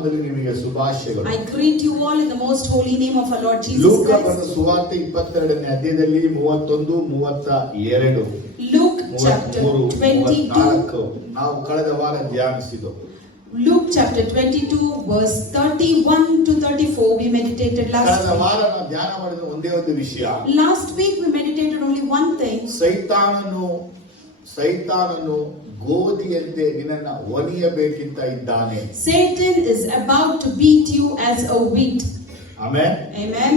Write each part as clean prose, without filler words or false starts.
ನಿಮಗೆ ಶುಭಾಶಯಗಳು. I greet you all in the most holy name of our Lord Jesus ಲೂಕ Christ. ಬರೆದ ಸುವಾರ್ತೆ 22ನೇ ಅಧ್ಯಾಯದಲ್ಲಿ 31, 32, Luke chapter 22. ನಾವು ಕಳೆದ ವಾರ ಧ್ಯಾನಿಸಿದೆವು. Luke chapter 22 verse 31 to 34 we meditated last ಕಳೆದ week. ವಾರ ನಾವು ಧ್ಯಾನ ಮಾಡಿದ ಒಂದೇ ಒಂದು ವಿಷಯ. Last week we meditated only one thing. ಸೈತಾನನು ಗೋಧಿಯಂತೆ ನಿನ್ನನ್ನು ಒಲಿಯಬೇಕಿಂತ ಇದ್ದಾನೆ. Satan is about to beat you as a wheat. Amen. Amen.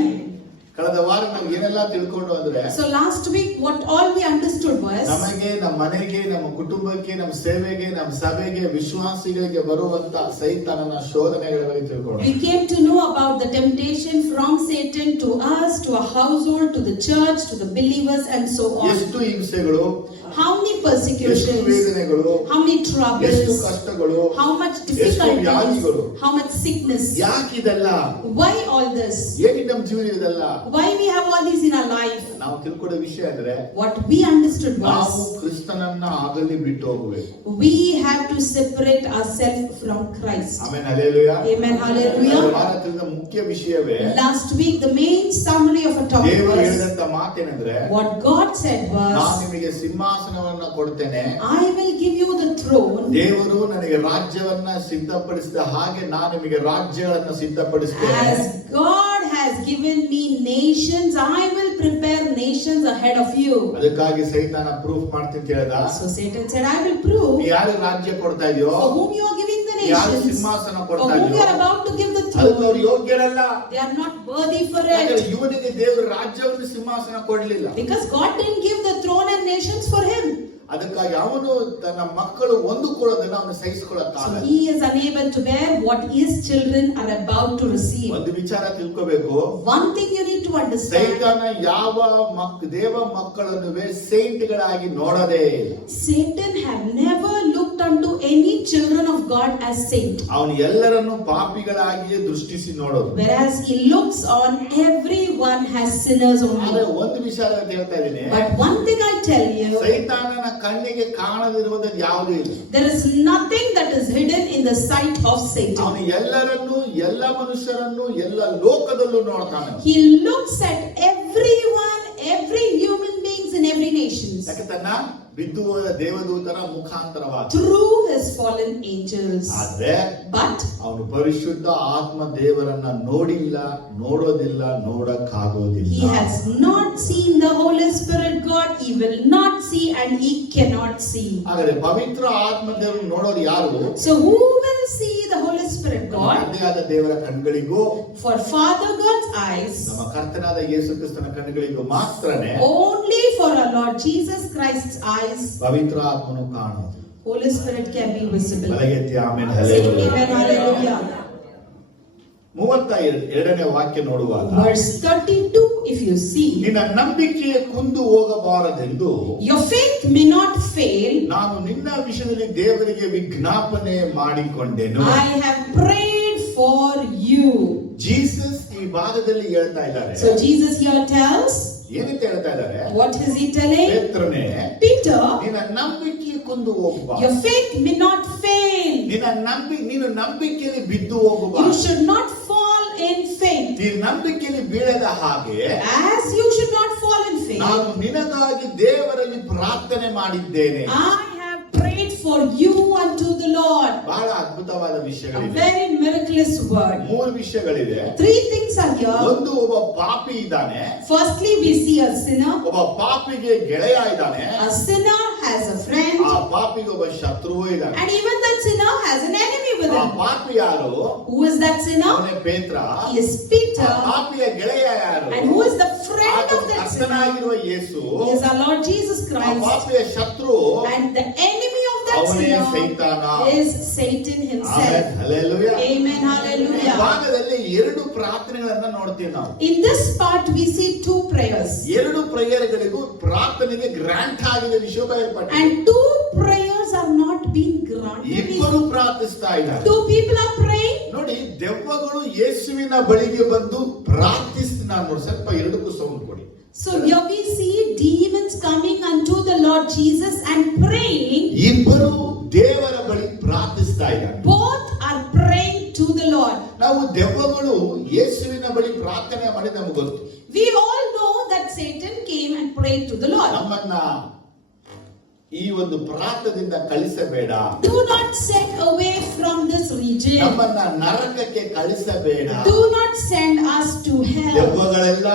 ಕಳೆದ ವಾರ ನಾವು ಏನೆಲ್ಲ ತಿಳ್ಕೊಂಡು ಅಂದ್ರೆ, So last week what all we understood was ನಮಗೆ, ನಮ್ಮ ಮನೆಗೆ, ನಮ್ಮ ಕುಟುಂಬಕ್ಕೆ, ನಮ್ಮ ಸೇವೆಗೆ, ನಮ್ಮ ಸಭೆಗೆ, ವಿಶ್ವಾಸಿಗಳಿಗೆ ಬರುವಂತ ಸೈತಾನನ ಶೋಧನೆಗಳ ಬಗ್ಗೆ ತಿಳ್ಕೊಂಡು, we came to know about the temptation from Satan to us, to our household, to the church, to the believers and so on. ಎಷ್ಟು ಹಿಂಸೆಗಳು, how many ಎಷ್ಟು persecutions, ವೇದನೆಗಳು, how many ಎಷ್ಟು troubles, ಕಷ್ಟಗಳು, how much ಎಷ್ಟು ವ್ಯಾಧಿಗಳು, difficulties, how much sickness. ಯಾಕಿದೆಲ್ಲ, Why all this? ಏನಿ ನಮ್ಮ ಜೀವನ ಇದೆಲ್ಲ, Why we have all these in our life? ನಾವು ತಿಳ್ಕೊಳ್ಳೋ ವಿಷಯ ಅಂದ್ರೆ, What we understood ನಾವು was ಕ್ರಿಸ್ತನನ್ನ ಆಗಲಿ ಬಿಟ್ಟು ಹೋಗಬೇಕು. we have to separate ourselves from Christ. Amen, hallelujah. Amen, hallelujah. ವಾರದಿಂದ ಮುಖ್ಯ ವಿಷಯವೇ, Last week the main summary of a topic ದೇವರು was ಹೇಳಿದಂತ ಮಾತೇನೆಂದ್ರೆ, what God said ನಾನು was, ನಿಮಗೆ ಸಿಂಹಾಸನವನ್ನ ಕೊಡ್ತೇನೆ, I will give you the throne. ದೇವರು ನನಗೆ ರಾಜ್ಯವನ್ನ ಸಿದ್ಧಪಡಿಸಿದ ಹಾಗೆ ನಾನು ನಿಮಗೆ ರಾಜ್ಯಗಳನ್ನ ಸಿದ್ಧಪಡಿಸ್ತೇನೆ. As God has given me nations, I will prepare nations ahead of you. ಅದಕ್ಕಾಗಿ ಸೈತಾನ ಪ್ರೂಫ್ ಮಾಡ್ತೀನಿ ಕೇಳಿದ, So Satan said, I will prove ನೀ ಯಾರು ರಾಜ್ಯ ಕೊಡ್ತಾ ಇದೆಯೋ, for whom you are giving the ಯಾರು nations, ಸಿಂಹಾಸನ for ಕೊಡ್ತಾ whom you ಇದೆಯೋ are about to give the ಅದಕ್ಕೆ throne, ಅವ್ರು ಯೋಗ್ಯರಲ್ಲ. they are not worthy for ಯಾಕಂದ್ರೆ it. ಇವನಿಗೆ ದೇವರು ರಾಜ್ಯವನ್ನು ಸಿಂಹಾಸನ ಕೊಡ್ಲಿಲ್ಲ. Because God didn't give the throne and nations for him. ಅದಕ್ಕಾಗಿ ಅವನು ತನ್ನ ಮಕ್ಕಳು ಹೊಂದಿಕೊಳ್ಳೋದನ್ನ ಅವನು So ಸಹಿಸಿಕೊಳ್ಳುತ್ತಾನೆ. he is unable to bear what his children are about to receive. ಒಂದು ವಿಚಾರ ತಿಳ್ಕೋಬೇಕು, One thing you need to understand, ಸೈತಾನ ಯಾವ ದೇವ ಮಕ್ಕಳನ್ನು ಸೇಂಟ್ ಗಳಾಗಿ ನೋಡದೆ, Satan have never looked unto any children of God as saint, ಅವನು ಎಲ್ಲರನ್ನು ಪಾಪಿಗಳಾಗಿಯೇ ದೃಷ್ಟಿಸಿ ನೋಡೋದು. whereas he looks on everyone as sinners ಆದ್ರೆ only. ಒಂದು ವಿಚಾರ ಹೇಳ್ತಾ ಇದ್ದೀನಿ, But one thing I tell you, ಸೈತಾನನ ಕಣ್ಣಿಗೆ ಕಾಣದಿರುವುದು ಯಾವುದೂ ಇಲ್ಲ. there is nothing that is hidden in the sight of Satan. ಅವನು ಎಲ್ಲರನ್ನು, ಎಲ್ಲ ಮನುಷ್ಯರನ್ನು, ಎಲ್ಲ ಲೋಕದಲ್ಲೂ ನೋಡ್ತಾನೆ. He looks at everyone, every human beings in every nation ಯಾಕೆ ತನ್ನ ಬಿದ್ದು ಹೋದ ದೇವದೂತರ ಮುಖಾಂತರವಾಗಿ, through his fallen angels. ಆದ್ರೆ But ಅವನು ಪರಿಶುದ್ಧ ಆತ್ಮ ದೇವರನ್ನ ನೋಡಿಲ್ಲ, ನೋಡೋದಿಲ್ಲ, ನೋಡಕ್ಕಾಗೋದಿಲ್ಲ. he has not seen the Holy Spirit God, he will not see and he cannot see. ಹಾಗಾದ್ರೆ ಪವಿತ್ರ ಆತ್ಮ ದೇವರು ನೋಡೋರು ಯಾರು? So who will see the Holy Spirit God? ತಂದೆಯಾದ ದೇವರ ಕಣ್ಗಳಿಗೂ, For Father God's eyes, ನಮ್ಮ ಕರ್ತನಾದ ಯೇಸು ಕ್ರಿಸ್ತನ ಕಣ್ಗಳಿಗೂ ಮಾತ್ರನೇ only for our Lord Jesus Christ's eyes, ಪವಿತ್ರ ಆತ್ಮನು ಕಾಣೋದು. Holy Spirit can be visible. ಬಲಗೆತ್ತಿ amen, Say hallelujah. amen, hallelujah. 32ನೇ ವಾಕ್ಯ ನೋಡುವಾಗ, Verse 32, if you see, ನಿನ್ನ ನಂಬಿಕೆ ಕುಂದು ಹೋಗಬಾರದೆಂದು your faith may not fail. ನಾನು ನಿನ್ನ ವಿಷಯದಲ್ಲಿ ದೇವರಿಗೆ ವಿಜ್ಞಾಪನೆ ಮಾಡಿಕೊಂಡೆನು. I have prayed for you. Jesus ಈ ಭಾಗದಲ್ಲಿ ಹೇಳ್ತಾ ಇದ್ದಾರೆ. So Jesus here tells, ಏನಂತ ಹೇಳ್ತಾ ಇದ್ದಾರೆ? what is he telling? ಪೇತ್ರನೇ, Peter, ನಿನ್ನ ನಂಬಿಕೆ ಕುಂದು ಹೋಗಬಾರದು. your faith may not fail. ನೀನು ನಂಬಿಕೆಯಲ್ಲಿ ಬಿದ್ದು You ಹೋಗಬಾರದು. should not fall in faith. ಈ ನಂಬಿಕೆಯಲ್ಲಿ ಬೀಳದ ಹಾಗೆ As you should not fall in faith, ನಾನು ನಿನಗಾಗಿ ದೇವರಲ್ಲಿ ಪ್ರಾರ್ಥನೆ ಮಾಡಿದ್ದೇನೆ. I have prayed for you unto the Lord. ಬಹಳ ಅದ್ಭುತವಾದ A ವಿಷಯಗಳಿವೆ. very miraculous word. 3 ವಿಷಯಗಳಿವೆ. 3 things are here. ಒಂದು, ಒಬ್ಬ ಪಾಪಿ ಇದ್ದಾನೆ. Firstly, we see a sinner. ಒಬ್ಬ ಪಾಪಿಗೆ ಗೆಳೆಯ ಇದ್ದಾನೆ. A sinner has a friend. ಆ ಪಾಪಿಗೆ ಒಬ್ಬ ಶತ್ರುವು ಇದ್ದಾನೆ. And even that sinner has an enemy with ಆ him. ಪಾಪಿ ಯಾರು? Who is that sinner? ಅವನೇ ಪೇತ್ರ. He is Peter. ಆ ಪಾಪಿಯ ಗೆಳೆಯ ಯಾರು? And who is the friend of that sinner? ಕರ್ತನಾಗಿರುವ ಯೇಸು. He is our Lord Jesus ಆ Christ. ಪಾಪಿಯ ಶತ್ರು And the enemy of that ಅವನೇ sinner ಸೈತಾನ. is Satan himself. Amen, hallelujah. Amen, ಈ hallelujah. ಭಾಗದಲ್ಲಿ 2 ಪ್ರಾರ್ಥನೆಗಳನ್ನ ನೋಡ್ತೀವಿ ನಾವು. In this part we see 2 prayers. 2 ಪ್ರೇಯರ್ಗಳಿಗೂ ಪ್ರಾರ್ಥನೆಗೆ ಗ್ರಾಂಟ್ ಆಗಿದೆ ವಿಷಯ ಬಯಲ್ಪಟ್ಟಿದೆ. And 2 prayers are not being granted. ಇಬ್ಬರು ಪ್ರಾರ್ಥಿಸ್ತಾ ಇದ್ದಾರೆ. 2 people are praying. ನೋಡಿ, ದೆವ್ವಗಳು ಯೇಸುವಿನ ಬಳಿಗೆ ಬಂದು ಪ್ರಾರ್ಥಿಸ್ತಾ ನೋಡಿ. ಸ್ವಲ್ಪ 2ಕ್ಕೂ ಸೌಂಡ್ ಕೊಡಿ. So here we see demons coming unto the Lord Jesus and praying. ಇಬ್ಬರು ದೇವರ ಬಳಿ ಪ್ರಾರ್ಥಿಸ್ತಾ ಇದ್ದಾರೆ. Both are praying to the Lord. ನಾವು ದೆವ್ವಗಳು ಯೇಸುವಿನ ಬಳಿ ಪ್ರಾರ್ಥನೆ ಮಾಡಿ ನಮಗೆ ಗೊತ್ತು. We all know that Satan came and prayed to the Lord. ನಮ್ಮನ್ನ ಈ ಒಂದು ಪ್ರಾಂತದಿಂದ ಕಳಿಸಬೇಡ, Do not send away from this region. ನಮ್ಮನ್ನ ನರಕಕ್ಕೆ ಕಳಿಸಬೇಡ. Do not send us to hell. ದೆವ್ವಗಳೆಲ್ಲ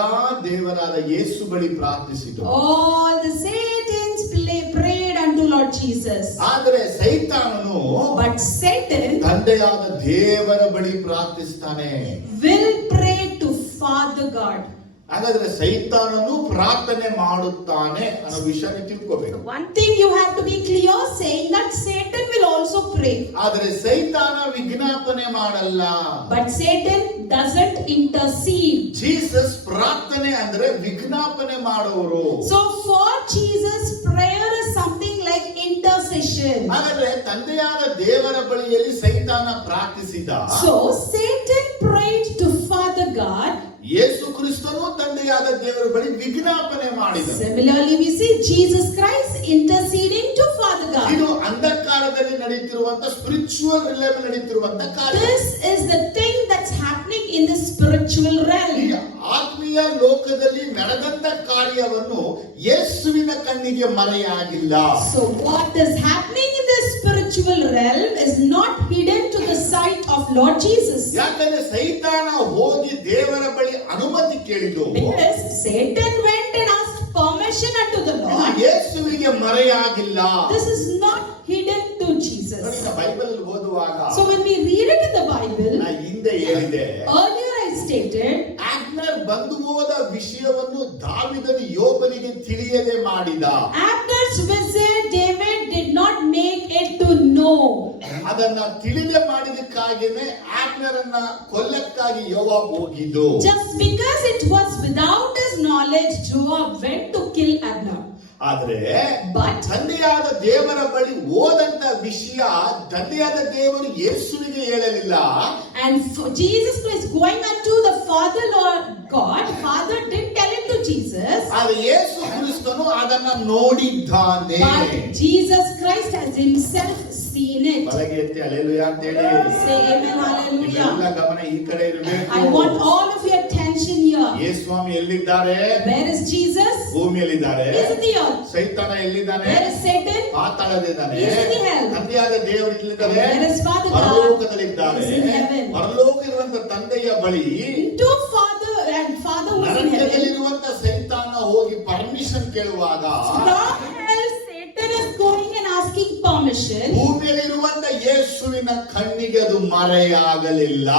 ದೇವರಾದ ಯೇಸು ಬಳಿ ಪ್ರಾರ್ಥಿಸಿತು. All the Satans prayed unto Lord Jesus. ಆದರೆ ಸೈತಾನನು But Satan ತಂದೆಯಾದ ದೇವರ ಬಳಿ ಪ್ರಾರ್ಥಿಸ್ತಾನೆ. will pray to Father God. ಹಾಗಾದ್ರೆ ಸೈತಾನನು ಪ್ರಾರ್ಥನೆ ಮಾಡುತ್ತಾನೆ ಅನ್ನೋ ವಿಷಯ ತಿಳ್ಕೋಬೇಕು. One thing you have to be clear, saying that Satan will also pray. ಆದರೆ ಸೈತಾನ ವಿಜ್ಞಾಪನೆ ಮಾಡಲ್ಲ. But Satan doesn't intercede. Jesus ಪ್ರಾರ್ಥನೆ ಅಂದ್ರೆ ವಿಜ್ಞಾಪನೆ ಮಾಡೋರು. So for Jesus, prayer is something like intercession. ಹಾಗಾದ್ರೆ ತಂದೆಯಾದ ದೇವರ ಬಳಿಯಲ್ಲಿ ಸೈತಾನ ಪ್ರಾರ್ಥಿಸಿದ. So Satan prayed to Father God. ಯೇಸು ಕ್ರಿಸ್ತನು ತಂದೆಯಾದ ದೇವರ ಬಳಿ ವಿಜ್ಞಾಪನೆ ಮಾಡಿದ. Similarly, we see Jesus Christ interceding to Father God. ಇದು ಅಂಧಕಾರದಲ್ಲಿ ನಡೆಯುತ್ತಿರುವಂತ ಸ್ಪಿರಿಚುವಲ್ ಲೆವೆಲ್ ನಡೆಯುತ್ತಿರುವಂತ ಕಾರ್ಯ. This is the thing that's happening in the spiritual ಈ realm. ಆತ್ಮೀಯ ಲೋಕದಲ್ಲಿ ನಡೆದಂತ ಕಾರ್ಯವನ್ನು ಯೇಸುವಿನ ಕಣ್ಣಿಗೆ ಮರೆಯಾಗಿಲ್ಲ. So what is happening in the spiritual realm is not hidden to the sight of Lord Jesus. ಯಾಕಂದ್ರೆ ಸೈತಾನ ಹೋಗಿ ದೇವರ ಬಳಿ ಅನುಮತಿ ಕೇಳಿದ್ದು. Because Satan went and asked permission unto the ಇದು Lord. ಯೇಸುವಿಗೆ ಮರೆಯಾಗಿಲ್ಲ. This is not hidden to Jesus. ನೋಡಿ, ನಾವು ಬೈಬಲ್ ಓದುವಾಗ So when we read it in the Bible, ನಾ ಹಿಂದೆ ಹೇಳಿದೆ, earlier I stated, ಅಬ್ನೇರ್ ಬಂದು ಹೋದ ವಿಷಯವನ್ನು ದಾವೀದನು ಯೋಬನಿಗೆ ತಿಳಿಯದೆ ಮಾಡಿದ. Abner's visit David did not make it to know. ಅದನ್ನ ತಿಳಿದೆ ಮಾಡಿದಕ್ಕಾಗಿನೇ ಅಬ್ನೇರನ್ನ ಕೊಲ್ಲಕ್ಕಾಗಿ ಯೋವಾಬ್ ಹೋಗಿದ್ದು. Just because it was without his knowledge, Joab went to kill Abner. ಆದ್ರೆ But ತಂದೆಯಾದ ದೇವರ ಬಳಿ ಹೋದಂತ ವಿಷಯ ತಂದೆಯಾದ ದೇವರು ಯೇಸುವಿಗೆ ಹೇಳಲಿಲ್ಲ. and Jesus Christ going unto the Father Lord God, Father did tell it to Jesus. ಆದ್ರೆ ಯೇಸು ಕ್ರಿಸ್ತನು ಅದನ್ನ ನೋಡಿದ್ದಾನೆ. But Jesus Christ has himself seen it. ಬಲಗೆ ಎತ್ತಿ ಹಲ್ಲೆಲೂಯಾ ಅಂತ ಹೇಳಿ. Say amen, hallelujah. ನಿಮ್ಮೆಲ್ಲ ಗಮನ ಈ ಕಡೆ ಇರಬೇಕು. I want all of your attention here. ಯೇಸು ಸ್ವಾಮಿ ಎಲ್ಲಿದ್ದಾರೆ? Where is Jesus? ಭೂಮಿಯಲ್ಲಿದ್ದಾರೆ. He is in the earth. ಸೈತಾನ ಎಲ್ಲಿದ್ದಾನೆ? Where is Satan? ಪಾತಾಳದಲ್ಲಿದ್ದಾನೆ. He is in the hell. ತಂದೆಯಾದ ದೇವರು ಎಲ್ಲಿದ್ದಾರೆ? Where is Father God? ಪರಲೋಕದಲ್ಲಿದ್ದಾರೆ. He is in heaven. ಪರಲೋಕ ಇರುವಂತ ತಂದೆಯ ಬಳಿ To Father, and Father was in heaven. ನರಕದಲ್ಲಿರುವಂತ ಸೈತಾನ ಹೋಗಿ ಪರ್ಮಿಷನ್ ಕೇಳುವಾಗ From hell, Satan is going and asking permission. ಭೂಮಿಯಲ್ಲಿರುವಂತ ಯೇಸುವಿನ ಕಣ್ಣಿಗೆ ಅದು ಮರೆಯಾಗಲಿಲ್ಲ.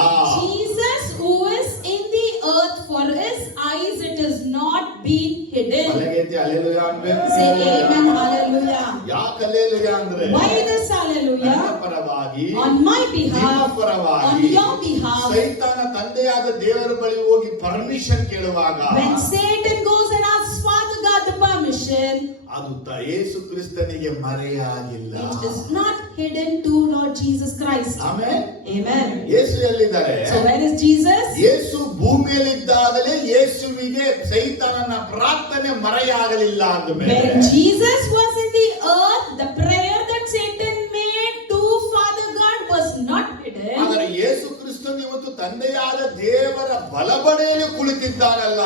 Jesus, who is in the earth, for his eyes it is not been hidden. ಬಲಗೆತ್ತಿ ಹಲ್ಲೆಲೂಯಾ ಅನ್ಬೇಕು. Say amen, hallelujah. ಯಾಕೆ ಹಲ್ಲೆಲೂಯಾ ಅಂದ್ರೆ Why this hallelujah? ನನ್ನ ಪರವಾಗಿ, On my ನಿಮ್ಮ behalf, ಪರವಾಗಿ, on your behalf. ಸೈತಾನ ತಂದೆಯಾದ ದೇವರ ಬಳಿ ಹೋಗಿ ಪರ್ಮಿಷನ್ ಕೇಳುವಾಗ When Satan goes and asks Father God the permission, ಅದು ಯೇಸು ಕ್ರಿಸ್ತನಿಗೆ ಮರೆಯಾಗಿಲ್ಲ. it is not hidden to Lord Jesus Christ. Amen. Amen. ಯೇಸು ಎಲ್ಲಿದ್ದಾರೆ? So where is Jesus? ಯೇಸು ಭೂಮಿಯಲ್ಲಿದ್ದಾಗಲೇ ಯೇಸುವಿಗೆ ಸೈತಾನನ ಪ್ರಾರ್ಥನೆ ಮರೆಯಾಗಲಿಲ್ಲ ಅಂದಮೇಲೆ When Jesus was in the earth, the prayer that Satan made to Father God was not hidden. ಆದರೆ ಯೇಸು ಕ್ರಿಸ್ತನು ಇವತ್ತು ತಂದೆಯಾದ ದೇವರ ಬಲಬಡೆಯಲ್ಲಿ ಕುಳಿತಿದ್ದಾನಲ್ಲ.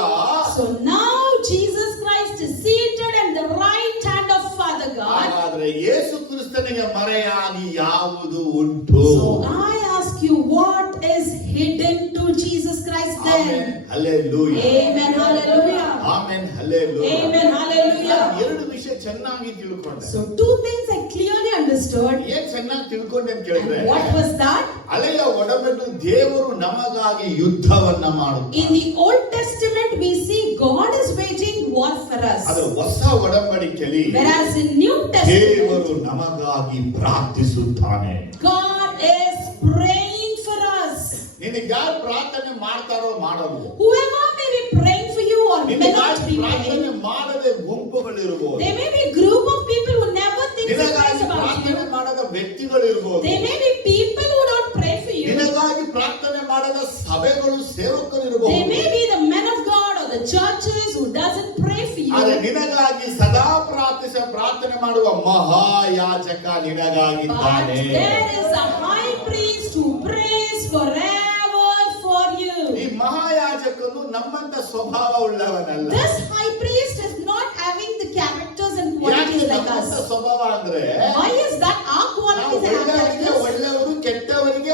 So now Jesus Christ is seated at the right hand of Father God. ಹಾಗಾದ್ರೆ ಯೇಸು ಕ್ರಿಸ್ತನಿಗೆ ಮರೆಯಾಗಿ ಯಾವುದು ಉಂಟು? So I ask you, what is hidden to Jesus Christ then? Amen hallelujah. Amen, hallelujah. Amen hallelujah. Amen, hallelujah. ಎರಡು ವಿಷಯ ಚೆನ್ನಾಗಿ ತಿಳ್ಕೊಂಡೆ. So two things I clearly understood. ಏನ್ ಚೆನ್ನಾಗಿ ತಿಳ್ಕೊಂಡೆ ಅಂತ ಕೇಳಿದ್ರೆ, And what was that? ಹಳೆಯ ಒಡಂಬಡಿಕೆ ದೇವರು ನಮಗಾಗಿ ಯುದ್ಧವನ್ನ ಮಾಡುತ್ತಾರೆ. In the Old Testament we see God is waging war for us. ಅದು ಹೊಸ ಒಡಂಬಡಿಕೆಯಲ್ಲಿ Whereas in New Testament, ದೇವರು ನಮಗಾಗಿ ಪ್ರಾರ್ಥಿಸುತ್ತಾನೆ. God is praying for us. ನಿನಗೆ ಯಾರು ಪ್ರಾರ್ಥನೆ ಮಾಡ್ತಾರೋ ಮಾಡೋದು, Whoever may be praying for you or may not ನಿನಗಾಗಿ be ಪ್ರಾರ್ಥನೆ praying, ಮಾಡದೆ ಗುಂಪುಗಳಿರ್ಬೋದು, there may be a group of people who never think ನಿನಗಾಗಿ about ಪ್ರಾರ್ಥನೆ you. ಮಾಡದ ವ್ಯಕ್ತಿಗಳು ಇರ್ಬೋದು, There may be people who don't pray for you. ನಿನಗಾಗಿ ಪ್ರಾರ್ಥನೆ ಮಾಡದ ಸಭೆಗಳು ಸೇವಕರು There ಇರಬಹುದು. may be the men of God or the churches who doesn't pray for you. ಆದರೆ ನಿನಗಾಗಿ ಸದಾ ಪ್ರಾರ್ಥನೆ ಮಾಡುವ ಮಹಾಯಾಜಕ But ನಿನಗಾಗಿದ್ದಾನೆ. there is a high priest who prays forever ಸ್ವಭಾವ ಉಳ್ಳವನಲ್ಲ. This high priest is not having the characters and qualities ಯಾಕೆ like ನಮ್ಮಂತ us. ಸ್ವಭಾವ ಅಂದ್ರೆ Why is that our ನಾವು qualities and our ಒಳ್ಳೆಯವರಿಗೆ characters? ಒಳ್ಳೆಯವರು, ಕೆಟ್ಟವರಿಗೆ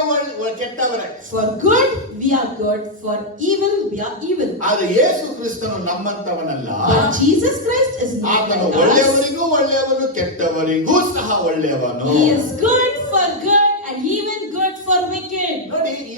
ಕೆಟ್ಟವರೇ. For good, we are good. For evil, we are evil. ಆದ್ರೆ ಯೇಸು ಕ್ರಿಸ್ತನು ನಮ್ಮಂತವನಲ್ಲ. But Jesus Christ is not ಆತನು like us. ಒಳ್ಳೆಯವರಿಗೂ ಒಳ್ಳೆಯವನು, ಕೆಟ್ಟವರಿಗೂ ಸಹ ಒಳ್ಳೆಯವನು. He is good for good and even good for wicked. ನೋಡಿ, ಈ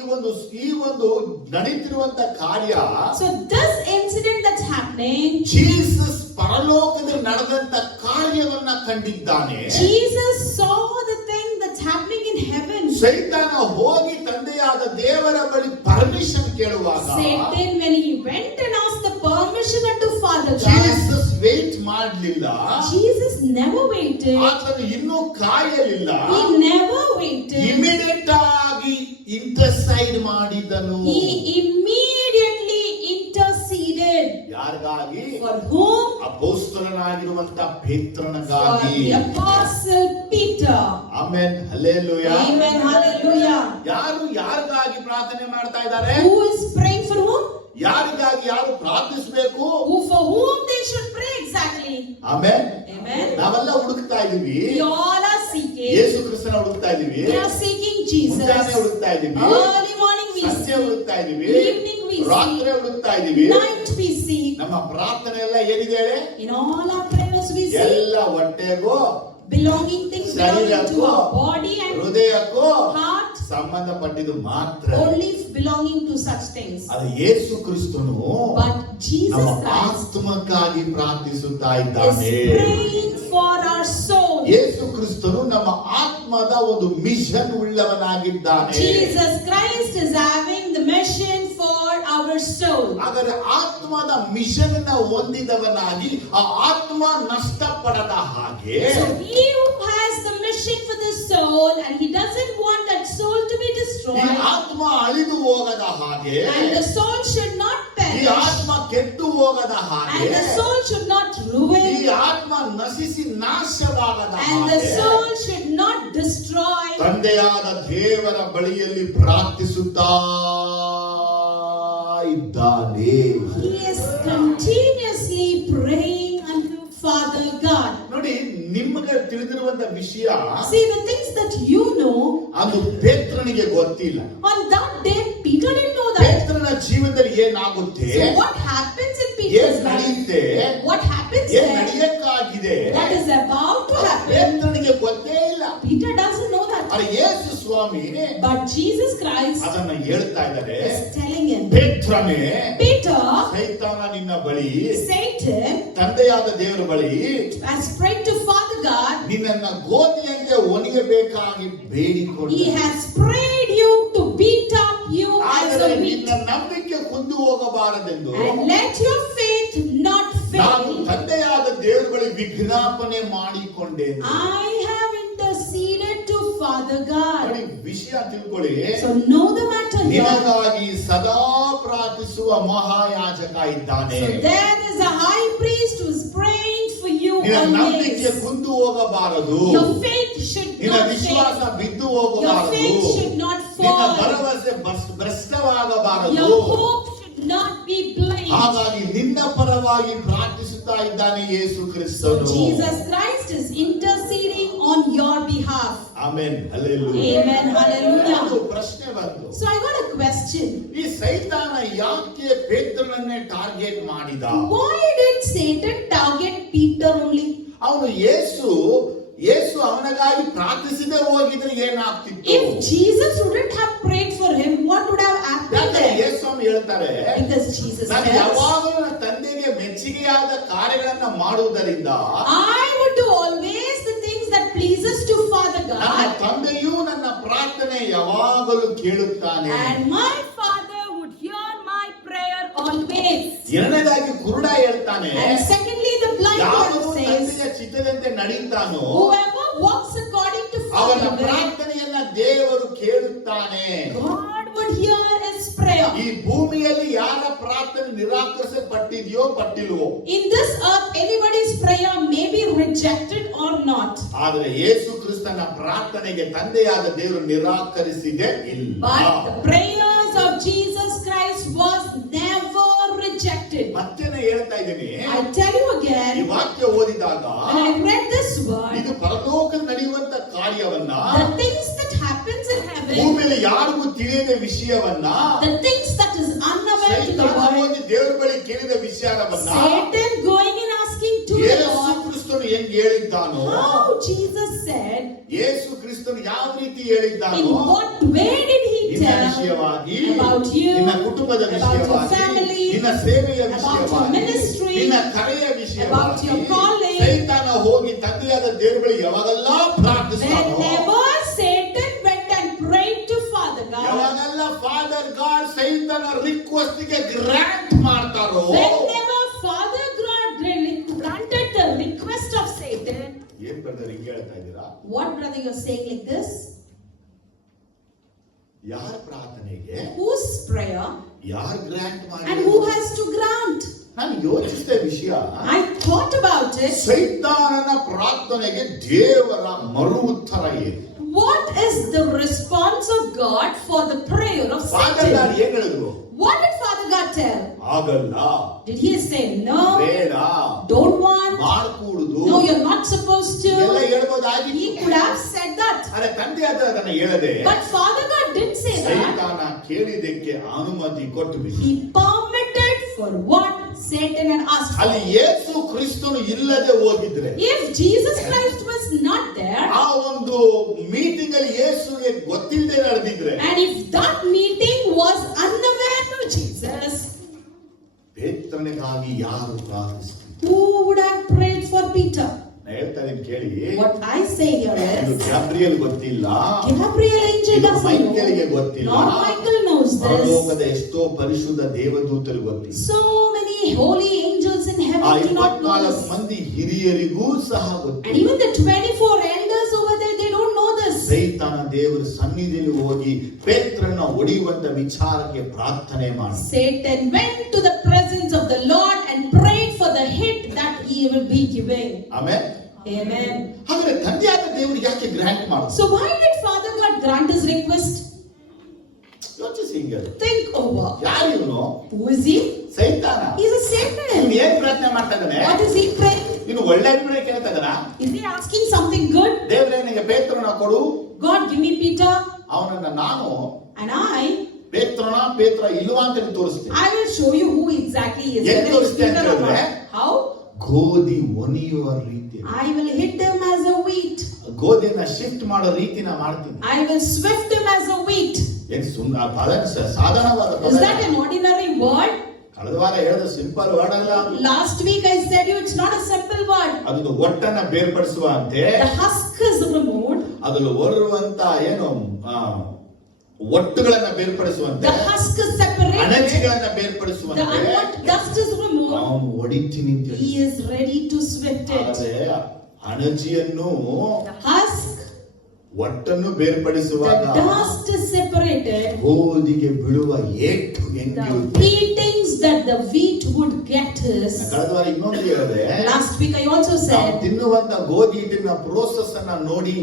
ಒಂದು ನಡೀತಿರುವಂತ ಕಾರ್ಯ, So this incident that's happening, Jesus ಪರಲೋಕದಲ್ಲಿ ನಡೆದಂತ ಕಾರ್ಯವನ್ನ ಕಂಡಿದ್ದಾನೆ. Jesus saw the thing that's happening in heaven. ಸೈತಾನ ಹೋಗಿ ತಂದೆಯಾದ ದೇವರ ಬಳಿ ಪರ್ಮಿಷನ್ ಕೇಳುವಾಗ Satan, when he went and asked the permission unto Father God, Jesus wait ಮಾಡಲಿಲ್ಲ. Jesus never waited. ಆತನು ಇನ್ನೂ ಕಾಯಲಿಲ್ಲ. He never waited. ಇಮಿಡಿಯೇಟ್ ಆಗಿ ಇಂಟರ್ಸೈಡ್ ಮಾಡಿದನು. He immediately interceded. ಯಾರಿಗಾಗಿ? For whom? ಅಪೊಸ್ತಲನಾಗಿರುವಂತ For ಪೇತ್ರನಿಗಾಗಿ. the apostle Peter. Amen, hallelujah. Amen, hallelujah. ಯಾರಿಗಾಗಿ ಪ್ರಾರ್ಥನೆ ಮಾಡ್ತಾ ಇದ್ದಾರೆ? Who is praying for whom? ಯಾರಿಗಾಗಿ ಯಾರು ಪ್ರಾರ್ಥಿಸಬೇಕು? For whom they should pray exactly. Amen. Amen. ನಾವೆಲ್ಲ ಹುಡುಕ್ತಾ ಇದೀವಿ. We all are seeking. ಯೇಸು ಕ್ರಿಸ್ತನ ಹುಡುಕ್ತಾ ಇದೀವಿ. We are seeking Jesus. ಮುಂಜಾನೆ ಹುಡುಕ್ತಾ ಇದೀವಿ. Early morning we ಸಂಜೆ seek. ಹುಡುಕ್ತಾ ಇದೀವಿ. Evening we ರಾತ್ರಿ seek. ಹುಡುಕ್ತಾ ಇದೀವಿ. Night we seek. ನಮ್ಮ ಪ್ರಾರ್ಥನೆ ಎಲ್ಲ ಏನಿದೆ ಹೇಳಿ? In all our prayers we seek. ಎಲ್ಲ ಹೊಟ್ಟೆಗೂ, Belonging things belonging to ಶರೀರಕ್ಕೂ, our body and ಹೃದಯಕ್ಕೂ heart. ಸಂಬಂಧಪಟ್ಟಿದ್ದು ಮಾತ್ರ. Only belonging to such things. ಅದು ಯೇಸು ಕ್ರಿಸ್ತನು But Jesus ನಮ್ಮ Christ ಆತ್ಮಕ್ಕಾಗಿ ಪ್ರಾರ್ಥಿಸುತ್ತಾ is ಇದ್ದಾನೆ. praying for our soul. ಯೇಸು ಕ್ರಿಸ್ತನು ನಮ್ಮ ಆತ್ಮದ ಒಂದು ಮಿಷನ್ ಉಳ್ಳವನಾಗಿದ್ದಾನೆ. Jesus Christ is having the mission for our soul. ಆದರೆ ಆತ್ಮದ ಮಿಷನ್ ಅನ್ನ ಹೊಂದಿದವನಾಗಿ ಆ ಆತ್ಮ ನಷ್ಟಪಡದ ಹಾಗೆ, So he who has the mission for the soul and he doesn't want that soul to be ಈ destroyed, ಆತ್ಮ ಅಳಿದು ಹೋಗದ ಹಾಗೆ, and the soul should not ಈ perish, ಆತ್ಮ ಕೆಟ್ಟು ಹೋಗದ ಹಾಗೆ, and the soul should not ಈ ruin, ಆತ್ಮ ನಶಿಸಿ ನಾಶವಾಗದ and the ಹಾಗೆ soul should not destroy. ತಂದೆಯಾದ ದೇವರ ಬಳಿಯಲ್ಲಿ ಪ್ರಾರ್ಥಿಸುತ್ತಾ ಇದ್ದಾನೆ. He is continuously praying unto Father God. ನೋಡಿ, ನಿಮಗೆ ತಿಳಿದಿರುವಂತ ವಿಷಯ See, the things that you know, ಅದು ಪೇತ್ರನಿಗೆ ಗೊತ್ತಿಲ್ಲ. on that day Peter didn't know that. ಪೇತ್ರನ ಜೀವನದಲ್ಲಿ ಏನಾಗುತ್ತೆ, So what happens in ಏನ್ Peter's life? ನಡೆಯುತ್ತೆ, What happens ಏನ್ there? ನಡೆಯಕ್ಕಾಗಿದೆ, What is about to happen? ಪೇತ್ರನಿಗೆ ಗೊತ್ತೇ ಇಲ್ಲ. Peter doesn't know that. ಆದರೆ ಯೇಸು ಸ್ವಾಮಿ But Jesus Christ ಅದನ್ನ ಹೇಳ್ತಾ ಇದ್ದಾರೆ. is telling him, ಪೇತ್ರನೇ, Peter, ಸೈತಾನ ನಿನ್ನ ಬಳಿ, Satan ತಂದೆಯಾದ ದೇವರ ಬಳಿ has prayed to Father God. ನಿನ್ನನ್ನ ಗೋಧಿಯಂತೆ ಒಣಿಯಬೇಕಾಗಿ ಬೇಡಿಕೊಂಡ. He has prayed you to beat up you as ಆದರೆ a wheat. ನಿನ್ನ ನಂಬಿಕೆ ಕುಂದು ಹೋಗಬಾರದೆಂದು And let your faith not ನಾನು fail. ತಂದೆಯಾದ ದೇವರ ಬಳಿ ವಿಜ್ಞಾಪನೆ ಮಾಡಿಕೊಂಡೇನೆ. I have interceded to Father God. ನೋಡಿ, ವಿಷಯ ತಿಳ್ಕೊಳ್ಳಿ. So know the matter here. ನಿನಗಾಗಿ ಸದಾ ಪ್ರಾರ್ಥಿಸುವ ಮಹಾಯಾಜಕ ಇದ್ದಾನೆ. So there is a high priest who is praying for you ನಿನ್ನ ನಂಬಿಕೆ always. ಕುಂದು ಹೋಗಬಾರದು. Your faith should ನಿನ್ನ not ವಿಶ್ವಾಸ fail. ಬಿದ್ದು Your ಹೋಗಬಾರದು. faith should not ನಿನ್ನ fall. ಭರವಸೆ ಭ್ರಷ್ಟವಾಗಬಾರದು. Your hope should not be blind. ಹಾಗಾಗಿ ನಿನ್ನ ಪರವಾಗಿ ಪ್ರಾರ್ಥಿಸುತ್ತಾ ಇದ್ದಾನೆ ಯೇಸು So ಕ್ರಿಸ್ತನು. Jesus Christ is interceding on your behalf. Amen, hallelujah. Amen, hallelujah. ಒಂದು ಪ್ರಶ್ನೆ ಬಂತು. So I got a question. ಈ ಸೈತಾನ ಯಾಕೆ ಪೇತ್ರನನ್ನೇ ಟಾರ್ಗೆಟ್ ಮಾಡಿದ? Why did Satan target Peter only? ಅವನು ಯೇಸು ಅವನಿಗಾಗಿ ಪ್ರಾರ್ಥಿಸದೆ ಹೋಗಿದ್ರೆ ಏನಾಗ್ತಿತ್ತು? If Jesus wouldn't have prayed for him, what would have happened ಯಾಕಂದ್ರೆ there? ಯೇಸು ಸ್ವಾಮಿ ಹೇಳ್ತಾರೆ, Because Jesus ನಾನು says, ಯಾವಾಗಲೂ ನನ್ನ ತಂದೆಗೆ ಮೆಚ್ಚುಗೆಯಾದ ಕಾರ್ಯಗಳನ್ನ ಮಾಡುವುದರಿಂದ I would do always the things that pleases to Father ನನ್ನ God, ತಂದೆಯೂ ನನ್ನ ಪ್ರಾರ್ಥನೆ ಯಾವಾಗಲೂ ಕೇಳುತ್ತಾನೆ. and my Father would hear my prayer always. ಎರಡನೇದಾಗಿ ಕುರುಡ ಹೇಳ್ತಾನೆ, And secondly, the blind ಯಾವನು one says, ತಂದೆಯ ಚಿತ್ತದಂತೆ ನಡೀತಾನೋ whoever walks according to ಅವನ Father will, ಪ್ರಾರ್ಥನೆಯನ್ನ ದೇವರು ಕೇಳುತ್ತಾನೆ. God would hear his prayer. ಈ ಭೂಮಿಯಲ್ಲಿ ಯಾರ ಪ್ರಾರ್ಥನೆ ನಿರಾಕರಿಸಲ್ಪಟ್ಟಿದೆಯೋ ಪಟ್ಟಿಲ್ವೋ, In this earth, anybody's prayer may be rejected or not. ಆದರೆ ಯೇಸು ಕ್ರಿಸ್ತನ ಪ್ರಾರ್ಥನೆಗೆ ತಂದೆಯಾದ ದೇವರು ನಿರಾಕರಿಸಿದೆ ಇಲ್ಲ. But the prayers of Jesus Christ was never rejected. ಹೇಳ್ತಾ ಇದ್ದೀನಿ, I tell you ಈ again, ವಾಕ್ಯ ಓದಿದಾಗ when I read this word, ಇದು ಪರಲೋಕದಲ್ಲಿ ನಡೆಯುವಂತ ಕಾರ್ಯವನ್ನ, the things that happens in heaven, ಭೂಮಿಯಲ್ಲಿ ಯಾರಿಗೂ ತಿಳಿಯದ ವಿಷಯವನ್ನ, the things that is unaware to the ಸೈತಾನ world, ಹೋಗಿ ದೇವರ ಬಳಿ ಕೇಳಿದ ವಿಚಾರವನ್ನ Satan going and asking to the ಯೇಸು Lord, ಕ್ರಿಸ್ತನು ಹೆಂಗ್ ಹೇಳಿದ್ದಾನೋ, how Jesus said, ಯೇಸು ಕ್ರಿಸ್ತನು ಯಾವ ರೀತಿ in ಹೇಳಿದ್ದಾನೋ, what way did he ನಿನ್ನ tell ವಿಷಯವಾಗಿ, about you, ನಿನ್ನ ಕುಟುಂಬದ about your ವಿಷಯವಾಗಿ, family, ನಿನ್ನ ಸೇವೆಯ about your ವಿಷಯವಾಗಿ, ministry, ನಿನ್ನ ಕರೆಯ about ವಿಷಯವಾಗಿ your calling. ಸೈತಾನ ಹೋಗಿ ತಂದೆಯಾದ ದೇವರ ಬಳಿ ಯಾವಾಗೆಲ್ಲ ಪ್ರಾರ್ಥಿಸ್ತಾನೋ, Whenever Satan went and prayed to Father God, ಯಾವಾಗೆಲ್ಲ ಫಾದರ್ ಗಾಡ್ ಸೈತಾನ ರಿಕ್ವೆಸ್ಟ್ ಗೆ ಗ್ರಾಂಟ್ ಮಾಡ್ತಾರೋ, whenever Father God granted the request of Satan, ಏನ್ ಬ್ರದರ್ ಹಿಂಗೆ ಹೇಳ್ತಾ ಇದ್ದೀರಾ? what brother you're saying like this? ಯಾರ ಪ್ರಾರ್ಥನೆಗೆ Whose prayer ಯಾರು ಗ್ರಾಂಟ್ and ಮಾಡಿ? who has to grant? ನಾನು ಯೋಚಿಸಿದ ವಿಷಯ, I thought about it. ಸೈತಾನನ ಪ್ರಾರ್ಥನೆಗೆ ದೇವರ ಮರು ಉತ್ತರ ಏನು? What is the response of God for the prayer of father Satan? God ಏನ್ ಹೇಳಿದ್ರು? What did Father God tell? ಆಗಲ್ಲ, Did he say no? ಬೇಡ, Don't want? ಮಾಡ್ಕೂಡುದು, No, you're not supposed ಎಲ್ಲ to. ಹೇಳ್ಬೋದಾಗಿತ್ತು. He could have said that. ಅರೆ ತಂದೆ ಆದ ಅದನ್ನ ಹೇಳದೆ But Father God didn't say that. ಸೈತಾನ ಕೇಳಿದಕ್ಕೆ ಅನುಮತಿ ಕೊಟ್ಟು ಬಿಟ್ಟು, He permitted for what Satan had asked ಅಲ್ಲಿ for. ಯೇಸು ಕ್ರಿಸ್ತನು ಇಲ್ಲದೆ ಹೋಗಿದ್ರೆ, If Jesus Christ was not there, ಆ ಒಂದು ಮೀಟಿಂಗ್ ಅಲ್ಲಿ ಯೇಸುಗೆ ಗೊತ್ತಿಲ್ಲದೆ ನಡೆದಿದ್ರೆ, and if that meeting was unaware of Jesus, ಪೇತ್ರನಿಗಾಗಿ ಯಾರು ಪ್ರಾರ್ಥಿಸ್ತಾರೆ? who would have prayed for Peter? ನಾನು ಹೇಳ್ತಾ ಇದ್ದೀನಿ ಕೇಳಿ, What I say here ಇದು is, ಗ್ಯಾಬ್ರಿಯಲ್ ಗೊತ್ತಿಲ್ಲ, Gabriel angel ಇದು doesn't ಮೈಕೇಲಿಗೆ know. ಗೊತ್ತಿಲ್ಲ, Not Michael knows this. ಪರಲೋಕದ ಎಷ್ಟೋ ಪರಿಶುದ್ಧ ದೇವದೂತರು ಗೊತ್ತಿಲ್ಲ, So many holy angels in ಆ heaven do not know 24 this. ಮಂದಿ ಹಿರಿಯರಿಗೂ ಸಹ And ಗೊತ್ತಿಲ್ಲ. even the 24 elders over there, they don't know this. ಸೈತಾನ ದೇವರ ಸನ್ನಿಧಿಯಲ್ಲಿ ಹೋಗಿ ಪೇತ್ರನ ಹೊಡೆಯುವಂತ ವಿಚಾರಕ್ಕೆ ಪ್ರಾರ್ಥನೆ ಮಾಡಿ, Satan went to the presence of the Lord and prayed for the hit that he will be giving. ಆಮೇಲೆ Amen. ಹಾಗಾದ್ರೆ ತಂದೆಯಾದ ದೇವರು ಯಾಕೆ ಗ್ರಾಂಟ್ ಮಾಡ? So why did Father God grant his request? ಯೋಚಿಸಿ ಹಿಂಗೆ, Think over. ಯಾರು ಇವನು? Who is he? ಸೈತಾನ. He's a ಇವನು Satan. ಏನ್ ಪ್ರಾರ್ಥನೆ ಮಾಡ್ತಾ ಇದ್ದಾನೆ? What is he praying? ಇನ್ನು ಒಳ್ಳೆ ಅಭಿಪ್ರಾಯ ಕೇಳ್ತಾ ಇದ್ದಾನ? Is he asking something good? ದೇವರೇ ನನಗೆ ಪೇತ್ರನ ಕೊಡು, God, give me Peter, ಅವನನ್ನ ನಾನು and I ಪೇತ್ರ ಇಲ್ವಾ ಅಂತ ನಿಮ್ಗೆ ತೋರಿಸ್ತೀನಿ. will show you who exactly he is. ಏನ್ Whether he's ತೋರಿಸ್ತೀನಿ ಅಂತ Peter or ಹೇಳಿದ್ರೆ, not. How? ಗೋಧಿ ಒನಿಯುವ ರೀತಿ, I will hit him as a wheat. ಗೋಧಿನ ಶಿಫ್ಟ್ ಮಾಡೋ ರೀತಿನ ಮಾಡ್ತೀನಿ. I will swift him as a wheat. ಏನ್ ಸಾಧಾರಣವಾದ Is that an ordinary word? ಕಳೆದ ವಾರ ಹೇಳಿದ ಸಿಂಪಲ್ ವರ್ಡ್ ಅಲ್ಲ. Last week I said you it's not a simple word. ಅದು ಒಟ್ಟನ್ನ ಬೇರ್ಪಡಿಸುವ ಅಂತೆ, The husk is removed. ಅದ್ರಲ್ಲಿ ಬರುವಂತ ಏನು ಒಟ್ಟುಗಳನ್ನ ಬೇರ್ಪಡಿಸುವಂತೆ, The husk is separated. ಅಣಜಿಗಳನ್ನ The ಬೇರ್ಪಡಿಸುವಂತೆ unwanted dust is removed. ಅವನು ಹೊಡಿತೀನಿ ಅಂತ ಹೇಳಿ. He is ready to swift it. ಆದ್ರೆ ಅಣಜಿಯನ್ನು The husk, ಒಟ್ಟನ್ನು ಬೇರ್ಪಡಿಸುವಾಗ the dust is separated. ಗೋಧಿಗೆ ಬೀಳುವ ಏಟು The ಹೆಂಗಿರುತ್ತೆ? beatings that the wheat would get is. ಕಳೆದ ವಾರ ಇನ್ನೊಂದು ಹೇಳಿದೆ, Last week I also ನಾವು said, ತಿನ್ನುವಂತ ಗೋಧಿ ಹಿಟ್ಟಿನ ಪ್ರೋಸೆಸ್ ಅನ್ನ ನೋಡಿ,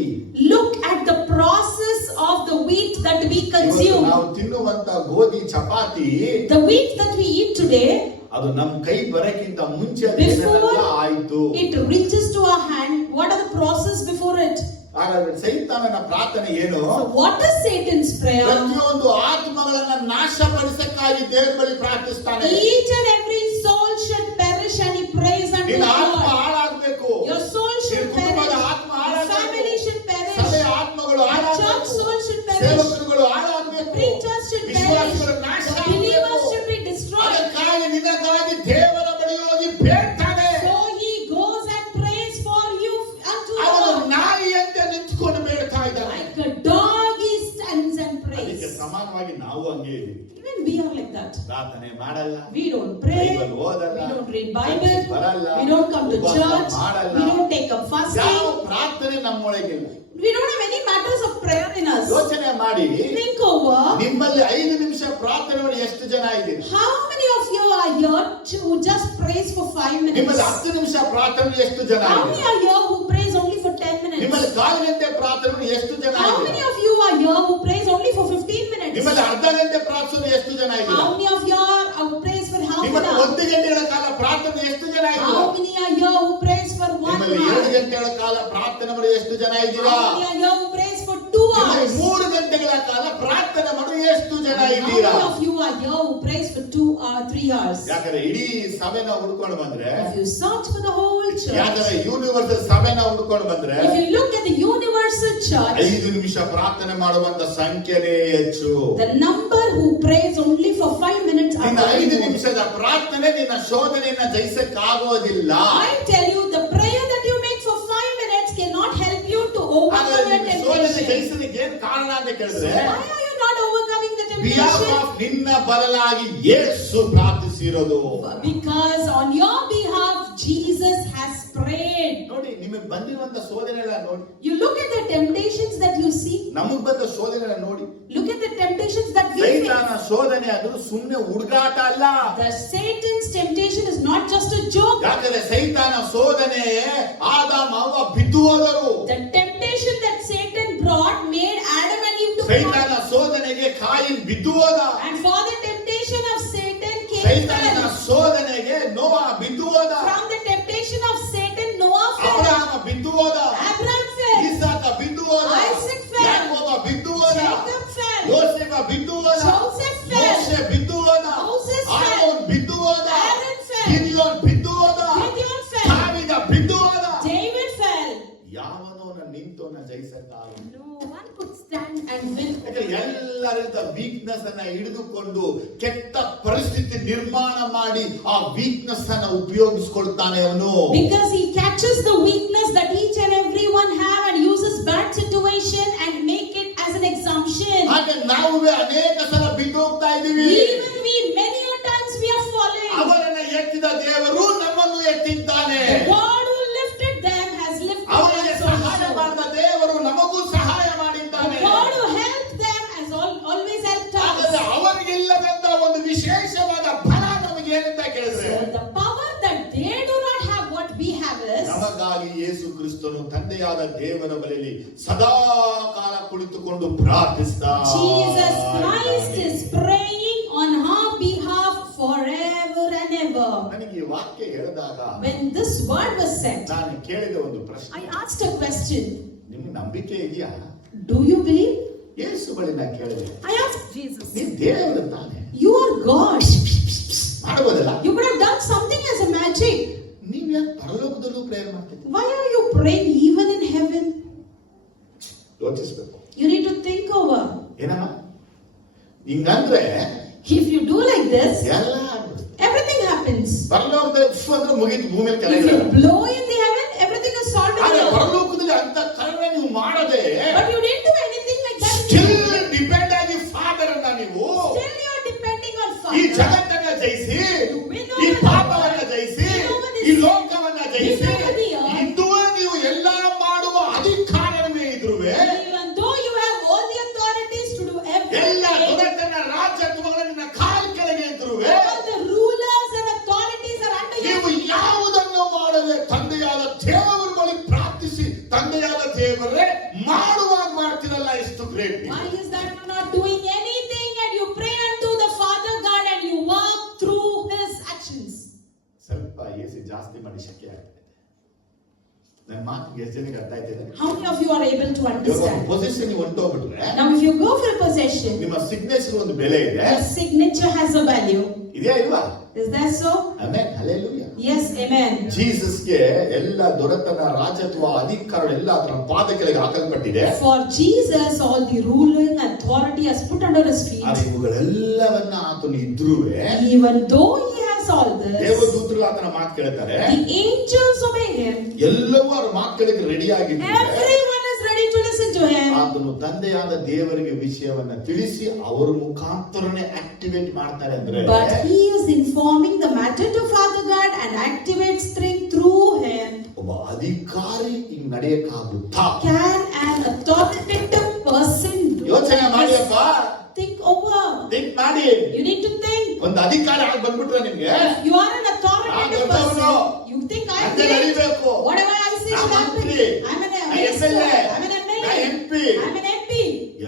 look at the process of the wheat that we ಇವತ್ತು consume. ನಾವು ತಿನ್ನುವಂತ ಗೋಧಿ chapati, The wheat that we eat today, ಅದು ನಮ್ ಕೈ ಬರಕ್ಕಿಂತ ಮುಂಚೆ ಅದು Before ಏನೆಲ್ಲ ಆಯ್ತು. it reaches to our hand. What are the process before it? ಹಾಗಾದ್ರೆ ಸೈತಾನನ ಪ್ರಾರ್ಥನೆ ಏನು? So what is Satan's prayer? ಪ್ರತಿಯೊಂದು ಆತ್ಮಗಳನ್ನ ನಾಶಪಡಿಸಕ್ಕಾಗಿ ದೇವರ ಬಳಿ ಪ್ರಾರ್ಥಿಸ್ತಾನೆ. Each and every soul should perish, and he prays unto ನಿನ್ನ ಆತ್ಮ God. ಹಾಳಾಗ್ಬೇಕು, Your soul ನಿನ್ನ should ಕುಟುಂಬದ perish. ಆತ್ಮ Your ಹಾಳಾಗ್ಬೇಕು, family should perish. ಸಭೆಯ ಆತ್ಮಗಳು Your church ಹಾಳಾಗ್ಬೇಕು, soul should perish. ಸೇವಕರುಗಳು ಹಾಳಾಗ್ಬೇಕು, Preachers should perish. ವಿಶ್ವಾಸಿಗಳು ನಾಶ The believers ಆಗ್ಬೇಕು. should be destroyed. ಅದಕ್ಕಾಗಿ ನಿನಗಾಗಿ ದೇವರ ಬಳಿ ಹೋಗಿ ಬೇಡ್ತಾನೆ. So he goes and prays for you unto ಅವನು God. ನಾಯಿಯಂತೆ ನಿಂತ್ಕೊಂಡು ಬೇಡ್ತಾ ಇದ್ದಾನೆ. Like a dog he stands and ಅದಕ್ಕೆ prays. ಸಮಾನವಾಗಿ ನಾವು ಹಂಗೆ ಇದೀವಿ. Even we are like that. ಪ್ರಾರ್ಥನೆ ಮಾಡಲ್ಲ, We don't pray. ಬೈಬಲ್ ಓದಲ್ಲ, We don't read ಚರ್ಚಿಗೆ Bible. ಬರಲ್ಲ, We don't come to ಉಪವಾಸ church. ಮಾಡಲ್ಲ. We don't take up ಯಾವ fasting. ಪ್ರಾರ್ಥನೆ ನಮ್ಮೊಳಗಿಲ್ಲ. We don't have any matters of prayer in us. ಯೋಚನೆ ಮಾಡಿ, Think over. ನಿಮ್ಮಲ್ಲಿ 5 ನಿಮಿಷ ಪ್ರಾರ್ಥನೆ ಮಾಡಿ ಎಷ್ಟು ಜನ ಇದ್ದೀರಿ? How many of you are here who just prays for 5 minutes? ನಿಮ್ಮಲ್ಲಿ 10 ನಿಮಿಷ ಪ್ರಾರ್ಥನೆ ಎಷ್ಟು ಜನ How ಇದ್ದೀರಿ? many are here who prays only for 10 minutes? ನಿಮ್ಮಲ್ಲಿ 1/4 ಗಂಟೆ ಪ್ರಾರ್ಥನೆ ಎಷ್ಟು ಜನ How ಇದ್ದೀರಿ? many of you are here who prays only for 15 minutes? ನಿಮ್ಮಲ್ಲಿ ಅರ್ಧ ಗಂಟೆ ಪ್ರಾರ್ಥನೆ ಎಷ್ಟು ಜನ ಇದ್ದೀರಿ? How many of you are who prays for half an ನಿಮ್ಮಲ್ಲಿ hour? 1 ಗಂಟೆಗಳ ಕಾಲ ಪ್ರಾರ್ಥನೆ ಎಷ್ಟು ಜನ ಇದ್ದೀರಾ? How many are here who prays for 1 ನಿಮ್ಮಲ್ಲಿ 2 hour? ಗಂಟೆಗಳ ಕಾಲ ಪ್ರಾರ್ಥನೆ ಮಾಡಲು ಎಷ್ಟು ಜನ ಇದ್ದೀರಾ? How many are here who prays for 2 ನಿಮ್ಮಲ್ಲಿ hours? 3 ಗಂಟೆಗಳ ಕಾಲ ಪ್ರಾರ್ಥನೆ ಮಾಡಲು ಎಷ್ಟು ಜನ How ಇದ್ದೀರಾ? many of you are here who prays for 2 or 3 hours? ಯಾಕಂದ್ರೆ ಇಡೀ ಸಭೆನ ಹುಡುಕೊಂಡು ಬಂದ್ರೆ, If you search for the whole church, ಯಾಕಂದ್ರೆ ಯೂನಿವರ್ಸಲ್ ಸಭೆನ ಹುಡುಕೊಂಡು ಬಂದ್ರೆ, if you look at the universal church, 5 ನಿಮಿಷ ಪ್ರಾರ್ಥನೆ ಮಾಡುವಂತ ಸಂಖ್ಯೆನೇ ಹೆಚ್ಚು. the number who prays only for 5 minutes are ನಿನ್ನ 5 very more. ನಿಮಿಷದ ಪ್ರಾರ್ಥನೆ ನಿನ್ನ ಶೋಧನೆಯನ್ನ ಜಯಿಸಕ್ಕಾಗೋದಿಲ್ಲ. I tell you, the prayer that you make for 5 minutes cannot help you to overcome ಹಾಗಾದ್ರೆ the ನಿನ್ನ ಶೋಧನೆ temptation. ಜಯಿಸಲಿಕ್ಕೆ ಏನ್ ಕಾರಣ ಅಂತ ಕೇಳಿದ್ರೆ, Why are you not overcoming the behalf temptation? of ನಿನ್ನ ಬದಲಾಗಿ ಯೇಸು ಪ್ರಾರ್ಥಿಸಿರೋದು. Because on your behalf, Jesus has prayed. ನೋಡಿ, ನಿಮಗೆ ಬಂದಿರುವಂತ ಶೋಧನೆ ಎಲ್ಲ ನೋಡಿ, You look at the temptations that you see. ನಮಗ್ ಬಂದ ಶೋಧನೆ ನೋಡಿ. Look at the temptations that we face. ಸೈತಾನ ಶೋಧನೆ ಅದು ಸುಮ್ಮನೆ ಹುಡುಗಾಟ ಅಲ್ಲ. The Satan's temptation is not just a joke. ಯಾಕಂದ್ರೆ ಸೈತಾನ ಶೋಧನೆ ಆದಾಮ ಅವ್ವ ಬಿದ್ದು ಹೋದರು. The temptation that Satan brought made Adam and Eve to fall. ಸೈತಾನ ಶೋಧನೆಗೆ ಕಾಯಿನ್ ಬಿದ್ದು ಹೋದ. And for the temptation of Satan, Cain ಸೈತಾನ fell. ಶೋಧನೆಗೆ ನೋವಾ ಬಿದ್ದು ಹೋದ. From the temptation of Satan, Noah fell. Abraham ಬಿದ್ದು ಹೋದ. Abraham fell. ಇಸಾಕ ಬಿದ್ದು ಹೋದ. Isaac fell. ಯಾಕೋಬ ಬಿದ್ದು ಹೋದ. Jacob fell. ಯೋಸೇಫ ಬಿದ್ದು ಹೋದ. Joseph fell. ಮೋಶೆ ಬಿದ್ದು ಹೋದ. Moses fell. ಆರೋನ್ ಬಿದ್ದು ಹೋದ. Aaron fell. ಗಿದ್ಯೋನ್ ಬಿದ್ದು ಹೋದ. Gideon fell. ದಾವೀದ ಬಿದ್ದು ಹೋದ. David fell. ಯಾವನೋನ ನಿಂತೋನ ಜಯಿಸಕ್ಕಾಗಲ್ಲ. No one could stand and win. ಯಾಕಂದ್ರೆ ಎಲ್ಲರಿಂದ ವೀಕ್ನೆಸ್ ಅನ್ನ ಹಿಡಿದುಕೊಂಡು ಕೆಟ್ಟ ಪರಿಸ್ಥಿತಿ ನಿರ್ಮಾಣ ಮಾಡಿ ಆ ವೀಕ್ನೆಸ್ ಅನ್ನ ಉಪಯೋಗಿಸಿಕೊಳ್ತಾನೆ ಅವನು. Because he catches the weakness that each and everyone have and uses bad situation and make it as an assumption. ಹಾಗೆ ನಾವು ಅನೇಕ ಸಲ ಬಿದ್ದು ಹೋಗ್ತಾ ಇದೀವಿ. Even we, many a times we are falling. ಅವರನ್ನ ಎತ್ತಿದ ದೇವರು ನಮ್ಮನ್ನು ಎತ್ತಿದ್ದಾನೆ. The God who lifted them has lifted ಅವರಿಗೆ us ಸಹಾಯ also. ಮಾಡಿದ ದೇವರು ನಮಗೂ ಸಹಾಯ ಮಾಡಿದ್ದಾನೆ. The God who helped them has always helped ಹಾಗಾದ್ರೆ us. ಅವರಿಗಿಲ್ಲದಂತ ಒಂದು ವಿಶೇಷವಾದ ಫಲ ನಮಗೆ ಏನಂತ ಕೇಳಿದ್ರೆ, So the power that they do not have, what we have is, ನಮಗಾಗಿ ಯೇಸು ಕ್ರಿಸ್ತನು ತಂದೆಯಾದ ದೇವರ ಬಳಿಯಲ್ಲಿ ಸದಾ ಕಾಲ ಕುಳಿತುಕೊಂಡು ಪ್ರಾರ್ಥಿಸ್ತಾ Jesus Christ is praying on our behalf forever and ever. ನನಗೆ ಈ ವಾಕ್ಯ ಹೇಳಿದಾಗ When this word was said, ನಾನು ಕೇಳಿದ ಒಂದು ಪ್ರಶ್ನೆ, I asked a question. ನಿಮ್ಗೆ ನಂಬಿಕೆ ಇದೆಯಾ? Do you believe? ಯೇಸು ಬಳಿ ನಾನು ಕೇಳಿದೆ, I asked Jesus. ನೀನ್ ದೇವರು ತಾನೆ, You are God. ಮಾಡಬಹುದಲ್ಲ? You could have done something as a magic. ನೀವ್ ಯಾಕೆ ಪರಲೋಕದಲ್ಲೂ ಪ್ರೇಯರ್ ಮಾಡ್ತಿದ್ದೆ? Why are you praying even in heaven? ಯೋಚಿಸ್ಬೇಕು. You need to think over. ಏನಮ್ಮ ಹಿಂಗಂದ್ರೆ If you do like this, ಎಲ್ಲ ಆಗ್ಬಿಡುತ್ತೆ. everything happens. ಪರಲೋಕದಲ್ಲಿ ಅಂದ್ರೆ ಮುಗಿತು, ಭೂಮಿಯಲ್ಲಿ If ಕೆಳಗೆ you blow in the heaven, everything is solved in ಆದ್ರೆ the earth. ಪರಲೋಕದಲ್ಲಿ ಅಂತ ಕರ್ಮ ನೀವು ಮಾಡದೆ But you didn't do anything like that. Still depend ಆಗಿ ಫಾದರ್ ಅನ್ನ ನೀವು Still you are depending on ಈ Father. ಜಗತ್ತನ್ನ ಜಯಿಸಿ, win ಈ over ಪಾಪವನ್ನ the world. ಜಯಿಸಿ, Win over this ಈ ಲೋಕವನ್ನ ಜಯಿಸಿ, win over the earth. ಇಂದು ನೀವು ಎಲ್ಲ ಮಾಡುವ ಅಧಿಕಾರವೇ ಇದ್ರುವೆ Even though you have all the authorities to do ಎಲ್ಲ everything, ದೊರೆತನ ರಾಜ್ಯತ್ವಗಳನ್ನ ಕಾಲ್ ಕೆಳಗೆ ಇದ್ರುವೆ all the rulers and authorities are under ನೀವು your feet. ಯಾವುದನ್ನು ಮಾಡದೆ ತಂದೆಯಾದ ದೇವರ ಬಳಿ ಪ್ರಾರ್ಥಿಸಿ, ತಂದೆಯಾದ ದೇವರೇ ಮಾಡುವಾಗ ಮಾಡ್ತಿರಲ್ಲ, ಎಷ್ಟು great. Why is that you're not doing anything and you pray unto the Father God and you walk through His actions? ಸ್ವಲ್ಪ ಏಸಿ ಜಾಸ್ತಿ ಮಾಡಿ ಶಕ್ಯ ಆಗ್ತದೆ. ನನ್ನ ಮಾತಿಗೆ ಎಷ್ಟು ಜನಕ್ಕೆ ಅರ್ಥ ಆಯ್ತಿದೆ? How many of you are able to understand? Position ನೀವು ಹೊಂಟೋಗ್ಬಿಟ್ರೆ Now if you go for a possession, ನಿಮ್ಮ ಸಿಗ್ನೇಚರ್ ಒಂದು ಬೆಲೆ ಇದೆ. your signature has a value. ಇದೆಯಾ ಇಲ್ವಾ? Is that so? Amen, hallelujah. Yes, amen. ಜೀಸಸ್ಗೆ ಎಲ್ಲ ದೊರೆತನ ರಾಜತ್ವ ಅಧಿಕಾರ ಎಲ್ಲ ಅದರ ಪಾದ ಕೆಳಗೆ ಹಾಕಲ್ಪಟ್ಟಿದೆ. For Jesus, all the ruling authority has put under His feet. ಆದರೆ ಇವುಗಳೆಲ್ಲವನ್ನ ಆತನು ಇದ್ರುವೆ Even though He has all this, ದೇವದೂತರು ಆತನ ಮಾತು ಕೇಳ್ತಾರೆ, the angels obey Him. ಎಲ್ಲವೂ ಅವ್ರ ಮಾತು ಕೇಳಕ್ಕೆ ರೆಡಿ ಆಗಿದ್ದಾರೆ. Everyone is ready to listen to Him. ಆತನು ತಂದೆಯಾದ ದೇವರಿಗೆ ವಿಷಯವನ್ನ ತಿಳಿಸಿ ಅವರ ಮುಖಾಂತರನೇ ಆಕ್ಟಿವೇಟ್ ಮಾಡ್ತಾರೆ ಅಂದ್ರೆ, But He is informing the matter to Father God and activates things through Him. ಒಬ್ಬ ಅಧಿಕಾರಿ ಹಿಂಗ್ ನಡೆಯಕ್ಕಾಗುತ್ತಾ? Can an authoritative person do ಯೋಚನೆ this? ಮಾಡಿಯಪ್ಪ, Think over. ಥಿಂಕ್ ಮಾಡಿ. You need to think. ಒಂದು ಅಧಿಕಾರಿ ಆಗಿ ಬಂದ್ಬಿಟ್ರೆ ನಿಮ್ಗೆ You are an authoritative ನಾನು person. ದೊಡ್ಡವನು. You think I ಅಂತೆ think ನಡಿಬೇಕು. whatever I say ನಾ should happen. Mantri, I'm an ನಾ minister. MLA, I'm an ನಾ MLA. MP. I'm an MP.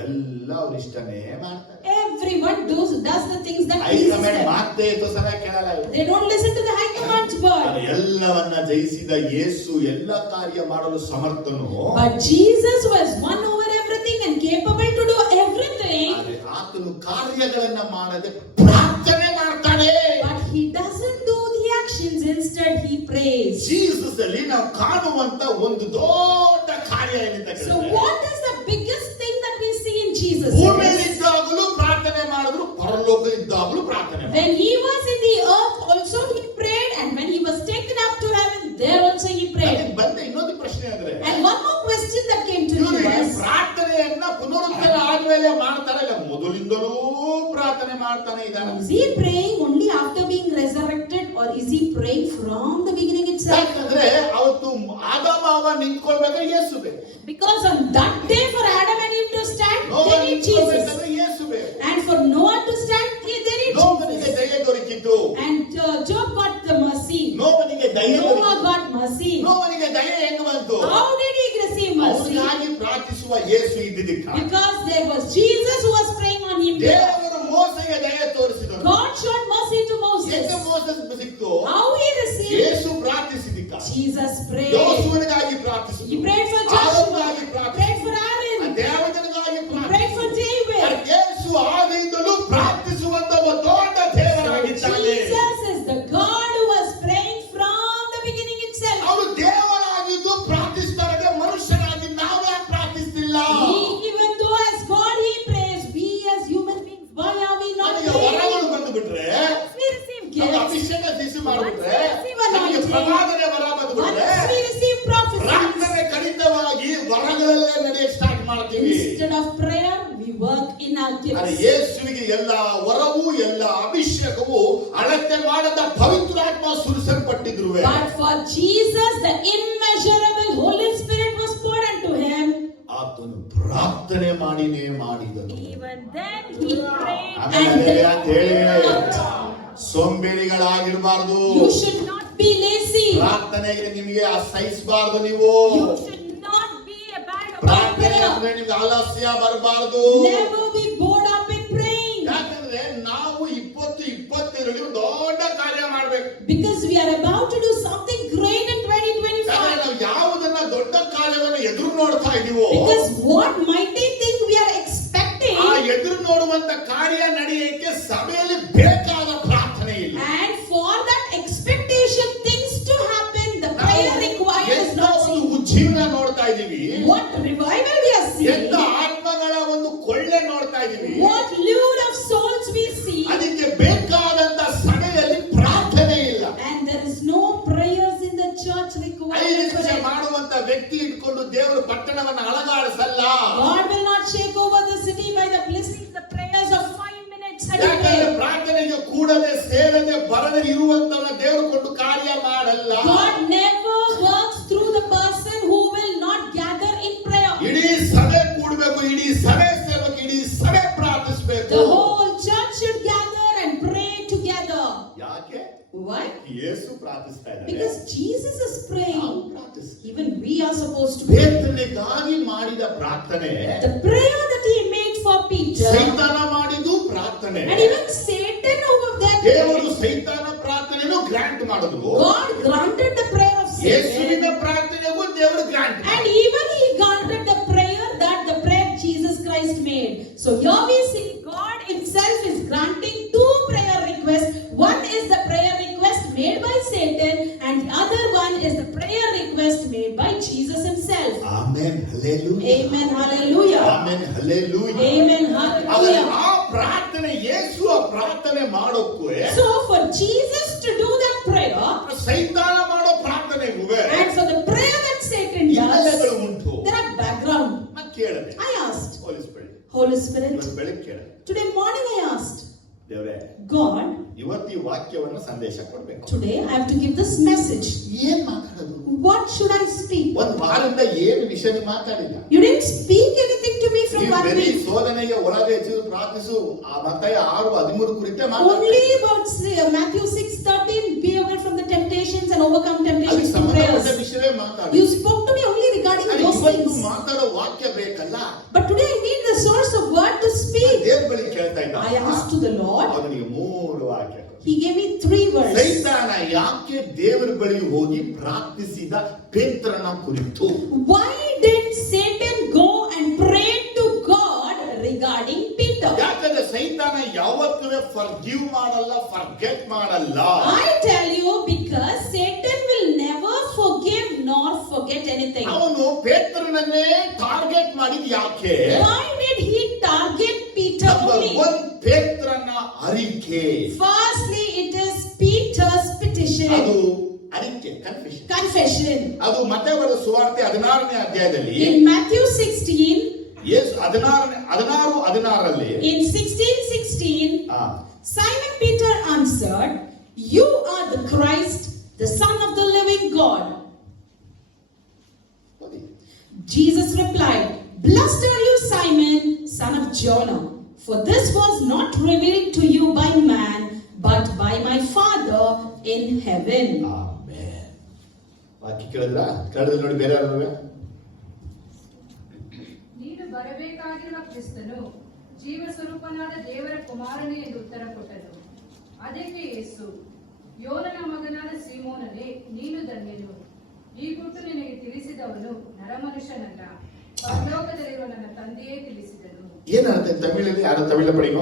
ಎಲ್ಲ ಅವ್ರ ಇಷ್ಟನೇ ಮಾಡ್ತಾರೆ. everyone does the things that please high command them. ಮಾತೇ ಸಲ ಕೇಳಲ್ಲ ಇವ್ರು. They don't listen to the high command's word. ಆದರೆ ಎಲ್ಲವನ್ನ ಜಯಿಸಿದ ಯೇಸು ಎಲ್ಲ ಕಾರ್ಯ ಮಾಡಲು ಸಮರ್ಥನು. But Jesus was won over everything and capable to do everything. ಆದರೆ ಆತನು ಕಾರ್ಯಗಳನ್ನ ಮಾಡದೆ ಪ್ರಾರ್ಥನೆ ಮಾಡ್ತಾನೆ. But he doesn't do the actions, instead he prays. Jesus ಅಲ್ಲಿ ನಾವು ಕಾಣುವಂತ ಒಂದು ದೊಡ್ಡ ಕಾರ್ಯ ಏನಿದೆ So what is the biggest thing that we see in Jesus? ಭೂಮಿಯಲ್ಲಿದ್ದಾಗಲೂ ಪ್ರಾರ್ಥನೆ ಮಾಡಿದ್ರು, ಪರಲೋಕ ಇದ್ದಾಗಲೂ ಪ್ರಾರ್ಥನೆ ಮಾಡಿದ್ರು. When he was in the earth also he prayed, and when he was taken up to heaven there also he prayed. ಅದಕ್ಕೆ ಬಂದ ಇನ್ನೊಂದು ಪ್ರಶ್ನೆ ಅಂದ್ರೆ, And one more question that came to me ಇವರು ಈ was, ಪ್ರಾರ್ಥನೆಯನ್ನ ಪುನರುತ್ಥಾನ ಆದ್ಮೇಲೆ ಮಾಡ್ತಾರ, ಇಲ್ಲ ಮೊದಲಿಂದಲೂ ಪ್ರಾರ್ಥನೆ ಮಾಡ್ತಾನೆ ಇದ್ದಾನೆ? is he praying only after being resurrected, or is he praying from the beginning itself? ಯಾಕಂದ್ರೆ ಅವತ್ತು ಆದಾಮ ಅವ ನಿಂತ್ಕೊಳ್ಬೇಕಾದ್ರೆ ಯೇಸು ಬೇಕು, Because on that day for Adam and Eve to stand, ನೋವ they need Jesus. ನಿಂತ್ಕೊಳ್ಬೇಕಾದ್ರೆ ಯೇಸು ಬೇಕು. And for Noah to stand, they need ನೋವನಿಗೆ Jesus. ದಯೆ ದೊರಕಿತು, And Job got the mercy. ನೋವನಿಗೆ ದಯೆ Noah ದೊರಕಿತು. got mercy. ನೋವನಿಗೆ ದಯೆ ಹೆಂಗ್ ಬಂತು? How did he receive mercy? ಅವನಿಗಾಗಿ ಪ್ರಾರ್ಥಿಸುವ ಯೇಸು ಇದ್ದಿದ್ದಕ್ಕ Because there was Jesus who was praying on him. ದೇವರು ಮೋಸೆಗೆ ದಯೆ ತೋರಿಸಿದನು. God showed mercy to Moses. ಹೆಂಗ ಮೋಸೆ ಸಿಕ್ತು? How he received? ಯೇಸು ಪ್ರಾರ್ಥಿಸಿದಿಕ್ಕ. Jesus prayed. ಯೋಸುವನಿಗಾಗಿ He ಪ್ರಾರ್ಥಿಸಿದ, prayed for Joshua. ಆರೋನ್ಗಾಗಿ He ಪ್ರಾರ್ಥಿಸಿದ, prayed for Aaron. ದೇವಜನಗಾಗಿ He prayed for ಪ್ರಾರ್ಥಿಸಿದ. David. ಯೇಸು ಆದಿಯಿಂದಲೂ ಪ್ರಾರ್ಥಿಸುವಂತ ಒಬ್ಬ ದೊಡ್ಡ ದೇವರಾಗಿದ್ದಾನೆ. Jesus is the God who was praying from the beginning itself. ಅವರು ದೇವರಾಗಿದ್ದು ಪ್ರಾರ್ಥಿಸ್ತಾರೆ, ಮನುಷ್ಯರಾಗಿ ನಾವೇ ಪ್ರಾರ್ಥಿಸ್ತಿಲ್ಲ. Even though as God he prays, we as human beings, why are we not ನಮಗೆ praying? ವರಗಳು ಬಂದು ಬಿಟ್ರೆ, Once we receive ನಮಗೆ gifts, ಅಭಿಷೇಕ ದಿಸಿ ಮಾಡಿಬಿಟ್ರೆ, Once we receive ನಮಗೆ anointing, ಪ್ರವಾದನೆ ವರ ಬಂದು ಬಿಟ್ರೆ, once we receive prophecy, ಪ್ರಾರ್ಥನೆ ಕಡಿತವಾಗಿ ವರಗಳಲ್ಲೇ ನಡೆಯಕ್ಕೆ ಸ್ಟಾರ್ಟ್ ಮಾಡ್ತೀವಿ. instead of prayer, we work in our ಆದರೆ gifts. ಯೇಸುವಿಗೆ ಎಲ್ಲ ವರವೂ ಎಲ್ಲ ಅಭಿಷೇಕವು ಅಳತೆ ಮಾಡದ ಪವಿತ್ರಾತ್ಮ ಸುರಿಸಲ್ಪಟ್ಟಿದ್ರು. But for Jesus, the immeasurable Holy Spirit was poured unto him. ಆತನು ಪ್ರಾರ್ಥನೆ ಮಾಡಿನೇ ಮಾಡಿದನು. Even then he prayed ಆಮೇಲೆ and ಅಂತ ಹೇಳಿ ಸೋಂಬೇರಿಗಳಾಗಿರಬಾರ್ದು. you should not be lazy. ಪ್ರಾರ್ಥನೆಗೆ ನಿಮಗೆ ಅಸಹಿಸಬಾರ್ದು. ನೀವು You should not be a bad about ಪ್ರಾರ್ಥನೆ prayer. ಅಂದ್ರೆ ನಿಮ್ಗೆ ಆಲಸ್ಯ ಬರಬಾರ್ದು. Never be bored up in praying. ಯಾಕಂದ್ರೆ ನಾವು 20-25 ದೊಡ್ಡ ಕಾರ್ಯ ಮಾಡ್ಬೇಕು. Because we are about to do something great in ಯಾಕಂದ್ರೆ 2025. ನಾವು ಯಾವುದನ್ನ ದೊಡ್ಡ ಕಾರ್ಯವನ್ನು ಎದುರು ನೋಡ್ತಾ ಇದೀವೋ, Because what mighty thing we are expecting, ಆ ಎದುರು ನೋಡುವಂತ ಕಾರ್ಯ ನಡೆಯಕ್ಕೆ ಸಭೆಯಲ್ಲಿ ಬೇಕಾದ ಪ್ರಾರ್ಥನೆ ಇಲ್ಲ. and for that expectation things to happen, the prayer required is ಎಂತ not ಒಂದು seen. ಉಜ್ಜೀವನ ನೋಡ್ತಾ ಇದೀವಿ, What revival we are seeing, ಎಂತ ಆತ್ಮಗಳ ಒಂದು ಕೊಳ್ಳೆ ನೋಡ್ತಾ ಇದೀವಿ. what lure of souls we see, ಅದಕ್ಕೆ ಬೇಕಾದಂತ ಸಭೆಯಲ್ಲಿ ಪ್ರಾರ್ಥನೆ ಇಲ್ಲ. and there is no prayers in the church 5 required for ನಿಮಿಷ it. ಮಾಡುವಂತ ವ್ಯಕ್ತಿ ಇಟ್ಕೊಂಡು ದೇವರು ಪಟ್ಟಣವನ್ನು ಅಲಗಾಡಿಸಲ್ಲ. God will not shake over the city by the blessings, the prayers of 5 minutes and ಯಾಕಂದ್ರೆ pray. ಪ್ರಾರ್ಥನೆಗೆ ಕೂಡದೆ ಸೇರದೆ ಬರದೆ ಇರುವಂತವನ್ನ ದೇವರು ಕೊಂಡು ಕಾರ್ಯ ಮಾಡಲ್ಲ. God never works through the person who will not gather in prayer. ಇಡೀ ಸಭೆ ಕೂಡಬೇಕು, ಇಡೀ ಸಭೆ ಸೇರ್ಬೇಕು, ಇಡೀ ಸಭೆ ಪ್ರಾರ್ಥಿಸಬೇಕು. The whole church should gather and pray together. ಯಾಕೆ? Why? ಯೇಸು ಪ್ರಾರ್ಥಿಸ್ತಾ ಇದ್ದಾರೆ, Because Jesus is ನಾವು praying. ಪ್ರಾರ್ಥಿಸ್ತೀವಿ. Even we are supposed to pray. ಪೇತ್ರನಿಗಾಗಿ ಮಾಡಿದ ಪ್ರಾರ್ಥನೆ, The prayer that he made for Peter, ಸೈತಾನ ಮಾಡಿದ್ದು ಪ್ರಾರ್ಥನೆ. and even Satan over there, ದೇವರು ಸೈತಾನ ಪ್ರಾರ್ಥನೆಯನ್ನು ಗ್ರಾಂಟ್ ಮಾಡಿದ್ರು. God granted the prayer of ಯೇಸುವಿನ Satan, ಪ್ರಾರ್ಥನೆಗೂ ದೇವರು grant and even he granted the prayer Jesus Christ made. So here we see God himself is granting two prayer requests. One is the prayer request made by Satan, and the other one is the prayer request made by Jesus himself. Amen, hallelujah. Amen, hallelujah. Amen, hallelujah. Amen, ಆದರೆ hallelujah. ಆ ಪ್ರಾರ್ಥನೆ, ಯೇಸು ಆ ಪ್ರಾರ್ಥನೆ ಮಾಡೋಕ್ಕೂ So for Jesus to do that prayer, ಸೈತಾನ ಮಾಡೋ ಪ್ರಾರ್ಥನೆಗೂ and for the prayer that Satan ಹಿನ್ನೆಲೆಗಳು does, ಉಂಟು. there are background. ನಾನು ಕೇಳಿದೆ, I asked, Holy Spirit, Holy Spirit, ಇವತ್ತು ಬೆಳಗ್ಗೆ ಕೇಳಿದೆ, today morning I asked, ದೇವರೇ God, ಇವತ್ತು ಈ ವಾಕ್ಯವನ್ನು ಸಂದೇಶ ಕೊಡ್ಬೇಕು, today I have to give this message. ಏನ್ ಮಾತಾಡೋದು? What should I speak? ಒಂದ್ ವಾರದಿಂದ ಏನು ವಿಷಯ ಮಾತಾಡಿಲ್ಲ. You didn't speak anything to me from ನೀವು 1 ಬರೀ week. ಶೋಧನೆಗೆ ಒಳಗೆ ಹೆಚ್ಚು ಪ್ರಾರ್ಥಿಸು ಆ ಮತ್ತಾಯ 6:13 ಕುರಿತೇ ಮಾತಾಡ್ತಾರೆ. Only about Matthew 6:13, be away from the temptations and overcome ಅದಕ್ಕೆ temptations through ಸಂಬಂಧಪಟ್ಟ prayers. ವಿಷಯವೇ ಮಾತಾಡಿ. You spoke to me only regarding ಅದು those ಇವತ್ತು things. ಮಾತಾಡೋ ವಾಕ್ಯ ಬೇಕಲ್ಲ. But today I need the source of word to speak. ದೇವ್ರ ಬಳಿ ಕೇಳಿದೆ, ಕೇಳ್ತಾ ಇದ್ದ. I asked to the Lord. ಅವನಿಗೆ 3 ವಾಕ್ಯ. He gave me 3 verses. ಸೈತಾನ ಯಾಕೆ ದೇವರ ಬಳಿ ಹೋಗಿ ಪ್ರಾರ್ಥಿಸಿದ ಪೇತ್ರನ ಕುರಿತು? Why did Satan go and pray to God regarding Peter? ಯಾಕಂದ್ರೆ ಸೈತಾನ ಯಾವತ್ತೂ ಫರ್ಗಿವ್ ಮಾಡಲ್ಲ, ಫರ್ಗೆಟ್ ಮಾಡಲ್ಲ. I tell you, because Satan will never forgive nor forget anything. ಅವನು ಪೇತ್ರನನ್ನೇ ಟಾರ್ಗೆಟ್ ಮಾಡಿದ ಯಾಕೆ? Why did he target Peter only? ಪೇತ್ರನ ಅರಿಕೆ. Firstly, it is Peter's petition. ಅದು ಅರಿಕೆ, confession. ಅದು ಮತ್ತೇಬರೆದ ಸುವಾರ್ತೆ 16ನೇ ಅಧ್ಯಾಯದಲ್ಲಿ In Matthew 16, ಯೇಸು 16:16 in 16:16, Simon Peter answered, "You are the Christ, the Son of the living God." Jesus replied, "Blessed are you, Simon, son of Jonah, for this was not revealed to you by man, but by my Father in heaven." Amen. ವಾಕ್ಯ ಕೇಳಿದ್ರೆ ನೋಡಿ ಬೇರೆ ಯಾರು? ನೀನು ಬರಬೇಕಾಗಿರುವ ಕ್ರಿಸ್ತನು ಜೀವ ಸ್ವರೂಪನಾದ ದೇವರ ಕುಮಾರನೇ ಎಂದು ಉತ್ತರ ಕೊಟ್ಟನು. ಅದಕ್ಕೆ ಯೇಸು, ಯೋನನ ಮಗನಾದ ಸೀಮೋನನೇ, ನೀನು ಧನ್ಯನು. ಈ ಗುಟ್ಟು ನಿನಗೆ ತಿಳಿಸಿದವನು ನರಮನುಷ್ಯನಲ್ಲ, ಪರಲೋಕದಲ್ಲಿರುವ ನನ್ನ ತಂದೆಯೇ ತಿಳಿಸಿದನು. ಏನರ್ಥ ತಮಿಳಲ್ಲಿ? ಯಾರು ತಮಿಳ படிங்க?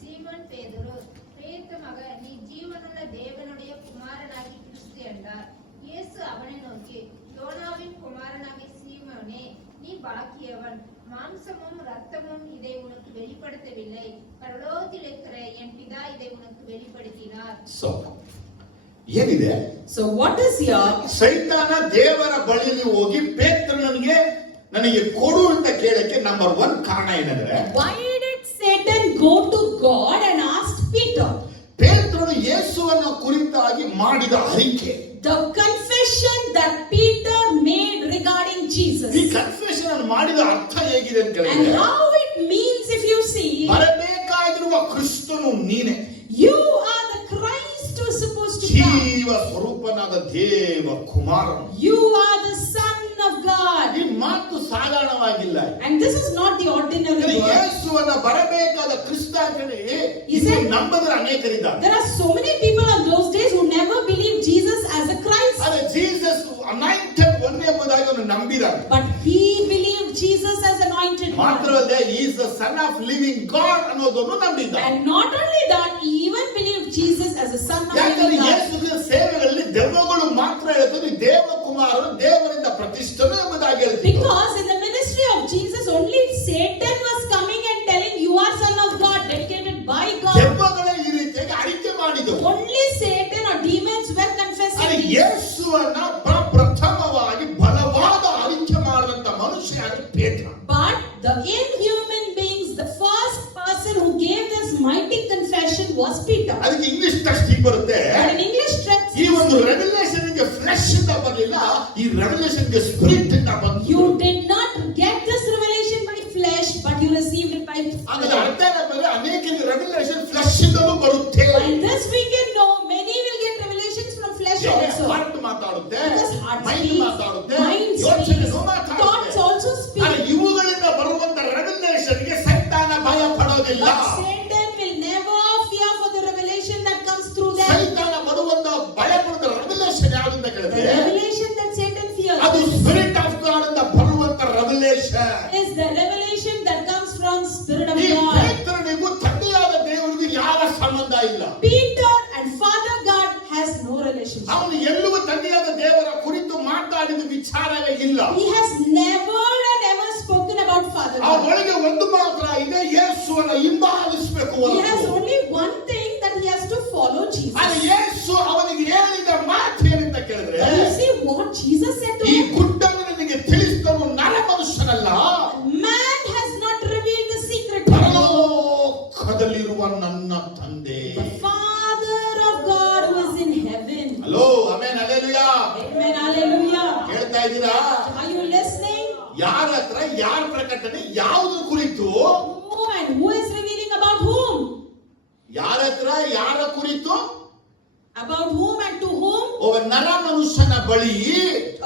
சீமோன் பேதுரு, பேத்து மக, நீ ஜீவனுள்ள தேவனுடைய குமாரனாகி கிறிஸ்து என்றார். இயேசு அவனை நோக்கி, யோனாவின் குமாரனாகிய சீமோனே, நீ பாக்கியவன். மாம்சமும் இரத்தமும் இதை உனக்கு வெளிப்படுத்தவில்லை, பரலோகத்தில் இருக்கிற என் பிதா இதை உனக்கு வெளிப்படுத்தினார். ಏನಿದೆ? So what is here? ಸೈತಾನ ದೇವರ ಬಳಿಯಲ್ಲಿ ಹೋಗಿ ಪೇತ್ರನಿಗೆ ನನಗೆ ಕೊಡು ಅಂತ ಕೇಳಕ್ಕೆ ನಂಬರ್ 1 ಕಾರಣ ಏನಂದ್ರೆ, why did Satan go to God and ask Peter? ಪೇತ್ರನು ಯೇಸುವನ್ನು ಕುರಿತಾಗಿ ಮಾಡಿದ ಅರಿಕೆ, The confession that Peter made regarding Jesus. ಈ ಕನ್ಫೆಷನ್ ಅನ್ನು ಮಾಡಿದ ಅರ್ಥ ಹೇಗಿದೆ ಅಂತ And ಕೇಳಿದ್ರೆ, how it means, if you see, ಬರಬೇಕಾಗಿರುವ ಕ್ರಿಸ್ತನು ನೀನೆ. you are the Christ who is supposed to come. ಜೀವ ಸ್ವರೂಪನಾದ ದೇವ ಕುಮಾರನು. You are the Son of God. ಈ ಮಾತು ಸಾಧಾರಣವಾಗಿಲ್ಲ. And this is not the ordinary word. ಯೇಸುವನ್ನ ಬರಬೇಕಾದ ಕ್ರಿಸ್ತ ಅಂತ ಹೇಳಿ ಇದು ನಂಬದರ ಅನೇಕರಿದ್ದಾರೆ. There are so many people on those days who never believed Jesus as a Christ. ಆದರೆ ಜೀಸಸ್ ಅನಾಯಿಂಟೆಡ್ ಒನ್ ಎಂಬುದಾಗಿ ಅವನು ನಂಬಿದ್ದಾರೆ. But he believed Jesus as anointed one. ಮಾತ್ರವಲ್ಲದೆ he is the son of living God ಅನ್ನೋದನ್ನು ನಂಬಿದ್ದಾರೆ. And not only that, he even believed Jesus as a son of ಯಾಕಂದ್ರೆ living God. ಯೇಸುವಿನ ಸೇವೆಗಳಲ್ಲಿ ದೆವ್ವಗಳು ಮಾತ್ರ ಹೇಳ್ತಾರೆ ದೇವ ಕುಮಾರನು ದೇವರಿಂದ ಪ್ರತಿಷ್ಠನು ಎಂಬುದಾಗಿ ಹೇಳ್ತಾರೆ. Because in the ministry of Jesus, only Satan was coming and telling, "You are son of God, dedicated by God." ದೆವ್ವಗಳೇ ಈ ರೀತಿಯಾಗಿ ಅರಿಕೆ ಮಾಡಿದವು. Only Satan or demons were confessing. ಆದರೆ ಯೇಸುವನ್ನ ಪ್ರಥಮವಾಗಿ ಬಲವಾದ ಅರಿಕೆ ಮಾಡುವಂತ ಮನುಷ್ಯ ಯಾರು? ಪೇತ್ರ. But the inhuman beings, the first person who gave this mighty confession was Peter. ಅದಕ್ಕೆ ಇಂಗ್ಲಿಷ್ ಟೆಕ್ಸ್ಟ್ ಹೀಗೆ ಬರುತ್ತೆ, But in English text, ಈ ಒಂದು ರೆವಲ್ಯೂಷನ್ ಗೆ ಫ್ಲೆಶ್ ಇಂದ ಬರಲಿಲ್ಲ, ಈ ರೆವಲ್ಯೂಷನ್ ಗೆ ಸ್ಪಿರಿಟ್ ಇಂದ ಬಂತು. you did not get this revelation by flesh, but you received it by ಅದರ spirit. ಅರ್ಥ ಏನಂದ್ರೆ ಅನೇಕರಿಗೆ ರೆವಲ್ಯೂಷನ್ ಫ್ಲೆಶ್ ಇಂದಲೂ ಬರುತ್ತೆ. And this we can know, many will get revelations from flesh also. Heart ಮಾತಾಡುತ್ತೆ, Because heart ಮೈಂಡ್ speaks, ಮಾತಾಡುತ್ತೆ, mind ಯೋಚನೆನೂ speaks, ಮಾತಾಡುತ್ತೆ. thoughts also speak. ಆದರೆ ಇವುಗಳಿಂದ ಬರುವಂತ ರೆವಲ್ಯೂಷನ್ ಗೆ ಸೈತಾನ ಭಯ ಪಡೋದಿಲ್ಲ. But Satan will never fear for the revelation that comes through them. ಸೈತಾನ ಬರುವಂತ ಭಯ ಪಡುವ ರೆವಲ್ಯೂಷನ್ ಯಾವುದು ಅಂತ The ಕೇಳಿದ್ರೆ, revelation that Satan fears ಅದು ಸ್ಪಿರಿಟ್ ಆಫ್ ಗಾಡ್ ಅಂತ ಬರುವಂತ revolution. is the revelation that comes from Spirit of ಈ God. ಪೇತ್ರನಿಗೂ ತಂದೆಯಾದ ದೇವರಿಗೂ ಯಾವ ಸಂಬಂಧ ಇಲ್ಲ. Peter and Father God has no relationship. ಅವನು ಎಲ್ಲೂ ತಂದೆಯಾದ ದೇವರ ಕುರಿತು ಮಾತಾಡಿದ ವಿಚಾರವೇ ಇಲ್ಲ. He has never and ever spoken about Father God. ಅವನೊಳಗೆ ಒಂದು ಮಾತ್ರ ಇದೆ, ಯೇಸುವನ್ನು ಹಿಂಬಾಲಿಸಬೇಕು. He has only one thing, that he has to follow Jesus. ಆದರೆ ಯೇಸು ಅವನಿಗೆ ಹೇಳಿದ ಮಾತು ಏನಂತ ಕೇಳಿದ್ರೆ, But you see what Jesus said to ಈ him? ಗುಡ್ಡನ್ನು ನಿನಗೆ ತಿಳಿಸಿದವನು ನರ ಮನುಷ್ಯನಲ್ಲ, Man has not revealed the secret to you. ಪರಲೋಕದಲ್ಲಿರುವ ನನ್ನ ತಂದೆ. The Father of God who is in heaven. Hello, amen, hallelujah. Amen, hallelujah. ಕೇಳ್ತಾ ಇದ್ದೀರಾ? Are you listening? ಯಾರ ಹತ್ರ ಯಾರ ಪ್ರಕಟಣೆ ಯಾವುದು ಕುರಿತು? Who and who is revealing about whom? ಯಾರ ಹತ್ರ ಯಾರ ಕುರಿತು? About whom and to whom? ಒಬ್ಬ ನರ ಮನುಷ್ಯನ ಬಳಿ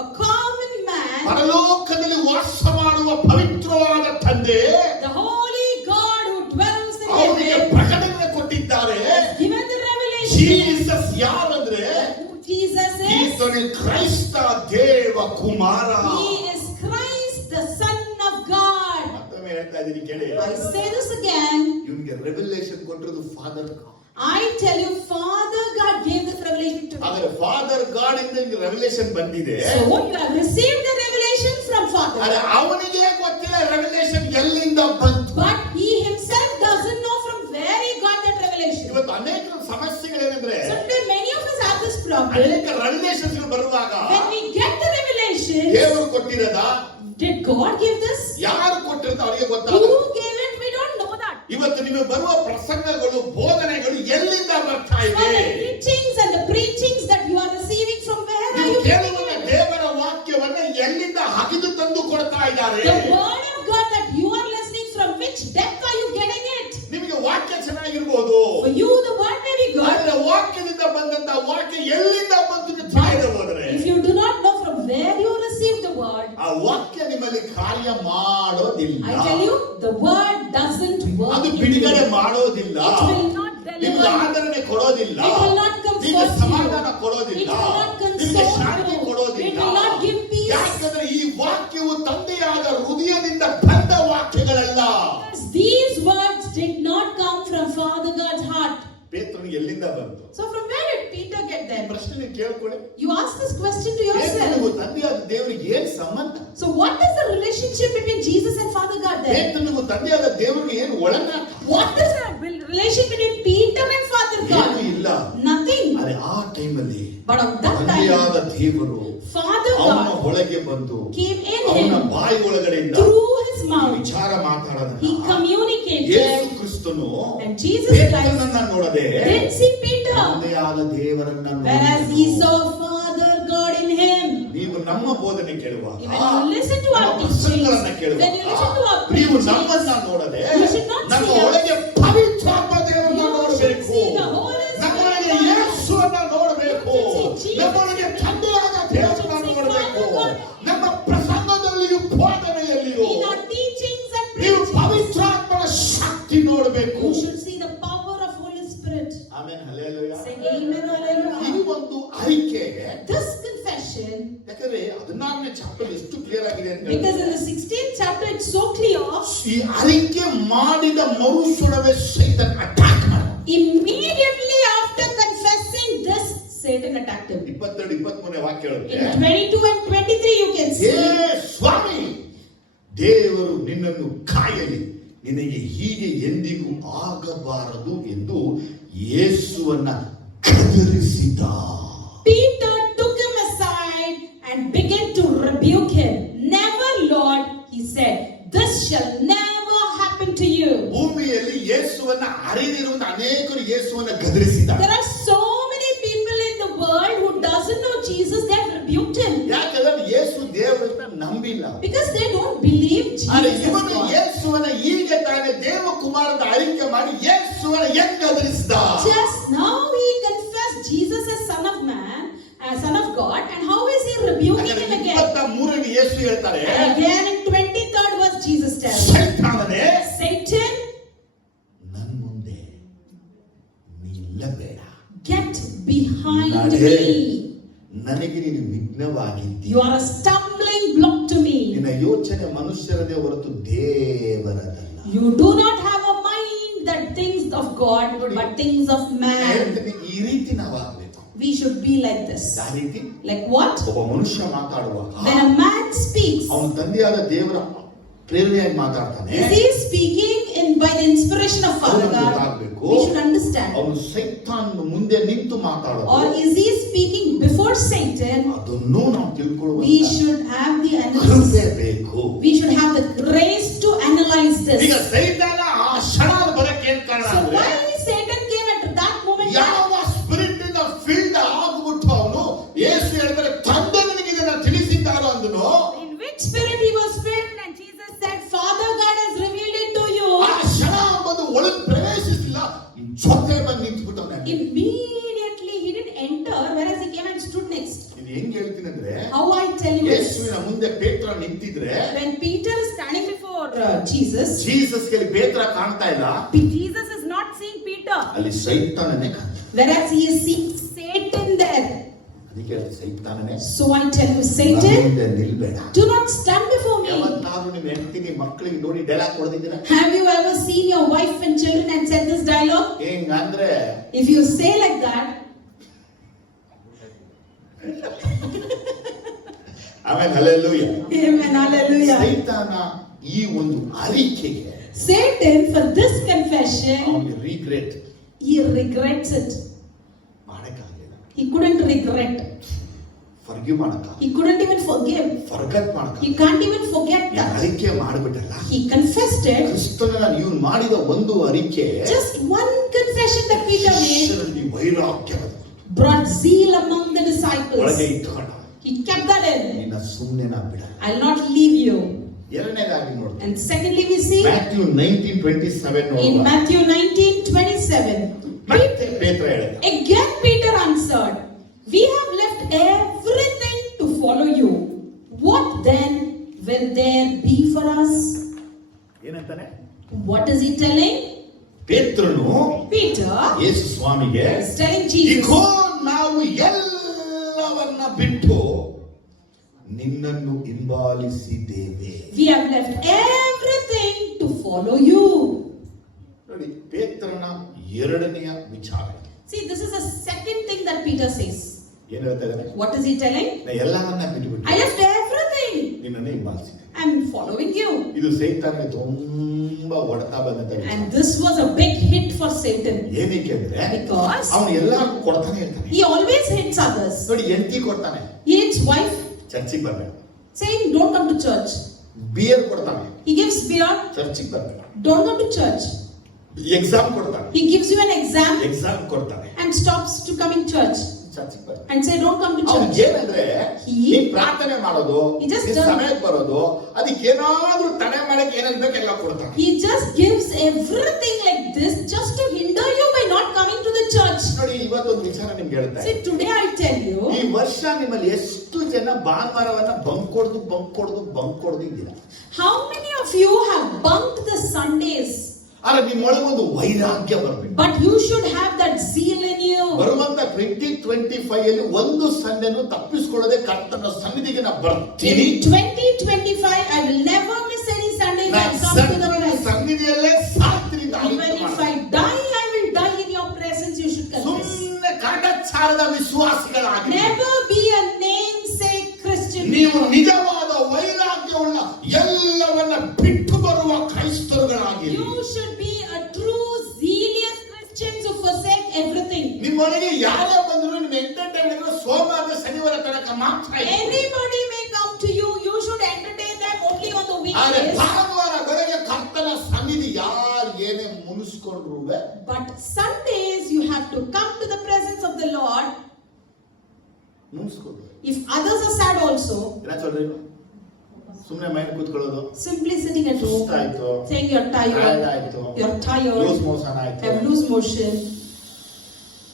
A common man, ಪರಲೋಕದಲ್ಲಿ ವಾಸ ಮಾಡುವ ಪವಿತ್ರವಾದ ತಂದೆ the holy God who dwells in ಅವನಿಗೆ heaven. ಜೀಸಸ್ ಯಾರಂದ್ರೆ Who Jesus is? ಈತನೇ ಕ್ರೈಸ್ತ ದೇವ Kumara. He is Christ, the Son of God. ಮತ್ತೊಮ್ಮೆ ಹೇಳ್ತಾ ಇದ್ದೀನಿ ಕೇಳಿ. I say this again. ಇವನಿಗೆ ರೆವಲ್ಯೂಷನ್ ಕೊಟ್ಟಿರೋದು father god. I tell you, Father God gave this revelation to me. ಆದರೆ ಫಾದರ್ ಗಾಡ್ ಇಂದ ನಿಮಗೆ ರೆವಲ್ಯೂಷನ್ ಬಂದಿದೆ. So you have received the revelation from Father. ಆದರೆ ಅವನಿಗೆ ಗೊತ್ತಿಲ್ಲ ರೆವಲ್ಯೂಷನ್ ಎಲ್ಲಿಂದ ಬಂತು. But he himself doesn't know from where he got that revelation. ಇವತ್ತು ಅನೇಕ ಸಮಸ್ಯೆಗಳೇನೆಂದ್ರೆ So today many of us have this problem. ಅನೇಕ ರೆವಲ್ಯೂಷನ್ಸ್ ಬರುವಾಗ When we get the revelation, ದೇವರು ಕೊಟ್ಟಿರೋದ, did God give this? ಯಾರು ಕೊಟ್ಟಿರೋದು ಅವರಿಗೆ ಗೊತ್ತಾಗಲ್ಲ. Who gave it? We don't know that. ಇವತ್ತು ನಿಮಗೆ ಬರುವ ಪ್ರಸಂಗಗಳು ಬೋಧನೆಗಳು ಎಲ್ಲಿಂದ ಬರ್ತಾ All ಇದೆ? the teachings and the preachings that you are receiving, from where are ನೀವು you getting ಕೇಳುವ it? ದೇವರ ವಾಕ್ಯವನ್ನ ಎಲ್ಲಿಂದ ಹಗಿದು ತಂದು ಕೊಡ್ತಾ ಇದ್ದಾರೆ? The word of God that you are listening, from which depth are you getting it? ನಿಮಗೆ ವಾಕ್ಯ ಚೆನ್ನಾಗಿರ್ಬೋದು, For you the word may be good. ಆದ್ರೆ ವಾಕ್ಯದಿಂದ ಬಂದಂತ ವಾಕ್ಯ ಎಲ್ಲಿಂದ ಬಂತು ಅಂತ ತಿಳಿಯದೆ ಹೋದ್ರೆ If you do not know from where you received the word, ಆ ವಾಕ್ಯ ನಿಮ್ಮಲ್ಲಿ ಕಾರ್ಯ ಮಾಡೋದಿಲ್ಲ. I tell you, the word doesn't work. ಅದು in ಬಿಡುಗಡೆ you. ಮಾಡೋದಿಲ್ಲ. It will not ನಿಮಗೆ deliver. ಆದರಣೆ ಕೊಡೋದಿಲ್ಲ. It will not comfort ನಿಮಗೆ you. ಸಮಾಧಾನ It ಕೊಡೋದಿಲ್ಲ. will not ನಿಮಗೆ console ಶಾಂತಿ you. ಕೊಡೋದಿಲ್ಲ. It will not give peace. ಯಾಕಂದ್ರೆ ಈ ವಾಕ್ಯವು ತಂದೆಯಾದ ಹೃದಯದಿಂದ ಬಂದ ವಾಕ್ಯಗಳಲ್ಲ. Because these words did not come from Father God's heart. ಪೇತ್ರನಿಗೆ ಎಲ್ಲಿಂದ ಬಂತು? So from where did Peter get them? ಪ್ರಶ್ನೆ ಕೇಳ್ಕೊಳ್ಳಿ. You ask this question to ಪೇತ್ರನಿಗೂ yourself. ತಂದೆಯಾದ ದೇವರಿಗೆ ಏನ್ ಸಂಬಂಧ? So what is the relationship between Jesus and Father God then? ಪೇತ್ರನಿಗೂ ತಂದೆಯಾದ ದೇವರಿಗೆ ಏನು ಒಳನಾಟ? What is the relation between Peter and Father ಏನು God? ಇಲ್ಲ. Nothing. ಅರೆ ಆ ಟೈಮಲ್ಲಿ But on that time, ತಂದೆಯಾದ ದೇವರು Father ಅವನ God ಒಳಗೆ ಬಂದು came in ಅವನ him ಬಾಯಿ ಒಳಗಡೆಯಿಂದ through his mouth. ವಿಚಾರ He ಮಾತಾಡೋದನ್ನ communicated. ಯೇಸು ಕ್ರಿಸ್ತನು And Jesus Christ ಪೇತ್ರನನ್ನ ನೋಡದೆ didn't see Peter, ತಂದೆಯಾದ ದೇವರನ್ನ whereas ನೋಡಿದನು. he saw Father God in him. ನೀವು ನಮ್ಮ ಬೋಧನೆ ಕೇಳುವಾಗ, When you listen to our ನಮ್ಮ teachings, ಪ್ರಸಂಗಗಳನ್ನ when you listen to ಕೇಳುವಾಗ our ನೀವು preachings, ನಮ್ಮನ್ನ ನೋಡದೆ you should not ನಮ್ಮ see us. ಒಳಗೆ ಪವಿತ್ರಾತ್ಮ ದೇವರನ್ನ You should ನೋಡಬೇಕು. see the Holy Spirit. ನಮ್ಮೊಳಗೆ ಯೇಸುವನ್ನ ನೋಡಬೇಕು. You should see Jesus. ನಮ್ಮೊಳಗೆ ತಂದೆಯಾದ ದೇವರನ್ನ You should see ನೋಡಬೇಕು. Father God. ನಮ್ಮ ಪ್ರಸಂಗದಲ್ಲಿಯೂ ಬೋಧನೆಯಲ್ಲಿಯೂ In our teachings and ನೀವು preachings, ಪವಿತ್ರಾತ್ಮನ ಶಕ್ತಿ ನೋಡಬೇಕು. you should see the power of Holy Spirit. Amen, hallelujah. Say amen, ಈ hallelujah. ಒಂದು ಅರಿಕೆ, This confession, ಯಾಕಂದ್ರೆ 16ನೇ ಚಾಪ್ಟರ್ ಎಷ್ಟು ಕ್ಲಿಯರ್ ಆಗಿದೆ ಅಂತ because in the 16th chapter it's so clear, ಈ ಅರಿಕೆ ಮಾಡಿದ ಮರುಕ್ಷಣವೇ ಸೈತಾನ್ ಅಟ್ಯಾಕ್ ಮಾಡ. immediately after confessing this, Satan attacked him. 22 23ನೇ ವಾಕ್ಯ ಹೇಳುತ್ತೆ, In 22 and 23 you can ಹೇ see, ಸ್ವಾಮಿ, ದೇವರು ನಿನ್ನನ್ನು ಕಾಯಲಿ, ನಿನಗೆ ಹೀಗೆ ಎಂದಿಗೂ ಆಗಬಾರದು ಎಂದು ಯೇಸುವನ್ನ ಗದರಿಸಿದ. Peter took him aside and began to rebuke him. Never, Lord, he said, this shall never happen to you. ಭೂಮಿಯಲ್ಲಿ ಯೇಸುವನ್ನ ಅರಿದಿರುವಂತ ಅನೇಕರು ಯೇಸುವನ್ನ ಗದರಿಸಿದ. There are so many people in the world who doesn't know Jesus, they have rebuked him. ಯಾಕಂದ್ರೆ ಯೇಸು ದೇವರನ್ನ ನಂಬಿಲ್ಲ. Because they don't believe ಆದರೆ Jesus. ಇವನು God. ಯೇಸುವನ್ನ ಈಗ ತಾನೇ ದೇವಕುಮಾರನ ಅರಿಕೆ ಮಾಡಿ ಯೇಸುವನ್ನ ಹೆಂಗ್ ಗದರಿಸಿದ? Just now he confessed Jesus as Son of Man, as Son of God, and how is he rebuking him again? 23ರಲ್ಲಿ ಯೇಸು ಹೇಳ್ತಾರೆ, And again in 23rd verse Jesus tells, ಸೈತಾನನೇ, Satan, ನನ್ನ ಮುಂದೆ ನಿಲ್ಲಬೇಡ. get behind ನಡೆ. me. ನನಗೆ ನೀನು ವಿಘ್ನವಾಗಿದ್ದಿ. You are a stumbling block to me. ನಿನ್ನ ಯೋಚನೆ ಮನುಷ್ಯರದೇ ಹೊರತು ದೇವರದಲ್ಲ. You do not have a mind that thinks of God, but things of man. ಹೇಳ್ತೀನಿ, ಈ ರೀತಿ ನಾವು ಆಗ್ಬೇಕು. We should be like this. ಆ ರೀತಿ Like what? ಒಬ್ಬ ಮನುಷ್ಯ ಮಾತಾಡುವಾಗ When a man speaks, ಅವನ ತಂದೆಯಾದ ದೇವರ ಪ್ರೇರಣೆಯಾಗಿ ಮಾತಾಡ್ತಾನೆ. is he speaking by the inspiration of Father ಅದನ್ನು God? ಗೊತ್ತಾಗ್ಬೇಕು. We should understand. ಅವನು ಸೈತಾನ್ ಮುಂದೆ ನಿಂತು ಮಾತಾಡೋದು. Or is he speaking before Satan? ಅದನ್ನು ನಾವು We ತಿಳ್ಕೊಳ್ಳುವ should have the ಕೃಪೆ analysis. ಬೇಕು. We should have the grace to analyze ಈಗ this. ಸೈತಾನ ಆ ಕ್ಷಣ ಬರಕ್ಕೆ ಏನ್ ಕಾರಣ So ಅಂದ್ರೆ, why Satan came at that moment? ಯಾವ ಸ್ಪಿರಿಟ್ ಇಂದ ಫೀಲ್ಡ್ ಆಗ್ಬಿಟ್ಟು ಅವನು ಯೇಸು ಹೇಳಿದ್ರೆ ತಂದೆ ನಿನಗೆ ಇದನ್ನ ತಿಳಿಸಿದ್ದಾರೋ ಅಂದನು. In which spirit he was filled, and Jesus said, Father God has revealed it to you. ಆ ಕ್ಷಣ ಬಂದು ಒಳಗೆ ಪ್ರವೇಶಿಸಿಲ್ಲ, ಜೊತೆ ಬಂದು ನಿಂತ್ಬಿಟ್ಟವನೆ. Immediately he didn't enter, whereas he came and stood next. ಇದು ಹೆಂಗ್ ಹೇಳ್ತೀನಿ ಅಂದ್ರೆ, How I tell you this? ಯೇಸುವಿನ ಮುಂದೆ ಪೇತ್ರ ನಿಂತಿದ್ರೆ When Peter is standing before Jesus, Jesus ಗೆ ಪೇತ್ರ ಕಾಣ್ತಾ ಇಲ್ಲ. Jesus is not seeing Peter. remember. ಅಲ್ಲಿ ಸೈತಾನನೇ ಕಾಣ್ತಾನೆ. Whereas he is seeing Satan there. ಅದಕ್ಕೆ ಸೈತಾನನೇ So I tell you, Satan, ಮುಂದೆ ನಿಲ್ಬೇಡ. do not stand before me. ಯಾವತ್ತಾದ್ರೂ ನಿಮ್ಮ ಹೆಂಡತಿ ನಿಮ್ಮ ಮಕ್ಕಳಿಗೆ ನೋಡಿ ಡೈಲಾಗ್ ಕೊಡ್ತಿದ್ದೀರಾ? Have you ever seen your wife and children and said this dialogue? ಹೆಂಗಂದ್ರೆ If you say like that, ಆಮೇಲೆ ಹಲ್ಲೆಲೂಯಾ. amen, hallelujah. ಸೈತಾನ ಈ ಒಂದು ಅರಿಕೆಗೆ Satan, for this confession, ಅವನಿಗೆ ರಿಗ್ರೆಟ್ he regrets it. ಮಾಡಕ್ಕಾಗಲಿಲ್ಲ. He couldn't regret. ಫರ್ಗಿವ್ ಮಾಡಕ್ಕಾಗಲಿಲ್ಲ. He couldn't even forgive. Forget He ಮಾಡಕ್ಕಾಗಲಿಲ್ಲ. can't even forget ಈ that. ಅರಿಕೆ ಮಾಡಿಬಿಟ್ಟಲ್ಲ. He confessed it. ಕ್ರಿಸ್ತನ ನೀವು ಮಾಡಿದ ಒಂದು ಅರಿಕೆ Just one confession that Peter made ಶಿಷ್ಯರಲ್ಲಿ ವೈರಾಗ್ಯ brought zeal among the disciples. ಒಳಗೆ ಇಟ್ಕೊಂಡ. He kept that in. ನಿನ್ನ ಸುಮ್ಮನೆ ನಾ ಬಿಡ. I'll not leave you. ಎರಡನೇದಾಗಿ ನೋಡಿ. And secondly, we see Matthew 19:27 in ನೋಡುವ. Matthew 19:27, ಮತ್ತೆ ಪೇತ್ರ ಹೇಳಿದ. again Peter answered, "We have left everything to follow you. What then will there be for us?" ಏನಂತಾನೆ? What is he telling? ಪೇತ್ರನು Peter ಯೇಸು ಸ್ವಾಮಿಗೆ is telling Jesus, ಇಗೋ ನಾವು ಎಲ್ಲವನ್ನ ಬಿಟ್ಟು ನಿನ್ನನ್ನು ಹಿಂಬಾಲಿಸಿದ್ದೇವೆ. we have left everything to follow you. ನೋಡಿ ಪೇತ್ರನ ಎರಡನೆಯ ವಿಚಾರ. See, this is the second thing that Peter says. ಏನು ಹೇಳ್ತಾ ಇದ್ದಾನೆ? What is he telling? ನಾ ಎಲ್ಲವನ್ನ ಬಿಟ್ಟುಬಿಟ್ಟು I left everything. ನಿನ್ನನ್ನು ಹಿಂಬಾಲಿಸಿದ್ದೇನೆ. I'm following you. ಇದು ಸೈತಾನ್ಗೆ ತುಂಬಾ ಹೊಡೆತ ಬಂದಂತ ವಿಚಾರ. And this was a big hit for Satan. ಏನಕ್ಕೆ ಅಂದ್ರೆ Because ಅವನು ಎಲ್ಲರಿಗೂ ಕೊಡ್ತಾನೆ ಇರ್ತಾನೆ. he always hits others. ನೋಡಿ ಹೆಂಡತಿ ಕೊಡ್ತಾನೆ, He hits wife, ಚರ್ಚಿಗೆ ಬರಬೇಡ. saying don't come to church. Beer ಕೊಡ್ತಾನೆ, He gives beer, ಚರ್ಚಿಗೆ ಬರಬೇಡ. don't come to church. Exam ಕೊಡ್ತಾನೆ, He gives you an exam exam ಕೊಡ್ತಾನೆ, and stops to coming church ಚರ್ಚಿಗೆ ಬರಬೇಡ. and say don't come to ಅವ್ನು church. ಏನಂದ್ರೆ ನೀ ಪ್ರಾರ್ಥನೆ ಮಾಡೋದು, He just ನೀ does- ಸಮಯಕ್ಕೆ ಬರೋದು, ಅದಕ್ಕೇನಾದ್ರೂ ತಡೆ ಮಾಡಕ್ಕೆ ಏನೇನ್ ಬೇಕೆಲ್ಲ ಕೊಡ್ತಾನೆ. He just gives everything like this just to hinder you by not coming to the church. ನೋಡಿ ಇವತ್ತೊಂದು ವಿಚಾರ ನಿಮ್ಗೆ ಹೇಳ್ತಾ See, ಇದ್ದೀನಿ. today I tell you, ಈ ವರ್ಷ ನಿಮ್ಮಲ್ಲಿ ಎಷ್ಟು ಜನ ಭಾನುವಾರವನ್ನ ಬಂಕ್ ಕೊಡ್ದು ಇದ್ದೀರಾ? how many of you have bunked the Sundays? ಆದ್ರೆ ನಿಮ್ಮೊಳಗೆ ಒಂದು ವೈರಾಗ್ಯ ಬರಬೇಕು. But you should have that zeal in you. ಬರುವಂತ 2025 ಅಲ್ಲಿ ಒಂದು ಸಂಡೆನು ತಪ್ಪಿಸಿಕೊಳ್ಳದೆ ಕರ್ತನ ಸನ್ನಿಧಿಗೆ ನಾನು ಬರ್ತೀನಿ. In 2025, I will never miss any Sundays and come to the Christ. ಸನ್ನಿಧಿಯಲ್ಲೇ ಸಾತ್ರಿ Even if I die, I will die in your presence. You should confess. ಸುಮ್ಮನೆ ಕಾಟಾಚಾರದ ವಿಶ್ವಾಸಿಗಳಾಗಿ Never be a namesake Christian. ನೀವು ನಿಜವಾದ ವೈರಾಗ್ಯವುಳ್ಳ ಎಲ್ಲವನ್ನ ಬಿಟ್ಟು ಬರುವ ಕ್ರೈಸ್ತರುಗಳಾಗಿ You should be a true zealous Christians who forsake everything. ನಿಮ್ಮೊಳಗೆ ಯಾರೇ ಬಂದ್ರು ನಿಮ್ಮ ಎಂಟರ್ಟೈನ್ಮೆಂಟ್ ಸೋಮವಾರ ಶನಿವಾರ ತನಕ ಮಾತ್ರ ಇದೆ. Anybody may come to you. You should entertain them only on the ಆದ್ರೆ weekdays. ಭಾನುವಾರ ಬೆಳಗ್ಗೆ ಕರ್ತನ ಸನ್ನಿಧಿ ಯಾರು ಏನೇ ಮುನಿಸ್ಕೊಂಡ್ರು But Sundays you have to come to the presence of the Lord. ಮುನಿಸ್ಕೊಂಡ್ರು. If others are sad also, ಏನ சொல்றீங்க? ಸುಮ್ಮನೆ ಮೈಂಡ್ ಕೂತ್ಕೊಳ್ಳೋದು, simply sitting at home, ಸುಸ್ತಾಯ್ತು, saying you're tired, ಆಯ್ತು, you're tired, ಲೂಸ್ ಮೋಷನ್ ಆಯ್ತು, have loose motion,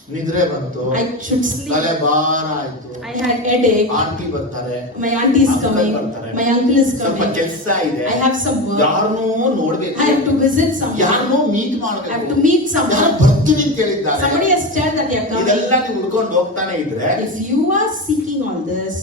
ನಿದ್ರೆ ಬಂತು, I should sleep, ತಲೆ ಭಾರ ಆಯ್ತು, I had headache, ಆಂಟಿ ಬರ್ತಾರೆ, my auntie is uncle coming, ಬರ್ತಾರೆ, my uncle is ಸ್ವಲ್ಪ coming, ಕೆಲಸ ಇದೆ, I have some work, ಯಾರನ್ನೋ ನೋಡ್ಬೇಕು, I have to visit someone, ಯಾರನ್ನೋ ಮೀಟ್ I have ಮಾಡಬೇಕು, to meet ಯಾರು someone, ಬರ್ತೀನಿ ಅಂತ ಹೇಳಿದ್ದಾರೆ. somebody has said that they are coming. ಇದೆಲ್ಲ ನೀವು ಹುಡ್ಕೊಂಡು ಹೋಗ್ತಾನೆ ಇದ್ರೆ If you are seeking all this,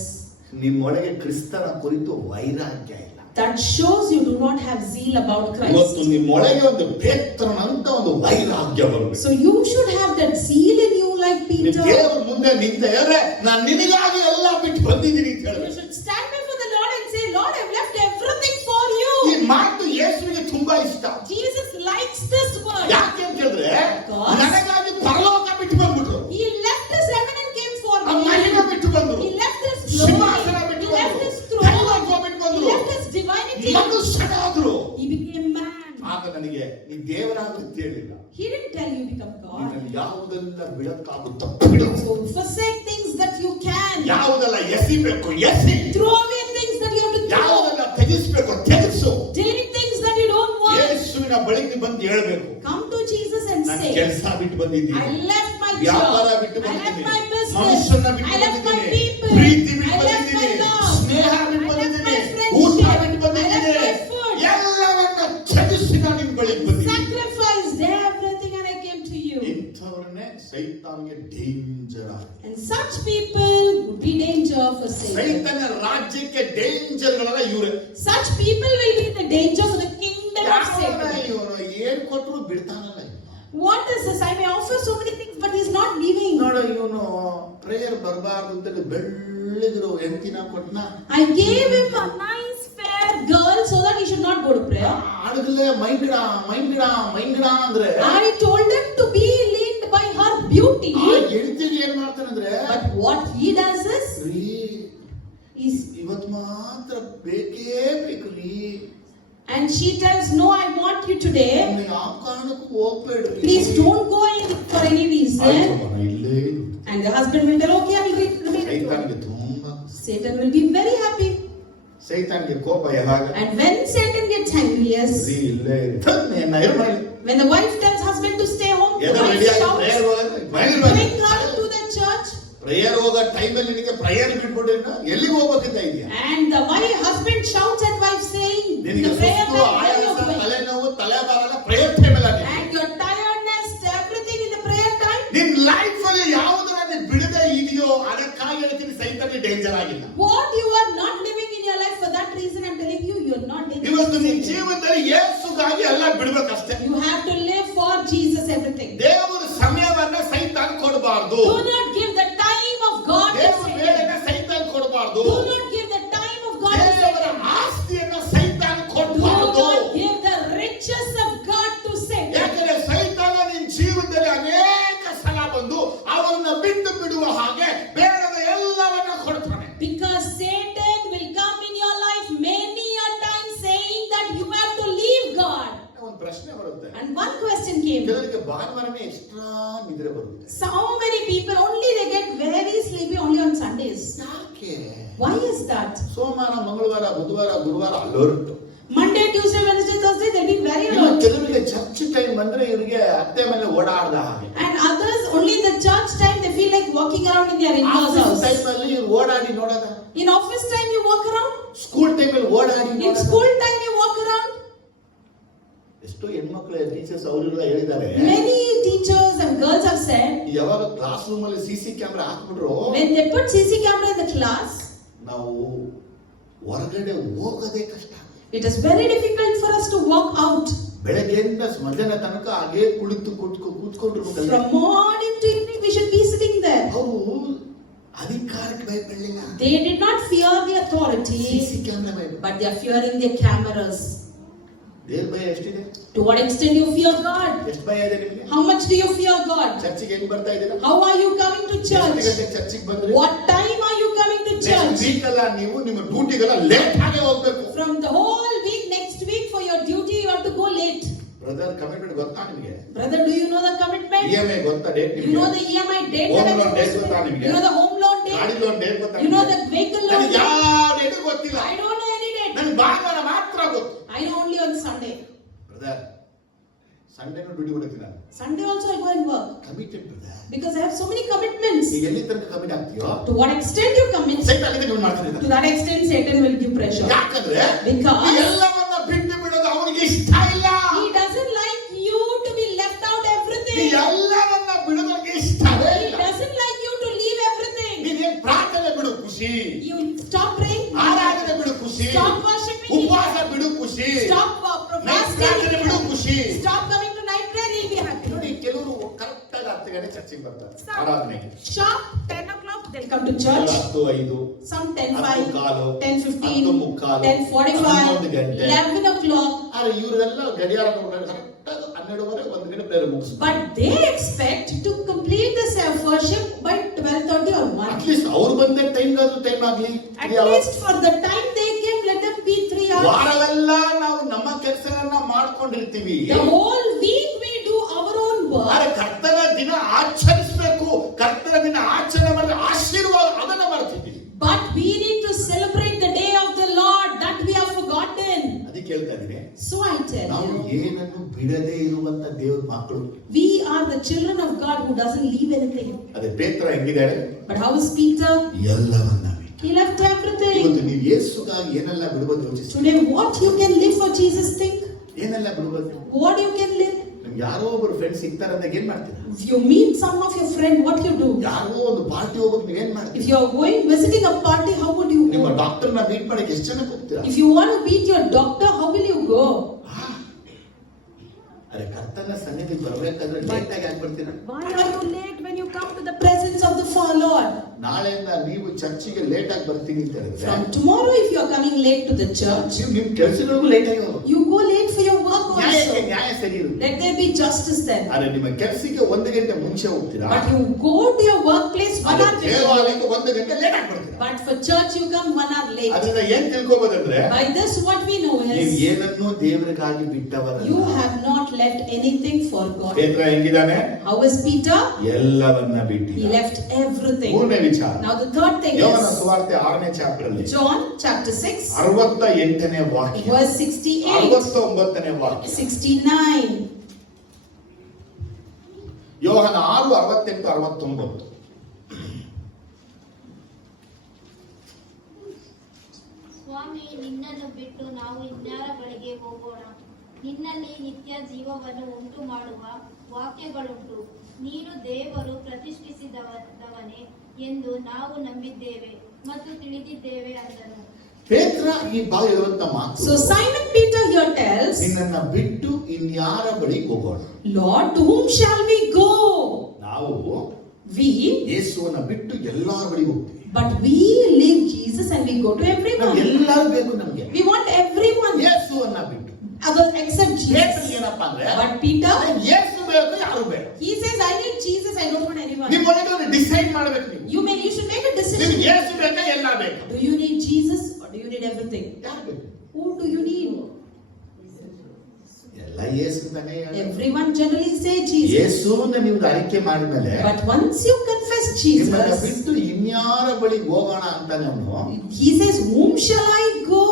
ನಿಮ್ಮೊಳಗೆ ಕ್ರಿಸ್ತನ ಕುರಿತು ವೈರಾಗ್ಯ ಇಲ್ಲ. that shows you do not have zeal about Christ. ಇವತ್ತು ನಿಮ್ಮೊಳಗೆ ಒಂದು ಪೇತ್ರನಂತ ಒಂದು ವೈರಾಗ್ಯ ಬರಬೇಕು. So you should have that zeal in you like ನೀವು Peter. ದೇವರ ಮುಂದೆ ನಿಂತ ಹೇಳಿದ್ರೆ ನಾನು ನಿನಗಾಗಿ ಎಲ್ಲ ಬಿಟ್ಟು ಬಂದಿದ್ದೀನಿ ಅಂತ You ಹೇಳಬೇಕು. should stand before the Lord and say, Lord, I've left everything for you. ಈ ಮಾತು ಯೇಸುವಿಗೆ ತುಂಬಾ ಇಷ್ಟ. Jesus likes this word. ಯಾಕೆ ಅಂತ ಹೇಳಿದ್ರೆ Because ನನಗಾಗಿ ಪರಲೋಕ ಬಿಟ್ಟು ಬಂದ್ಬಿಟ್ರು, He left his heaven and came for ಆ ಮಹಿಮೆ me. ಬಿಟ್ಟು ಬಂದ್ರು, He left his glory. ಸಿಂಹಾಸನ ಬಿಟ್ಟು He left ಬಂದ್ರು, his throne. ದೈವತ್ವ ಬಿಟ್ಟು He ಬಂದ್ರು, left his divinity. ಮನುಷ್ಯನಾದ್ರು. He became man. ಆಗ ನನಗೆ ನೀ ದೇವರಾದ್ರು ಅಂತ ಹೇಳಿಲ್ಲ, He didn't tell you become God. ನಿನ್ನನ್ನು ಯಾವುದೆಲ್ಲ ಬಿಡಕ್ಕಾಗುತ್ತೋ ಬಿಡು, So forsake things that you can. ಯಾವುದೆಲ್ಲ ಎಸಿಬೇಕು AC, Throw away things that you have to throw. ಯಾವುದೆಲ್ಲ ತೆಗೆಸ್ಬೇಕು ತೆಗೆಸು. Delete things that you don't want. ಯೇಸುವಿನ ಬಳಿಗೆ ಬಂದು ಹೇಳ್ಬೇಕು, Come to Jesus and ನಾನು say, ಕೆಲಸ ಬಿಟ್ಟು I ಬಂದಿದ್ದೀನಿ, left my ವ್ಯಾಪಾರ job, ಬಿಟ್ಟು I left ಬಂದಿದ್ದೀನಿ, my business, ಮನುಷ್ಯನ ಬಿಟ್ಟು I left my ಬಂದಿದ್ದೀನಿ, people, ಪ್ರೀತಿ ಬಿಟ್ಟು I left my ಬಂದಿದ್ದೀನಿ, love, ಸ್ನೇಹ ಬಿಟ್ಟು I left ಬಂದಿದ್ದೀನಿ, my ಊಟ friendship, ಬಿಟ್ಟು I left ಬಂದಿದ್ದೀನಿ, my food, ಎಲ್ಲವನ್ನ ತ್ಯಜಿಸಿ ನಾನು ನಿಮ್ಮ ಬಳಿಗೆ ಬಂದಿದ್ದೀನಿ. sacrificed everything and I came to you. ಈಗ ಸೈತಾನಿಗೆ ಡೇಂಜರ್ ಆಗಿದೆ. And such people would be danger for Satan. ಸೈತನ ರಾಜ್ಯಕ್ಕೆ ಡೇಂಜರ್ಗಳೆಲ್ಲ ಇವರೇ. Such people will be the danger for the kingdom of Satan. ಇವನು ಏನ್ ಕೊಟ್ಟರು ಬಿಡ್ತಾನಲ್ಲ. What is this? I may offer so many things, but he's not leaving. ನೋಡ ಇವನು ಪ್ರೇಯರ್ ಬರಬಾರ್ದು ಅಂತ ಬೆಳ್ಳಗಿರೋ ಹೆಂಡತಿನ ಕೊಟ್ನ. I gave him a nice fair girl so that he should not go to prayer. ಆಡಗಲೇ ಮೈಂಡ್ ಗಿಡ ಅಂದ್ರೆ I told him to be leaned by her beauty. ಆ ಹೆಂಡತಿಗೆ ಏನ್ ಮಾಡ್ತಾನಂದ್ರೆ, But what he does is, ಇವತ್ತು ಮಾತ್ರ ಬೇಕೇ ಬೇಕು ರೀ. and she tells, no, I want you today. ಯಾವ ಕಾರಣಕ್ಕೂ ಹೋಗ್ಬೇಡ್ರಿ. Please don't go in for any reason. ಇಲ್ಲೇ And the husband will tell, okay, I will read. ಸೈತಾನ್ಗೆ ತುಂಬಾ, Satan will be very happy. ಸೈತಾನ್ಗೆ ಕೋಪ ಯಾವಾಗ, And when Satan gets angry, yes, ಇಲ್ಲೇ when the wife tells husband to stay home, the ಏನೋ wife ready ಆಗಿ shouts, prayer ಹೋಗಕ್ಕೆ bring her to the church. Prayer ಹೋಗೋ ಟೈಮಲ್ಲಿ ನಿನಗೆ ಪ್ರೇಯರ್ ಬಿಟ್ಬಿಟ್ಟು ಎಲ್ಲಿಗೆ ಹೋಗ್ಬೇಕಿದ್ದ ಇದೆಯಾ? And the husband shouts at wife saying, ನಿನಗೆ the prayer ಸುಸ್ತು, time, where you ಆಯಾಸ, are going? ತಲೆನೋವು, ತಲೆಭಾರ ಪ್ರೇಯರ್ ಟೈಮಲ್ಲಿ ಆಗಿದೆ. And your tiredness, everything in the prayer time. ನಿನ್ ಲೈಫ್ ಅಲ್ಲಿ ಯಾವುದನ್ನ ಬಿಡದೆ ಇದೆಯೋ ಅದಕ್ಕಾಗಿ ಹೇಳ್ತೀನಿ ಸೈತಾನ್ಗೆ ಡೇಂಜರ್ ಆಗಿಲ್ಲ. What you are not living in your life, for that reason I'm telling you, you are not living. ಇವತ್ತು ನಿನ್ನ ಜೀವನದಲ್ಲಿ ಯೇಸುಗಾಗಿ ಎಲ್ಲ ಬಿಡಬೇಕಷ್ಟೇ. You have to live for Jesus everything. ದೇವರ ಸಮಯವನ್ನ ಸೈತಾನ್ ಕೊಡಬಾರದು. Do not give the time of God to ದೇವರ Satan. ವೇಳೆನ ಸೈತಾನ್ ಕೊಡಬಾರದು. Do not give the time of God to ದೇವರ Satan. ಆಸ್ತಿಯನ್ನ ಸೈತಾನ್ Do ಕೊಡಬಾರದು. not give the riches of God to Satan. ಯಾಕಂದ್ರೆ ಸೈತಾನ ನಿನ್ನ ಜೀವನದಲ್ಲಿ ಅನೇಕ ಸಲ ಬಂದು ಅವರನ್ನ ಬಿಟ್ಟು ಬಿಡುವ ಹಾಗೆ ಬೇಡದ ಎಲ್ಲವನ್ನ ಕೊಡ್ತಾನೆ. Because Satan will come in your life many a time saying that you have to leave God. ಒಂದು ಪ್ರಶ್ನೆ ಬರುತ್ತೆ. And one question came. ಕೆಲವರಿಗೆ ಭಾನುವಾರನೇ ಎಕ್ಸ್ಟ್ರಾ ನಿದ್ರೆ ಬರುತ್ತೆ. So many people only they get very sleepy only on Sundays. ಯಾಕೆ? Why is that? ಸೋಮವಾರ, ಮಂಗಳವಾರ, ಬುಧವಾರ, ಗುರುವಾರ alert. Monday, Tuesday, Wednesday, Thursday they'll be very ಇನ್ನು alert. ಕೆಲವರಿಗೆ ಚರ್ಚ್ ಟೈಮ್ ಬಂದ್ರೆ ಇವರಿಗೆ ಅತ್ತೆ ಮೇಲೆ ಓಡಾಡ್ದ ಹಾಗೆ. And others only in the church time they feel like walking around in their in-laws house. Time ಅಲ್ಲಿ ಇವ್ರು ಓಡಾಡಿ ನೋಡೋದ. In office time you walk around. School time ಅಲ್ಲಿ ಓಡಾಡಿ In ನೋಡೋದ. school time you walk around. ಎಷ್ಟೋ ಹೆಣ್ಮಕ್ಳು ಟೀಚರ್ಸ್ ಅವರೆಲ್ಲ ಹೇಳಿದ್ದಾರೆ, Many teachers and girls have said, ಯಾವಾಗ ಕ್ಲಾಸ್ ರೂಮ್ ಅಲ್ಲಿ ಸಿಸಿ ಕ್ಯಾಮೆರಾ ಹಾಕ್ಬಿಟ್ರು when they put CC camera in the class, ನಾವು ಹೊರಗಡೆ ಹೋಗೋದೇ ಕಷ್ಟ. it is very difficult for us to walk out. ಬೆಳಗ್ಗೆಯಿಂದ ಮಧ್ಯಾಹ್ನ ತನಕ ಹಾಗೆ ಕೂತ್ಕೊಂಡಿರ್ಬೇಕಲ್ಲ. From morning to evening we should be sitting there. ಅವರು ಅಧಿಕಾರಕ್ಕೆ ಭಯಪಡಲಿಲ್ಲ. They did not fear the authority, CC camera ಭಯ. but they are fearing their cameras. ದೇವ್ರ ಭಯ ಎಷ್ಟಿದೆ? To what extent you fear God? ಎಷ್ಟು ಭಯ ಇದೆ ನಿಮಗೆ? How much do you fear God? ಚರ್ಚಿಗೆ ಹೆಂಗ್ ಬರ್ತಾ ಇದ್ದೀರಾ? How are you coming to ಎಷ್ಟು church? ಗಂಟೆಗೆ ಚರ್ಚಿಗೆ ಬಂದ್ರಿ? What time are you coming to church? Week ಅಲ್ಲ ನೀವು ನಿಮ್ಮ ಡ್ಯೂಟಿಗೆಲ್ಲ ಲೇಟ್ ಆಗಿ ಹೋಗ್ಬೇಕು. From the whole week, next week for your duty you have to go late. Brother commitment ಗೊತ್ತಾ ನಿಮಗೆ? Brother, do you know the commitment? EMI ಗೊತ್ತಾ date You ನಿಮಗೆ? know the EMI date? Home that loan I'm date supposed to ಗೊತ್ತಾ pay? ನಿಮಗೆ? You know the home loan ಗಾಡಿ date? Loan date ಗೊತ್ತಾ You know ನಿಮಗೆ? the vehicle loan ನನಗೆ date? ಯಾವ ಡೇಟ್ ಗೊತ್ತಿಲ್ಲ. I don't know any date. ನನಗೆ ಭಾನುವಾರ ಮಾತ್ರ ಗೊತ್ತು. I know only on Sunday. Brother ಸಂಡೇನೂ ಡ್ಯೂಟಿ ಕೊಡ್ತೀನಿ ನಾನು. Sunday also I go and work. Committed brother. Because I have so many commitments. ಈಗ ಎಲ್ಲಿ ತನಕ ಕಮಿಟ್ ಆಗ್ತೀಯೋ To what extent you commit, ಸೈತಾನ್ ಅಲ್ಲಿ ಕಮಿಟ್ ಮಾಡ್ತಾನೆ. to that extent Satan will give pressure. ಯಾಕಂದ್ರೆ Because ಎಲ್ಲವನ್ನ ಬಿಟ್ಟು ಬಿಡೋದು ಅವನಿಗೆ ಇಷ್ಟ ಇಲ್ಲ. he doesn't like you to be left out everything. ಎಲ್ಲವನ್ನ ಬಿಡೋದಕ್ಕೆ ಇಷ್ಟವೇ He ಇಲ್ಲ. doesn't like you to leave everything. ನೀನೇನ್ ಪ್ರಾರ್ಥನೆ ಬಿಡು ಖುಷಿ, You stop praying. ಆರಾಧನೆ ಬಿಡು ಖುಷಿ, Stop worshiping. ಉಪವಾಸ ಬಿಡು ಖುಷಿ, Stop ನೈಟ್ ಪ್ರಾರ್ಥನೆ ಬಿಡು fasting. ಖುಷಿ. Stop coming to night prayer. He'll be happy. ನೋಡಿ ಕೆಲವರು ಕರೆಕ್ಟ್ ಆಗಿ 10 ಗಂಟೆ ಚರ್ಚಿಗೆ ಬರ್ತಾರೆ ಆರಾಧನೆಗೆ. Sharp 10 o'clock they'll come to church. 10:05 Some 10:05, 10:15, 10:15, 10:45, 10:45, 11 ಗಂಟೆ. 11 o'clock. ಆದ್ರೆ ಇವರೆಲ್ಲ ಗಡಿಯಾರ ನೋಡಿದ್ರೆ ಕರೆಕ್ಟ್ ಆಗಿ 12:30 1 ಗಂಟೆ ಪ್ರೇಯರ್ ಮುಗಿಸ್ತಾರೆ. But they expect to complete the self worship by 12:30 or 1. ಅಟ್ಲೀಸ್ಟ್ ಅವ್ರು ಬಂದ ಟೈಮ್ಗಾದ್ರೂ ಟೈಮ್ ಆಗ್ಲಿ. At least for the time they came, let them be 3 hours. ವಾರವೆಲ್ಲ ನಾವು ನಮ್ಮ ಕೆಲಸಗಳನ್ನ ಮಾಡ್ಕೊಂಡಿರ್ತೀವಿ. The whole week we do our own work. ಆದ್ರೆ ಕರ್ತನ ದಿನ ಆಚರಿಸಬೇಕು. ಕರ್ತನ ದಿನ ಆಚರಣೆ ಮಾಡಿದ್ರೆ ಆಶೀರ್ವಾದ ಅದನ್ನ ಮಾಡ್ತಿದ್ದೀವಿ. But we need to celebrate the day of the Lord that we have forgotten. ಅದಕ್ಕೆ ಹೇಳ್ತಾ ಇದ್ದೀನಿ, So I tell ನಾವು you, ಏನನ್ನು ಬಿಡದೇ ಇರುವಂತ ದೇವ್ರ ಮಕ್ಕಳು. we are the children of God who doesn't leave anything. ಅದೇ ಪೇತ್ರ ಹೆಂಗಿದ್ದಾರೆ? But how is Peter? ಎಲ್ಲವನ್ನ ಬಿಟ್ಟು. He left everything. ಇವತ್ತು ನೀವು ಯೇಸುಗಾಗಿ ಏನೆಲ್ಲ ಬಿಡಬಹುದು ಯೋಚಿಸಿ. Today what you can live for Jesus, think. ಏನೆಲ್ಲ ಬಿಡಬಹುದು? What you can live. ನಿಮ್ಗೆ ಯಾರೋ ಒಬ್ರು ಫ್ರೆಂಡ್ಸ್ ಸಿಗ್ತಾರೆ ಅಂದಾಗ ಏನ್ ಮಾಡ್ತೀರಾ? If you meet some of your friend, what you do? ಯಾರೋ ಒಂದು ಪಾರ್ಟಿ ಹೋಗೋದು ನೀವೇನ್ If ಮಾಡ್ತೀರಾ? you are going visiting a party, how would you ನಿಮ್ಮ go? ಡಾಕ್ಟರ್ ನ ಮೀಟ್ ಮಾಡಕ್ಕೆ ಎಷ್ಟು ಜನಕ್ಕೆ ಹೋಗ್ತೀರಾ? If you want to meet your doctor, how will you go? ಅರೆ ಕರ್ತನ ಸನ್ನಿಧಿ ಬರಬೇಕಾದ್ರೆ ಲೇಟ್ ಆಗಿ ಯಾಕೆ ಬರ್ತೀರಾ? Why are you late when you come to the presence of the Lord? ನಾಳೆಯಿಂದ ನೀವು ಚರ್ಚಿಗೆ ಲೇಟ್ ಆಗಿ ಬರ್ತೀನಿ ಅಂತ ಹೇಳಿದ್ರೆ From tomorrow, if you are coming late to the church, ನೀವು ನಿಮ್ ಕೆಲಸಗಳಿಗೂ ಲೇಟ್ ಆಗಿ ಹೋಗೋದು. you go late for your work ನ್ಯಾಯಕ್ಕೆ also. ನ್ಯಾಯ ಸರಿ ಇರುತ್ತೆ. Let there be justice then. ಆದ್ರೆ ನಿಮ್ಮ ಕೆಲಸಕ್ಕೆ 1 ಗಂಟೆ ಮುಂಚೆ ಹೋಗ್ತೀರಾ, But you go to your workplace 1 hour before. ದೇವಾಲಯಕ್ಕೆ 1 ಗಂಟೆ ಲೇಟ್ ಆಗಿ ಬರ್ತೀರಾ. But for church, you come 1 hour late. ಅದರಿಂದ ಏನ್ ತಿಳ್ಕೊಬೋದಂದ್ರೆ By this, what we know ನೀವು is ಏನನ್ನೂ ದೇವರಿಗಾಗಿ ಬಿಟ್ಟವರಲ್ಲ. you have not left anything for God. ಪೇತ್ರ ಹೆಂಗಿದಾನೆ? How is Peter? ಎಲ್ಲವನ್ನ He ಬಿಟ್ಟಿದ್ದಾನೆ. left everything. ಮೂರನೇ ವಿಚಾರ, Now the third thing ಯೋಹನ is ಸುವಾರ್ತೆ 6ನೇ ಚಾಪ್ಟರ್ ಅಲ್ಲಿ John chapter 6, 68ನೇ ವಾಕ್ಯ, verse 68, 69ನೇ ವಾಕ್ಯ. 69. ಯೋಹನ 6:68, 69. ಸ್ವಾಮಿ, ನಿನ್ನನ್ನು ಬಿಟ್ಟು ನಾವು ಇನ್ಯಾರ ಬಳಿಗೆ ಹೋಗೋಣ? ನಿನ್ನಲ್ಲಿ ನಿತ್ಯ ಜೀವವನ್ನು ಉಂಟು ಮಾಡುವ ವಾಕ್ಯಗಳುಂಟು. ನೀನು ದೇವರು ಪ್ರತಿಷ್ಠಿಸಿದವನೇ ಎಂದು ನಾವು ನಂಬಿದ್ದೇವೆ ಮತ್ತು ತಿಳಿದಿದ್ದೇವೆ ಅಂದನು. ಪೇತ್ರ ಈ ಬಾಯಿ ಇರುವಂತ ಮಾತು, So Simon Peter here tells, ನಿನ್ನನ್ನ ಬಿಟ್ಟು ಇನ್ಯಾರ ಬಳಿಗೆ ಹೋಗೋಣ? Lord, to whom shall we go? ನಾವು We, ಯೇಸುವನ್ನ ಬಿಟ್ಟು ಎಲ್ಲಾರ ಬಳಿಗೆ ಹೋಗ್ತೀವಿ. but we leave Jesus and we go to everyone. ಎಲ್ಲರೂ ಬೇಕು ನಮ್ಗೆ. We want everyone, ಯೇಸುವನ್ನ ಬಿಟ್ಟು except ಪೇತ್ರ Jesus. ಏನಪ್ಪಾ ಅಂದ್ರೆ, But Peter, ಯೇಸು ಬೇಕು, ಯಾರು ಬೇಕು? he says, I need Jesus, I don't want anyone. ನಿಮ್ಮ ಒಳಗೆ ಡಿಸೈಡ್ ಮಾಡ್ಬೇಕು ನೀವು. You should make a ನಿಮ್ಗೆ decision. ಯೇಸು ಬೇಕಾ, ಎಲ್ಲ ಬೇಕಾ? Do you need Jesus or do you need everything? ಯಾರು ಬೇಕು? Who do you need? ಎಲ್ಲ ಯೇಸು ತಾನೇ ಹೇಳೋದು. Everyone generally say Jesus. ಯೇಸುವನ್ನ ನೀವು ಆಯ್ಕೆ ಮಾಡಿದ್ಮೇಲೆ But once you confess ನಿಮ್ಮನ್ನ Jesus, ಬಿಟ್ಟು ಇನ್ಯಾರ ಬಳಿಗೆ ಹೋಗೋಣ ಅಂತಾನೆ ಅವನು. he says, whom shall I go?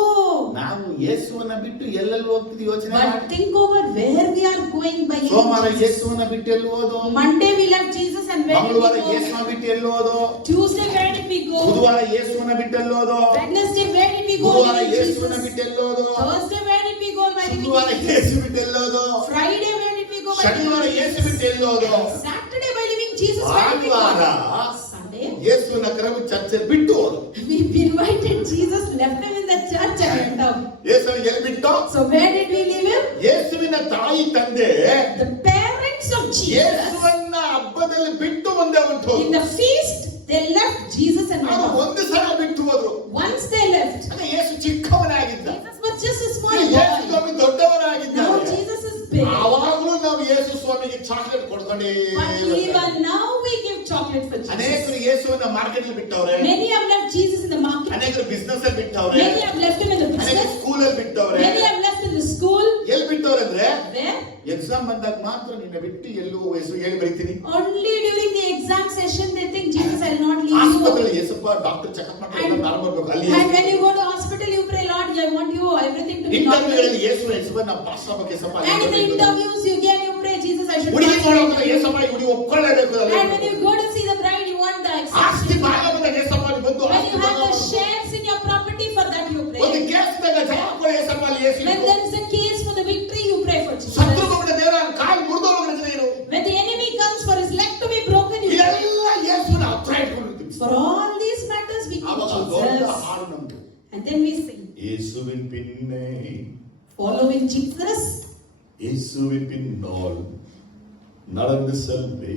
ನಾವು ಯೇಸುವನ್ನ ಬಿಟ್ಟು ಎಲ್ಲೆಲ್ಲಿ ಹೋಗ್ತಿದ್ವಿ ಯೋಚನೆ But ಮಾಡಿ. think over where we are going by ಸೋಮವಾರ Jesus. ಯೇಸುವನ್ನ ಬಿಟ್ಟು ಎಲ್ಲಿ ಹೋದು? Monday we left Jesus and where did ಮಂಗಳವಾರ we go? ಯೇಸುವನ್ನ ಬಿಟ್ಟು ಎಲ್ಲಿ ಹೋದು? Tuesday where did we go? ಬುಧವಾರ ಯೇಸುವನ್ನ ಬಿಟ್ಟು ಎಲ್ಲಿ ಹೋದು? Wednesday where did we go? ಗುರುವಾರ leaving ಯೇಸುವನ್ನ Jesus? ಬಿಟ್ಟು ಎಲ್ಲಿ ಹೋದು? Thursday where did we go? By leaving ಶುಕ್ರವಾರ Jesus? ಯೇಸು ಬಿಟ್ಟು ಎಲ್ಲಿ ಹೋದು? Friday where did we go? By ಶನಿವಾರ leaving ಯೇಸು Jesus? ಬಿಟ್ಟು ಎಲ್ಲಿ ಹೋದು? Saturday by leaving Jesus, where did we ಭಾನುವಾರ go? Sunday ಯೇಸುವನ್ನ ಕರೆದು ಚರ್ಚೆ ಬಿಟ್ಟು ಹೋದು. we invited Jesus, left him in the church and went out. ಯೇಸುವನ್ನ ಎಲ್ಲಿ ಬಿಟ್ಟು? So where did we leave him? ಯೇಸುವಿನ ತಾಯಿ ತಂದೆ The parents of Jesus, ಯೇಸುವನ್ನ ಹಬ್ಬದಲ್ಲಿ ಬಿಟ್ಟು ಒಂದೇ ಹೊಂಟು in the feast, they left Jesus and went ಅವರು out. ಒಂದು ಸಲ ಬಿಟ್ಟು ಹೋದ್ರು. Once they left, ಅಂದ್ರೆ ಯೇಸು ಚಿಕ್ಕವನಾಗಿದ್ದ, Jesus was just a small ಯೇಸು boy. ಸ್ವಾಮಿ Now ದೊಡ್ಡವನಾಗಿದ್ದಾನೆ. Jesus is big. ಆವಾಗಲೂ ನಾವು ಯೇಸು ಸ್ವಾಮಿಗೆ ಚಾಕ್ಲೇಟ್ ಕೊಡ್ಕೊಂಡೇ But ಇರ್ತಾರೆ. even now we give chocolate for Jesus. ಅನೇಕರು ಯೇಸುವನ್ನ ಮಾರ್ಕೆಟ್ ಅಲ್ಲಿ ಬಿಟ್ಟವ್ರೆ, Many have left Jesus in the market. ಅನೇಕರು ಬಿಸ್ನೆಸ್ ಅಲ್ಲಿ ಬಿಟ್ಟವ್ರೆ, Many have left him in the ಅನೇಕರು business. ಸ್ಕೂಲ್ ಅಲ್ಲಿ ಬಿಟ್ಟವ್ರೆ. Many have left in the school. ಎಲ್ಲಿ ಬಿಟ್ಟವ್ರೆ ಅಂದ್ರೆ Where? ಎಕ್ಸಾಮ್ ಬಂದಾಗ ಮಾತ್ರ ನಿನ್ನ ಬಿಟ್ಟು ಎಲ್ಲೂ ಹೆಸರು ಹೇಳಿ ಬರೀತೀನಿ. Only during the exam session they think Jesus, I will not leave ಆಸ್ಪತ್ರೆಯಲ್ಲಿ you. ಯೇಸಪ್ಪ ಡಾಕ್ಟರ್ ಚೆಕಪ್ ಮಾಡ್ತಾರೆ, ನಾನು ಬರ್ಬೇಕು ಅಲ್ಲಿ. And when you go to hospital, you pray, Lord, I want you everything to be ಇಂಟರ್ವ್ಯೂಗಳಲ್ಲಿ normal. ಯೇಸು ಹೆಸರನ್ನ ಪಾಸ್ ಆಗಬೇಕು Yesappa. And in the interviews you get, you pray, Jesus, I should ಹುಡುಗಿ pass. ನೋಡೋಕೆ ಯೇಸಪ್ಪ ಈ ಹುಡುಗಿ ಒಪ್ಕೊಳ್ಳೇಬೇಕು. And when you go to see the bride, you want the ಆಸ್ತಿ acceptance. ಭಾಗ ಬಂದಾಗ ಯೇಸಪ್ಪ ಅಲ್ಲಿ ಬಂದು When ಆಸ್ತಿ you have ಭಾಗ the shares in your property, for that you ಒಂದು pray. ಕೇಸ್ದಾಗ ಜವಾಬ್ದಾರಿ ಯೇಸಪ್ಪ ಅಲ್ಲಿ ಯೇಸು When there is a case for the victory, you pray for Jesus. ಶತ್ರುಗಳ ದೇವರ ಕಾಲು ಮುರಿದೋಗಿನ ಜನರು When the enemy comes for his leg to be broken, you pray. ಇದೆಲ್ಲ ಯೇಸುವಿನ ಹತ್ರ ಇಟ್ಕೊಂಡಿರ್ತೀವಿ. For all these matters, we give ಆವಾಗ ದೊಡ್ಡ Jesus. ಹಾಡು ನಮ್ದು. And then we sing, ಯೇಸುವಿನ ಪಿನ್ನೆ following Jesus. இயேசுவின் பின்னால் நடந்து செல்வே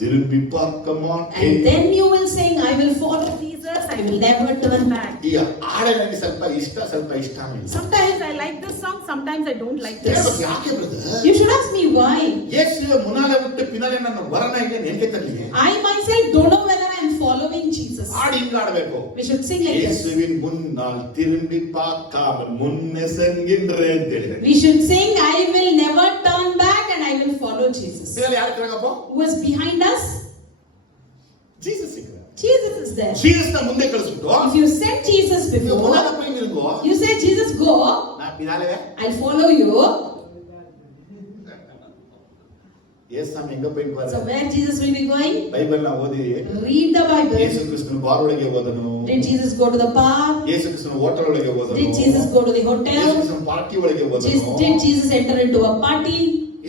திரும்பி பார்க்க And மாட்டேன். then you will sing, I will follow Jesus, I will never turn back. ಈ ಹಾಡು ನನಗೆ ಸ್ವಲ್ಪ ಇಷ್ಟ ಇಲ್ಲ. Sometimes I like this song, sometimes I don't like this. ಕೇಳ್ಬೇಕು, ಯಾಕೆ brother? You should ask me why. ಯೇಸುವೆ ಮುನಾಲ ಬಿಟ್ಟು ಪಿನಾಲೆ ನನ್ನ ವರನ ಇದೆ ಹೆಂಗೆ ತರಲಿ? I myself don't know whether I am following Jesus. ಹಾಡು ಹಿಂಗೆ ಆಡಬೇಕು. We should sing like this. ಯೇಸುವಿன் முன்னால் திரும்பி பார்க்காமல் முன்னே செல்கின்றேன் ಅಂತ ಹೇಳಿದ್ರೆ. We should sing, I will never turn back and I will follow Jesus. ಇದರಲ್ಲಿ ಯಾರು ಇರಬೇಕಪ್ಪ? Who is behind us? Jesus ಇದ್ದಾರೆ. Jesus is there. ಜೀಸಸ್ ನ ಮುಂದೆ ಕಳಿಸ್ಬಿಟ್ಟು If you send Jesus ನೀವು ಮುನಾಲ before, ಪೈ ನಿಲ್ಗೋ, you say, Jesus, go, ನಾ ಪಿನಾಲೆ I'll follow you. ಯೇಸು ಸ್ವಾಮಿ ಹೆಂಗ ಪೈ So where Jesus will be going? Bible ನ ಓದಿ Read the Bible. ಯೇಸು ಕ್ರಿಸ್ತನು ಬಾರ್ ಒಳಗೆ ಹೋದನು. Did Jesus go to the park? ಯೇಸು ಕ್ರಿಸ್ತನು ಹೋಟೆಲ್ ಒಳಗೆ ಹೋದನು. Did Jesus go to the ಯೇಸು hotel? ಕ್ರಿಸ್ತನು ಪಾರ್ಟಿ ಒಳಗೆ ಹೋದನು. Did Jesus enter into a party?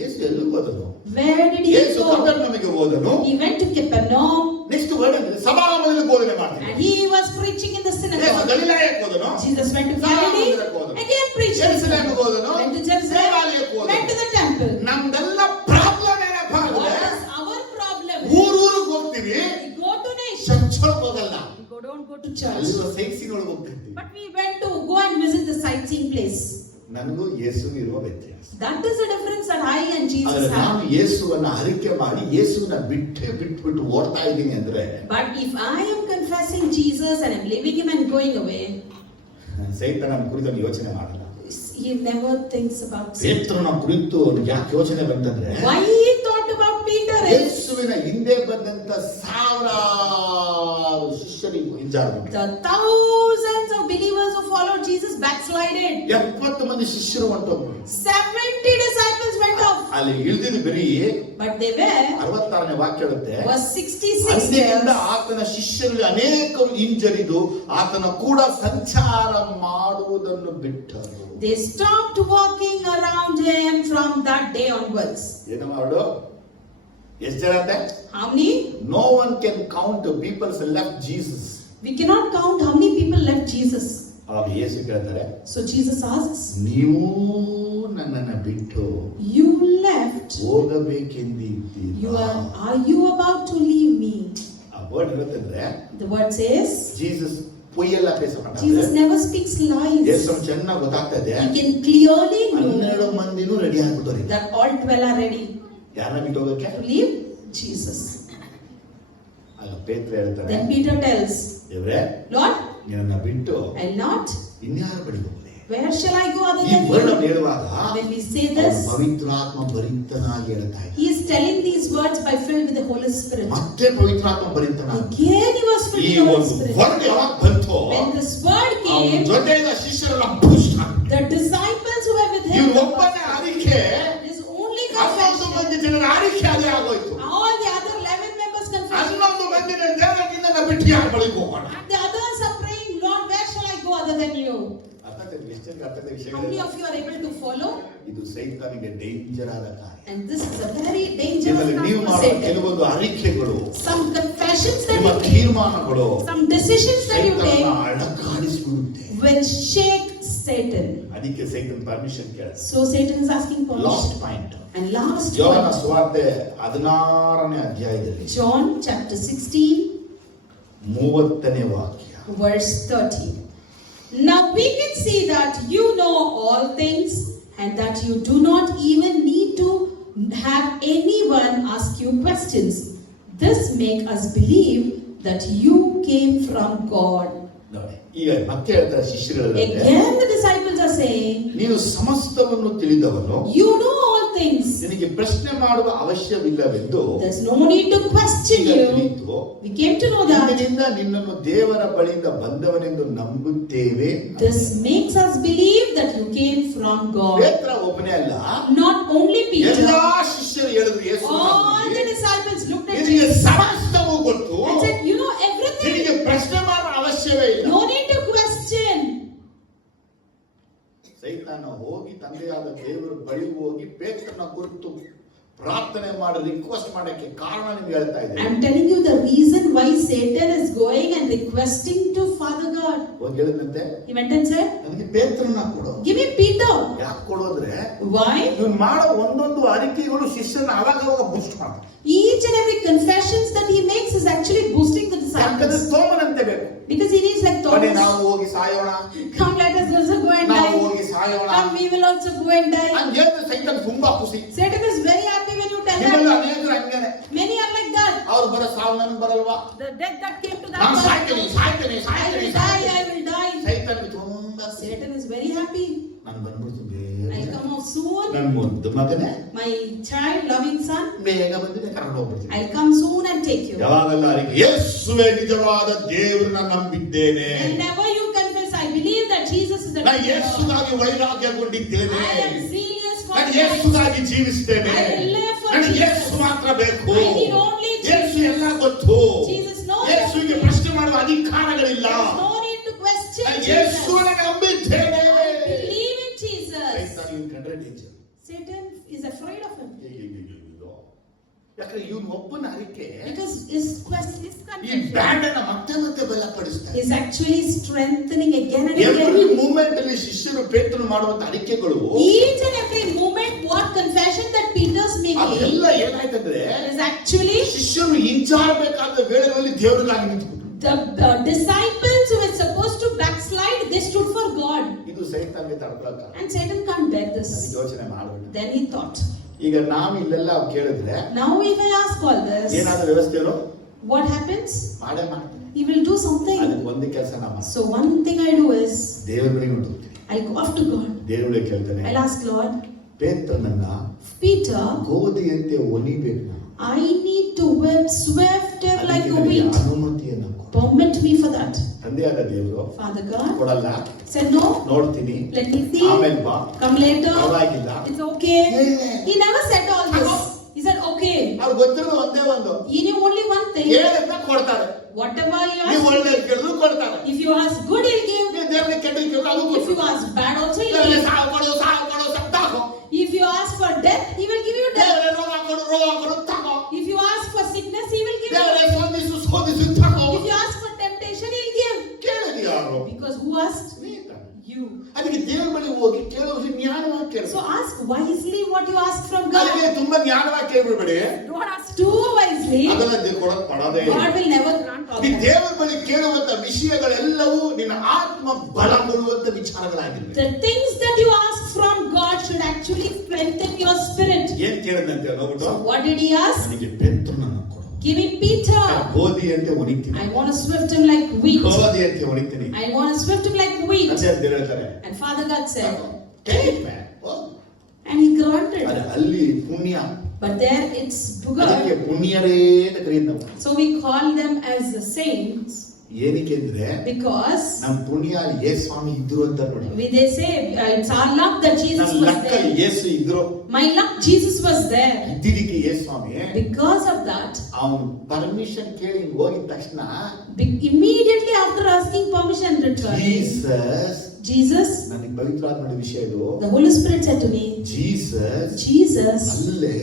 ಯೇಸು ಎಲ್ಲಿಗೆ ಹೋದನು? Where did he ಯೇಸು go? ಕಪೆರ್ನೌಮಿಗೆ ಹೋದನು. He went to Capernaum. Next word ಅಂದ್ರೆ ಸಭಾಮಂದಿರದಲ್ಲಿ ಬೋಧನೆ ಮಾಡ್ತಾನೆ. And he was preaching in the ಯೇಸು synagogue. ಗಲಿಲಾಯಕ್ಕೆ ಹೋದನು. Jesus went to Galilee. Again preaching. ಯೆರೂಸಲೇಮಿಗೆ ಹೋದನು. Went to Jerusalem. ದೇವಾಲಯಕ್ಕೆ ಹೋದನು. Went to the temple. ನಮ್ದೆಲ್ಲ ಪ್ರಾಬ್ಲಮ್ ಏನಪ್ಪಾ What ಅಂದ್ರೆ is our problem? ಊರೂರಿಗೆ ಹೋಗ್ತೀವಿ, We go to nation. Church ಹೋಗಲ್ಲ. We don't go to church. ಅಲ್ಲಿರುವ ಸೈಟ್ಸೀನ್ ಒಳಗೆ ಹೋಗ್ತಿರ್ತೀವಿ. But we went to go and visit the sightseeing place. ನನಗೂ ಯೇಸು ಇರುವ ವ್ಯತ್ಯಾಸ. That is the difference that I and Jesus ಆದ್ರೆ ನಾನು have. ಯೇಸುವನ್ನ ಅರಿಕೆ ಮಾಡಿ ಯೇಸುವನ್ನ ಬಿಟ್ಟು ಓಡ್ತಾ ಇದ್ದೀನಿ ಅಂದ್ರೆ But if I am confessing Jesus and I'm leaving him and going away, ಸೈತಾನ ನನ್ನ ಕುರಿತು ಅವ್ನು ಯೋಚನೆ ಮಾಡಲ್ಲ. he never thinks about sin. ಪೇತ್ರನ ಕುರಿತು ಅವ್ನಿಗೆ ಯಾಕೆ ಯೋಚನೆ ಬಂತಂದ್ರೆ Why he thought about Peter is ಯೇಸುವಿನ ಹಿಂದೆ ಬಂದಂತ ಸಾವಿರಾರು ಶಿಷ್ಯರಿಗೂ ಹಿಂಜಾರು the thousands of believers who followed Jesus backslided. 70 ಮಂದಿ ಶಿಷ್ಯರು ಹೊಂಟೋಗ್ರು. 70 disciples went off. ಅಲ್ಲಿ ಇಳಿದಿದ್ದು ಬರೀ But they were 66ನೇ ವಾಕ್ಯ ಹೇಳುತ್ತೆ, was 66 ಅಂದಿನಿಂದ years. ಆತನ ಶಿಷ್ಯರಲ್ಲಿ ಅನೇಕರು ಹಿಂಜರಿದು ಆತನ ಕೂಡ ಸಂಚಾರ ಮಾಡುವುದನ್ನು ಬಿಟ್ಟರು. They stopped walking around him from that day onwards. ಏನು ಮಾಡು? ಎಷ್ಟು ಜನ ಅಂತೆ? How many? No one can count the people who left Jesus. We cannot count how many people left Jesus. ಆಗ ಯೇಸು ಕೇಳ್ತಾರೆ, So Jesus asks, ನೀವು ನನ್ನನ್ನು ಬಿಟ್ಟು you left. ಹೋಗಬೇಕೆಂದಿದ್ದೀರಾ? Are you about to leave me? ಆ ವರ್ಡ್ ಇರುತ್ತಂದ್ರೆ The word says, Jesus ಪೊಯ್ಯೆಲ್ಲ ಬೇಸ Jesus ಮಾಡ್ತಾರೆ. never speaks lies. ಯೇಸು ಚೆನ್ನಾಗಿ ಗೊತ್ತಾಗ್ತಾ ಇದೆ. He can clearly know 12 ಮಂದಿನೂ ರೆಡಿ ಆಗ್ಬಿಟ್ಟವ್ರೆ. that all 12 are ready ಯಾರನ್ನ ಬಿಟ್ಟು ಹೋಗಕ್ಕೆ? to leave Jesus. ಆಗ ಪೇತ್ರ ಹೇಳ್ತಾರೆ, Then Peter tells, ದೇವ್ರೇ Lord, ನಿನ್ನನ್ನ ಬಿಟ್ಟು I'll not. ಇನ್ಯಾರ ಬಳಿ ಹೋಗಲಿ? Where shall I go other ಈ than ವರ್ಡ್ you? ಹೇಳುವಾಗ When we say ಅವನು this, ಪವಿತ್ರಾತ್ಮ ಭರಿತನಾಗಿ ಹೇಳ್ತಾ ಇದ್ದ. he is telling these words by filled with the Holy Spirit. ಮತ್ತೆ ಪವಿತ್ರಾತ್ಮ ಭರಿತನಾಗಿ Again he was filled ಈ with the Holy ಒಂದು Spirit. ವರ್ಡ್ ಯಾವಾಗ ಬಂತೋ When this word ಅವನ came, ಜೊತೆಗಿದ್ದ ಶಿಷ್ಯರೆಲ್ಲ ಬೂಸ್ಟ್ ಆಗ್ಬಿಟ್ರು. the disciples who were with him, ಇವ್ರ ಒಬ್ಬನೇ ಆರಿಕೆ his only 11 confession, ಮಂದಿ ಜನರ ಆರಿಕೆ ಅದೇ ಆಗೋಯ್ತು. all the other 11 members confession, 11 ಮಂದಿ ದೇವರಿಂದ ಬಿಟ್ಟು ಯಾರ ಬಳಿಗೆ ಹೋಗೋಣ? and the others are praying, Lord, where shall I go other than you? How many of you are able to follow? ಇದು ಸೈತಾನಿಗೆ ಡೇಂಜರ್ ಆದ ಕಾರ್ಯ. And this is a very dangerous ಇದರಲ್ಲಿ ನೀವು task for ಮಾಡುವ Satan. ಕೆಲವೊಂದು ಅರಿಕೆಗಳು, Some confessions that ನಿಮ್ಮ you make, ತೀರ್ಮಾನಗಳು some decisions that you ಸೈತಾನನ take ಅಡಕಾಡಿಸಿಬಿಡುತ್ತೆ. will shake Satan. ಅದಕ್ಕೆ ಸೈತನ್ ಪರ್ಮಿಷನ್ ಕೇಳ. So Satan is asking last permission. Point, And last ಯೋಹಾನ one, ಸುವಾರ್ತೆ 16ನೇ ಅಧ್ಯಾಯದಲ್ಲಿ John chapter 16, 30ನೇ ವಾಕ್ಯ. verse 30. Now we can see that you know all things and that you do not even need to have anyone ask you questions. This make us believe that you came from God. ನೋಡಿ, ಈಗ ಮತ್ತೆ ಹೇಳ್ತಾರೆ ಶಿಷ್ಯರಲ್ಲಿ, Again the disciples are saying, ನೀನು ಸಮಸ್ತವನ್ನು ತಿಳಿದವನು, you know all things. ನಿನಗೆ ಪ್ರಶ್ನೆ ಮಾಡುವ ಅವಶ್ಯವಿಲ್ಲವೆಂದು There's no need to question ಈಗ you. ತಿಳಿದು We came to know that. ಇಂದಿನಿಂದ ನಿನ್ನನ್ನು ದೇವರ ಬಳಿಯಿಂದ ಬಂದವನೆಂದು ನಂಬುತ್ತೇವೆ. This makes us believe that you came from God. ಪೇತ್ರ ಒಬ್ಬನೇ ಅಲ್ಲ, Not only Peter. ಎಲ್ಲಾ ಶಿಷ್ಯರು ಹೇಳಿದ್ರು ಯೇಸು All the disciples looked at ನಿನಗೆ Jesus ಸಮಸ್ತವೂ ಗೊತ್ತು, and said, you know everything. ನಿನಗೆ ಪ್ರಶ್ನೆ ಮಾಡುವ ಅವಶ್ಯವೇ ಇಲ್ಲ. No need to question. ಸೈತಾನ ಹೋಗಿ ತಂದೆಯಾದ ದೇವರ ಬಳಿ ಹೋಗಿ ಪೇತ್ರನ ಕುರಿತು ಪ್ರಾರ್ಥನೆ ಮಾಡಿ ರಿಕ್ವೆಸ್ಟ್ ಮಾಡಕ್ಕೆ ಕಾರಣ ನಿಮ್ಗೆ ಹೇಳ್ತಾ ಇದ್ದೇನೆ. I'm telling you the reason why Satan is going and requesting to Father God. ಹೋಗಿ ಹೇಳಿದಂತೆ, He went and said, ನನಗೆ ಪೇತ್ರನ ಕೊಡು. give me Peter. ಯಾಕೆ ಕೊಡೋದ್ರೆ Why? ಇವನು ಮಾಡೋ ಒಂದೊಂದು ಅರಿಕೆಗಳು ಶಿಷ್ಯರನ್ನ ಅವಾಗ ಬೂಸ್ಟ್ ಮಾಡ್ತಾರೆ. Each and every confessions that he makes is actually boosting the ಯಾಕಂದ್ರೆ disciples. ತೋಮನಂತೆ ಬೇಕು. Because he needs like ಬನ್ನಿ Thomas. ನಾವು ಹೋಗಿ ಸಾಯೋಣ, Come, let us also go and ನಾವು die. ಹೋಗಿ ಸಾಯೋಣ Come, we will also go and die. ಅಂತ ಹೇಳಿದ್ರೆ ಸೈತಾನ ತುಂಬಾ ಖುಷಿ. Satan is very happy when you tell ನಿಮ್ಮಲ್ಲಿ that. ಅನೇಕರು ಹಂಗೇನೆ, Many are like that. ಅವ್ರು ಬರೋ ಸಾವು ನನಗೆ ಬರಲ್ವಾ, The death that came to that ನಾನು person, ಸಾಯ್ತೇನೆ ಸಾಯ್ತೇನೆ I ಸಾಯ್ತೇನೆ will die, I will die. ಸೈತಾನಿಗೆ ತುಂಬಾ Satan is very happy. ನಾನು ಬಂದ್ಬಿಡ್ತು I'll ಬೇಗ, come off soon. ನನ್ನ ಮುದ್ದು ಮಗನೇ My child, loving son, ಬೇಗ ಬಂದಿದೆ ಕರ್ಕೊಂಡು ಹೋಗ್ಬಿಡ್ತೀನಿ. I'll come soon and take you. ಯಾವಾಗಲ್ಲ ಅರಿಕೆ ಯೇಸುವೇ ನಿಜವಾದ ದೇವರನ್ನ ನಂಬಿದ್ದೇನೆ, Whenever you confess, I believe that Jesus is the ನಾನು true God. ಯೇಸುಗಾಗಿ ವೈರಾಗ್ಯಗೊಂಡಿದ್ದೇನೆ, I am serious for ನಾನು Christ. ಯೇಸುಗಾಗಿ ಜೀವಿಸ್ತೇನೆ, I will live for ನನಗೆ Jesus. ಯೇಸು ಮಾತ್ರ ಬೇಕು, I need only Jesus. ಯೇಸು ಎಲ್ಲ ಗೊತ್ತು, Jesus knows ಯೇಸುವಿಗೆ everything. ಪ್ರಶ್ನೆ ಮಾಡುವ ಅಧಿಕಾರಗಳಿಲ್ಲ, There's no need to question ನಾನು Jesus. ಯೇಸುವನ್ನ ನಂಬಿದ್ದೇನೆ. I believe in Jesus. ಸೈತಾನ ಇವ್ನು ಕಂಡ್ರೆ danger. Satan is afraid of him. ಯಾಕಂದ್ರೆ ಇವನು ಒಬ್ಬನ ಅರಿಕೆ Because his quest, his ಈ confession ಬ್ಯಾಂಡ್ ಅನ್ನ ಮತ್ತೆ ಮತ್ತೆ ಬಲಪಡಿಸ್ತಾರೆ. is actually strengthening again and every again. Moment ಅಲ್ಲಿ ಶಿಷ್ಯರು ಪೇತ್ರನು ಮಾಡುವಂತ ಅರಿಕೆಗಳು Each and every moment, what confession that Peter's making ಅದೆಲ್ಲ ಏನಾಯ್ತಂದ್ರೆ is actually ಶಿಷ್ಯರು ಹಿಂಜಾರಬೇಕಾದ ವೇಳೆಗಳಲ್ಲಿ ದೇವರಿಗಾಗಿ ನಿಂತುಬಿಟ್ರು. the disciples who were supposed to backslide, they stood for God. ಇದು ಸೈತಾನ್ಗೆ ತಡ್ಕೊಳಕ And Satan can't bear this. ಯೋಚನೆ ಮಾಡಬೇಡ. Then he thought, ಈಗ ನಾವು ಇಲ್ಲೆಲ್ಲ ಕೇಳಿದ್ರೆ now if I ask all this, ಏನಾದ್ರೂ ವ್ಯವಸ್ಥೆನೋ what happens? ಮಾಡೇ ಮಾಡ್ತೀನಿ. He will do something. ಅದಕ್ಕೆ ಒಂದೇ ಕೆಲಸ ನಾವು So one thing I do is, ದೇವರ ಬಳಿಗೆ ಹೋಗ್ತೀನಿ. I'll go after God. ದೇವರ ಬಳಿಗೆ ಕೇಳ್ತೇನೆ, I'll ask Lord, ಪೇತ್ರನನ್ನ Peter, ಗೋಧಿಯಂತೆ ಒನಿಬೇಕು ನಾನು. I need to whip swifter like a ಅದಕ್ಕೆ wheat. ಅನುಮತಿಯನ್ನು ಕೊಡು. Permit me for that. ತಂದೆಯಾದ ದೇವರು Father God ಕೊಡಲ್ಲ, said, no, ನೋಡ್ತೀನಿ, let me see. ಆಮೇಲೆ ಬಾ, Come later. ಪರವಾಗಿಲ್ಲ. It's okay. Yeah. He never said all this. He said, okay. ಅವ್ರು ಗೊತ್ತಿರೋದು ಒಂದೇ ಒಂದು, He knew only one thing. ಏನಂತ ಕೊಡ್ತಾರೆ. Whatever you ನೀವು ask, ಒಳ್ಳೆ ಕೇಳಿದ್ರು ಕೊಡ್ತಾರೆ. if you ask good, he'll give. ನೀವು ದೇವರಿಗೆ ಕೆಟ್ಟ ಕೇಳಿದ್ರು ಅದು If you ಕೊಡ್ತಾರೆ. ask bad also, he'll ದೇವರಿಗೆ give. ಸಾವು ಕೊಡು, ಸಾವು ಕೊಡು, ಸತ್ತಾಕೋ. If you ask for death, he will give you death. ದೇವರೇ ರೋಗ ಕೊಡು, ರೋಗ ಕೊಡು, ತಾಕೋ. If you ask for sickness, he will give you. ದೇವರೇ ಸೋದಿಸು, ಸೋದಿಸು, ತಾಕೋ. If you ask for temptation, he'll give. ಕೇಳಿದ ಯಾರು? Because who asked? ನೀನು. You. ಅದಕ್ಕೆ ದೇವರ ಬಳಿ ಹೋಗಿ ಕೇಳೋದು ಜ್ಞಾನವಾಗಿ ಕೇಳು. So ask wisely what you ask from God. ಅದಕ್ಕೆ ತುಂಬಾ ಜ್ಞಾನವಾಗಿ ಕೇಳ್ಬಿಡ್ಬೇಡಿ. Don't ask too wisely. ಅದೆಲ್ಲ ದೇವ್ರು ಕೊಡೋದು ಕೊಡೋದೇ ಇಲ್ಲ. God will never grant all ಈ that. ದೇವರ ಬಳಿ ಕೇಳುವಂತ ವಿಷಯಗಳೆಲ್ಲವೂ ನಿನ್ನ ಆತ್ಮ ಬಲ ಕೊಡುವಂತ ವಿಚಾರಗಳಾಗಿವೆ. The things that you ask from God should actually strengthen your spirit. ಏನ್ ಕೇಳಿದಂತೆ ನೋಡ್ಬಿಟ್ಟು, So what did he ask? ನನಗೆ ಪೇತ್ರನನ್ನು ಕೊಡು. Give me Peter. ಗೋಧಿಯಂತೆ ಒಣಿತೀನಿ. I want to swift him like wheat. ಗೋಧಿಯಂತೆ ಒಣಿತೀನಿ. I want to swift him like wheat. ಅಂತ ದೇವರು ಹೇಳ್ತಾರೆ. And Father God said, Take it back. ಹೋಗು. and he granted. ಅದು ಅಲ್ಲಿ ಪುಣ್ಯ. But there it's ಅದಕ್ಕೆ good. ಪುಣ್ಯರೇ ಅಂತ ಕರೀತೀವಿ ನಾವು. So we call them as the saints ಏನಕ್ಕೆ ಅಂದ್ರೆ because ನಮ್ಮ ಪುಣ್ಯ ಯೇಸು ಸ್ವಾಮಿ ಇದ್ರು ಅಂತ ನೋಡಿ. they say it's our luck that Jesus ನಮ್ಮ was ಲಕ್ಕ there. ಯೇಸು ಇದ್ರು. My luck, Jesus was there. ಇದ್ದಿದ್ದಕ್ಕೆ ಯೇಸು ಸ್ವಾಮಿ Because of that, ಅವನು ಪರ್ಮಿಷನ್ ಕೇಳಿ ಹೋಗಿದ ತಕ್ಷಣ immediately after asking permission to return, Jesus, ನನಗೆ ಪವಿತ್ರಾತ್ಮನ ವಿಷಯ ಇದು. the Holy Spirit said to me, Jesus, ಅಲ್ಲೇ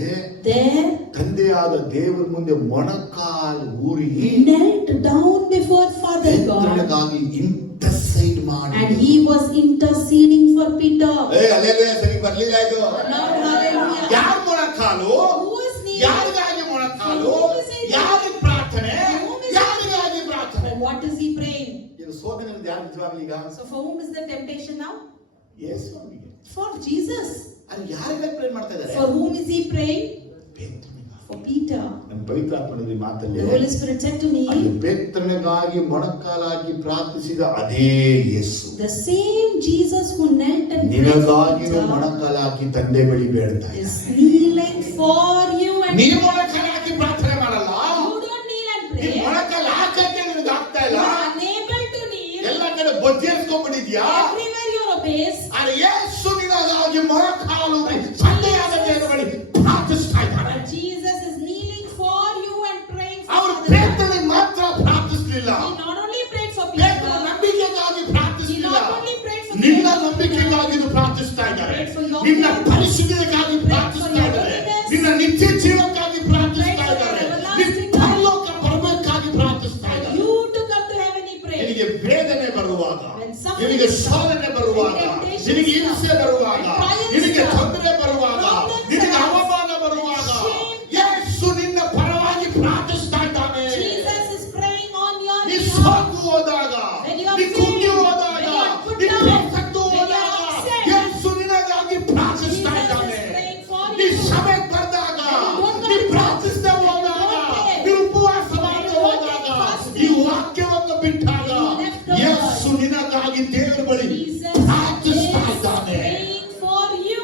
there ತಂದೆಯಾದ ದೇವರ ಮುಂದೆ ಮೊಣಕಾಲು ಊರಿ knelt down before Father God, ಪೇತ್ರನಿಗಾಗಿ ಇಂಟರ್ಸೈಡ್ ಮಾಡಿ. and he was interceding for Peter. ಅಲ್ಲೇಲೇ ಸರಿ ಬರ್ಲಿಲ್ಲ ಇದು. Now, hallelujah. ಯಾರ ಮೊಣಕಾಲು? Who is kneeling? ಯಾರಿಗಾಗಿ ಮೊಣಕಾಲು? ಯಾರಿಗೆ ಪ್ರಾರ್ಥನೆ? ಯಾರಿಗಾಗಿ ಪ್ರಾರ್ಥನೆ? For what is he praying? ಇದು ಶೋಧನೆ ಯಾರು ನಿಜವಾಗ್ಲಿ ಈಗ? So for whom is the temptation now? ಯೇಸು ಸ್ವಾಮಿಗೆ. For Jesus. ಅದು ಯಾರಿಗಾಗಿ ಪ್ರೇ ಮಾಡ್ತಾ ಇದ್ದಾರೆ? For whom is he praying? ಪೇತ್ರನಿಗಾಗಿ. For Peter. ನನ್ನ ಪವಿತ್ರಾತ್ಮನ ಈ ಮಾತಲ್ಲಿ The Holy Spirit said to me, ಅಲ್ಲಿ ಪೇತ್ರನಿಗಾಗಿ ಮೊಣಕಾಲಾಗಿ ಪ್ರಾರ್ಥಿಸಿದ ಅದೇ ಯೇಸು the same Jesus who knelt and prayed for ನಿನಗಾಗಿನೂ Peter ಮೊಣಕಾಲಾಗಿ ತಂದೆ ಬಳಿ ಬೇಡ್ತಾ is ಇದ್ದಾನೆ. kneeling for you and ನೀನು ಮೊಣಕಾಲಾಗಿ ಪ್ರಾರ್ಥನೆ ಮಾಡಲ್ಲ. you don't kneel and ನೀ pray. ಮೊಣಕಾಲು ಹಾಕಕ್ಕೆ ನಿನಗೆ ಆಗ್ತಾ You ಇಲ್ಲ. are unable to kneel. ಎಲ್ಲ ಕಡೆ ಬೊಜ್ಜೇರಿಸ್ಕೊಂಡ್ಬಿಟ್ಟಿದ್ಯಾ. Everywhere you are obese. ಆದರೆ ಯೇಸು ನಿನಗಾಗಿ ಮೊಣಕಾಲು ತಂದೆಯಾದ ದೇವರ ಬಳಿ ಪ್ರಾರ್ಥಿಸ್ತಾ ಇದ್ದಾನೆ. But Jesus is kneeling for you and praying for ಅವರು others. ಪೇತ್ರನಿಗೆ ಮಾತ್ರ ಪ್ರಾರ್ಥಿಸಲಿಲ್ಲ. He not only prayed for ಪೇತ್ರನ Peter, ನಂಬಿಕೆಗಾಗಿ he ಪ್ರಾರ್ಥಿಸಲಿಲ್ಲ. not only prayed for ನಿನ್ನ Peter, ನಂಬಿಕೆಗಾಗಿ ಪ್ರಾರ್ಥಿಸ್ತಾ ಇದ್ದಾರೆ. Pray for your ನಿನ್ನ faith. ಪರಿಶುದ್ಧತೆಗಾಗಿ Pray for ಪ್ರಾರ್ಥಿಸ್ತಾ your ಇದ್ದಾರೆ. holiness. ನಿನ್ನ ನಿತ್ಯ ಜೀವಕ್ಕಾಗಿ ಪ್ರಾರ್ಥಿಸ್ತಾ Pray for ಇದ್ದಾರೆ. your everlasting ನಿನ್ನ ಪರಲೋಕ ಬರಬೇಕಾಗಿ ಪ್ರಾರ್ಥಿಸ್ತಾ ಇದ್ದಾರೆ. you to come to heaven, he prayed. ನಿನಗೆ ವೇದನೆ ಬರುವಾಗ, When suffering ನಿನಗೆ comes, ಶೋಧನೆ ಬರುವಾಗ, when temptations ನಿನಗೆ ಹಿಂಸೆ come, ಬರುವಾಗ, when trials ನಿನಗೆ come, ತೊಂದರೆ ಬರುವಾಗ, problems ನಿನಗೆ arise, ಅವಮಾನ ಬರುವಾಗ, shame ಯೇಸು ನಿನ್ನ ಪರವಾಗಿ ಪ್ರಾರ್ಥಿಸ್ತಾ ಇದ್ದಾನೆ. Jesus is praying on your ನೀ behalf. ಸೋತು ಹೋದಾಗ, When you are ನೀ ಕುಗ್ಗಿ failed, ಹೋದಾಗ, when you are put ನೀ down, ಬೇಸತ್ತು when you are ಹೋದಾಗ, upset, ಯೇಸು ನಿನಗಾಗಿ ಪ್ರಾರ್ಥಿಸ್ತಾ Jesus ಇದ್ದಾನೆ. is praying for ನೀ you. ಸಭೆಗೆ ಬಂದಾಗ, When you don't ನೀ come to ಪ್ರಾರ್ಥಿಸದೆ church, ಹೋದಾಗ, don't pray. ನೀ ಉಪವಾಸ When ಮಾಡದೆ you don't ಹೋದಾಗ, take fasting, ಈ ವಾಕ್ಯವನ್ನು ಬಿಟ್ಟಾಗ, when you left the ಯೇಸು word, ನಿನಗಾಗಿ ದೇವರ ಬಳಿ Jesus is ಪ್ರಾರ್ಥಿಸ್ತಾ ಇದ್ದಾನೆ. praying for you.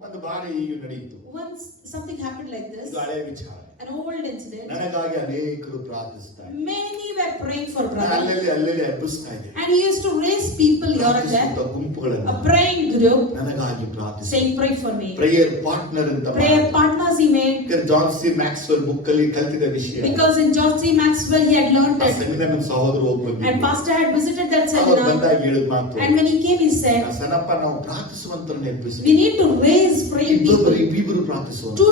ಒಂದು ಬಾರಿ ಈಗ ನಡೆಯಿತು. Once something happened like this, ಇದು ಹಳೆಯ ವಿಚಾರ. an old incident. ನನಗಾಗಿ ಅನೇಕರು ಪ್ರಾರ್ಥಿಸ್ತಾರೆ. Many were were praying for brother. ಅಲ್ಲಲ್ಲಿ ಎಬ್ಬಿಸ್ತಾ ಇದೆ. And he used to raise people here and there. ಪ್ರಾರ್ಥಿಸುವಂತ ಗುಂಪುಗಳನ್ನು A praying group ನನಗಾಗಿ ಪ್ರಾರ್ಥಿಸಿ. saying, pray for me. Prayer partner ಅಂತ Prayer partners he made. John C Maxwell book ಅಲ್ಲಿ ಕಲ್ತಿದ ವಿಷಯ. Because in John C. Maxwell he had learned ಆ it. Seminar ನಮ್ಮ ಸಹೋದರ ಹೋಗಿ And pastor had visited that ಅವರು seminar. ಬಂದಾಗ ಹೇಳಿದ ಮಾತು. And when he came, he said, ಸನಪ್ಪ ನಾವು ಪ್ರಾರ್ಥಿಸುವಂತರನ್ನ ಎಬ್ಬಿಸಿ. we need to raise praying people. ಇಬ್ಬರು ಪ್ರಾರ್ಥಿಸುವ. Two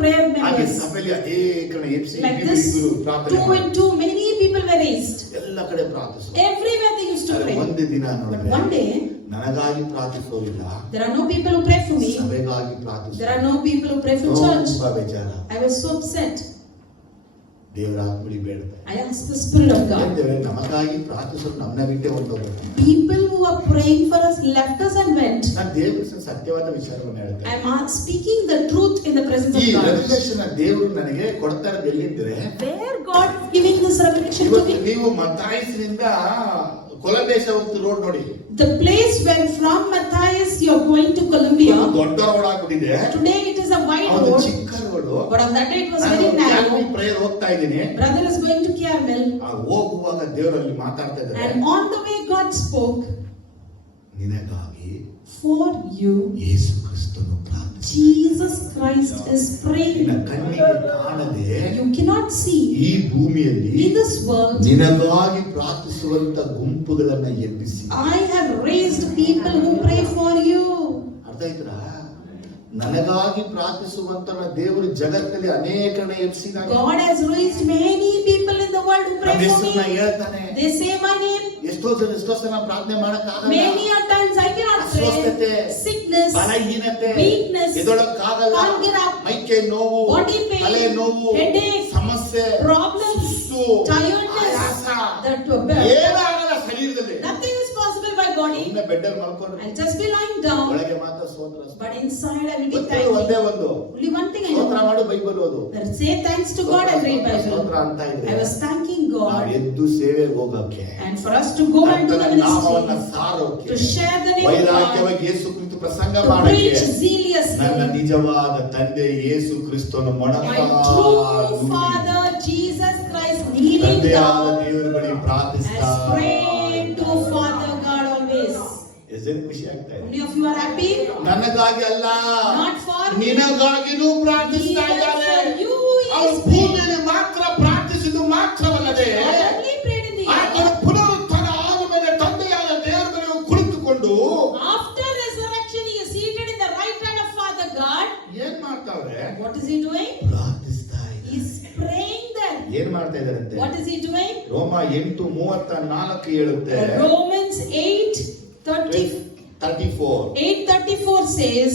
prayer ಹಾಗೆ members. ಸಭೆಯಲ್ಲಿ ಅನೇಕರನ್ನ ಎಬ್ಬಿಸಿ Like this, ಇಬ್ಬರು ಪ್ರಾರ್ಥನೆ 2 and 2, many people were raised. ಎಲ್ಲ ಕಡೆ ಪ್ರಾರ್ಥಿಸುವ. Everywhere they used to pray. ಒಂದೇ ದಿನ But ನೋಡಿದ್ರೆ one day, ನನಗಾಗಿ ಪ್ರಾರ್ಥಿಸೋರಿಲ್ಲ, there are no people who pray for me. ಸಭೆಗಾಗಿ ಪ್ರಾರ್ಥಿಸುವ. There are no people who pray for church. ತುಂಬಾ ಬೇಜಾರ. I was so upset. ದೇವರ ಆತ್ಮಳಿ ಬೇಡ. I asked the Spirit of God. ದೇವರೇ ನಮಗಾಗಿ ಪ್ರಾರ್ಥಿಸೋರು ನಮ್ಮನ್ನ ಬಿಟ್ಟೆ ಹೊರಟೋಗ್ತಾರೆ. People who are praying for us left us and went. ನಾನು ದೇವರ ಸತ್ಯವಾದ ವಿಚಾರವನ್ನು ಹೇಳ್ತೇನೆ. I am speaking the truth in the presence ಈ of God. ರೆವಲ್ಯೂಷನ್ ದೇವರು ನನಗೆ ಕೊಡ್ತಾ ಇರೋದು ಎಲ್ಲಿದ್ರೆ, Where God is giving this revelation to ಇವತ್ತು me? ನೀವು ಮತ್ತಾಯಿಸಿನಿಂದ ಕೊಲಂಬೇಶ ಹೋಗ್ತು ರೋಡ್ ನೋಡಿ. The place where from Matthias you are going to Columbia. ದೊಡ್ಡ ರೋಡ್ ಆಗ್ಬಿಟ್ಟಿದೆ. Today it is a wide ಅದು road. ಚಿಕ್ಕ road. But on that day it was very narrow. Prayer ಹೋಗ್ತಾ ಇದ್ದೀನಿ. Brother is going to Carmel. ಆ ಹೋಗುವಾಗ ದೇವರಲ್ಲಿ ಮಾತಾಡ್ತಾ ಇದ್ದಾರೆ. And on the way God spoke, ನಿನಗಾಗಿ for you ಯೇಸು ಕ್ರಿಸ್ತನು ಪ್ರಾರ್ಥಿಸಿ. Jesus Christ is praying. ನಿನ್ನ ಕಣ್ಣಿಗೆ ಕಾಣದೆ You cannot see ಈ ಭೂಮಿಯಲ್ಲಿ in this world. ನಿನಗಾಗಿ ಪ್ರಾರ್ಥಿಸುವಂತ ಗುಂಪುಗಳನ್ನ ಎಬ್ಬಿಸಿ. I have raised people who pray for you. ಅರ್ಥ ಆಯ್ತಾ? ನನಗಾಗಿ ಪ್ರಾರ್ಥಿಸುವಂತ ದೇವರು ಜಗತ್ತಲ್ಲಿ ಅನೇಕರನ್ನ ಎಬ್ಬಿಸಿದ್ದಾನೆ. God has raised many people in the world who pray for ಹೆಸರನ್ನ me. ಹೇಳ್ತಾನೆ. They say my name. ಎಷ್ಟೋ ಸಲ ಪ್ರಾರ್ಥನೆ ಮಾಡಕ್ಕಾಗಲ್ಲ. Many a times I cannot ಅಸ್ವಸ್ಥತೆ, pray. Sickness, ಬಲಹೀನತೆ, weakness, ಎದೊಳಕ್ಕಾಗಲ್ಲ, can't get up, ಮೈಕೈ ನೋವು, body pain, ತಲೆ ನೋವು, headache, ಸಮಸ್ಯೆ, problems, ಸುಸ್ತು, tiredness, ಆಯಾಸ, that ಏನಾಗಲ್ಲ ಶರೀರದಲ್ಲಿ. nothing is possible by body. ಸುಮ್ಮನೆ ಬೆಡ್ ಅಲ್ಲಿ ಮಲ್ಕೊಂಡು I'll just be lying down, ಒಳಗೆ ಮಾತ್ರ ಸ್ತೋತ್ರ. but inside I will give ಗೊತ್ತಿರೋ ಒಂದೇ thanks. ಒಂದು Only one thing I ಸ್ತೋತ್ರ know. ಮಾಡು ಬೈಬಲ್ ಓದು. Say thanks to God and read ಸ್ತೋತ್ರ Bible. ಅಂತ ಇದೆ. I was thanking ನಾವು God, ಎದ್ದು ಸೇವೆಗೆ ಹೋಗಕ್ಕೆ, and for us to go and do the ನಾಮವನ್ನ ministry, ಸಾರೋಕೆ, to share the name of God, ವೈರಾಗ್ಯವಾಗಿ ಯೇಸು ಕ್ರಿಸ್ತ ಪ್ರಸಂಗ to preach ಮಾಡಕ್ಕೆ zealously. ನನ್ನ ನಿಜವಾದ ತಂದೆ ಯೇಸು ಕ್ರಿಸ್ತನು My true Father Jesus Christ kneeling ತಂದೆಯಾದ down ದೇವರ ಬಳಿ ಪ್ರಾರ್ಥಿಸ್ತಾ as praying to Father God always. ಎಷ್ಟು ಖುಷಿ ಆಗ್ತಾ ಇದೆ. Many of you are happy? ನನಗಾಗಿ ಅಲ್ಲ, Not for me. ನಿನಗಾಗಿನೂ ಪ್ರಾರ್ಥಿಸ್ತಾ Even ಇದ್ದಾರೆ. for you ಅವರು is praying. ಭೂಮಿಯಲ್ಲಿ ಮಾತ್ರ ಪ್ರಾರ್ಥಿಸಿದ್ದು ಮಾತ್ರವಲ್ಲದೆ Not only prayed in the ಆತನ air. ಪುನರುತ್ಥಾನ ಆದ ಮೇಲೆ ತಂದೆಯಾದ ದೇವರ ಬಳಿ ಕುಳಿತುಕೊಂಡು After resurrection, he is seated in the right hand of Father God. ಏನ್ ಮಾಡ್ತಾವ್ರೆ? What is he doing? ಪ್ರಾರ್ಥಿಸ್ತಾ He is praying there. ಏನ್ ಮಾಡ್ತಾ ಇದಾರಂತೆ? What is he doing? ರೋಮ 8:34 ಹೇಳುತ್ತೆ. Romans 8:34 says,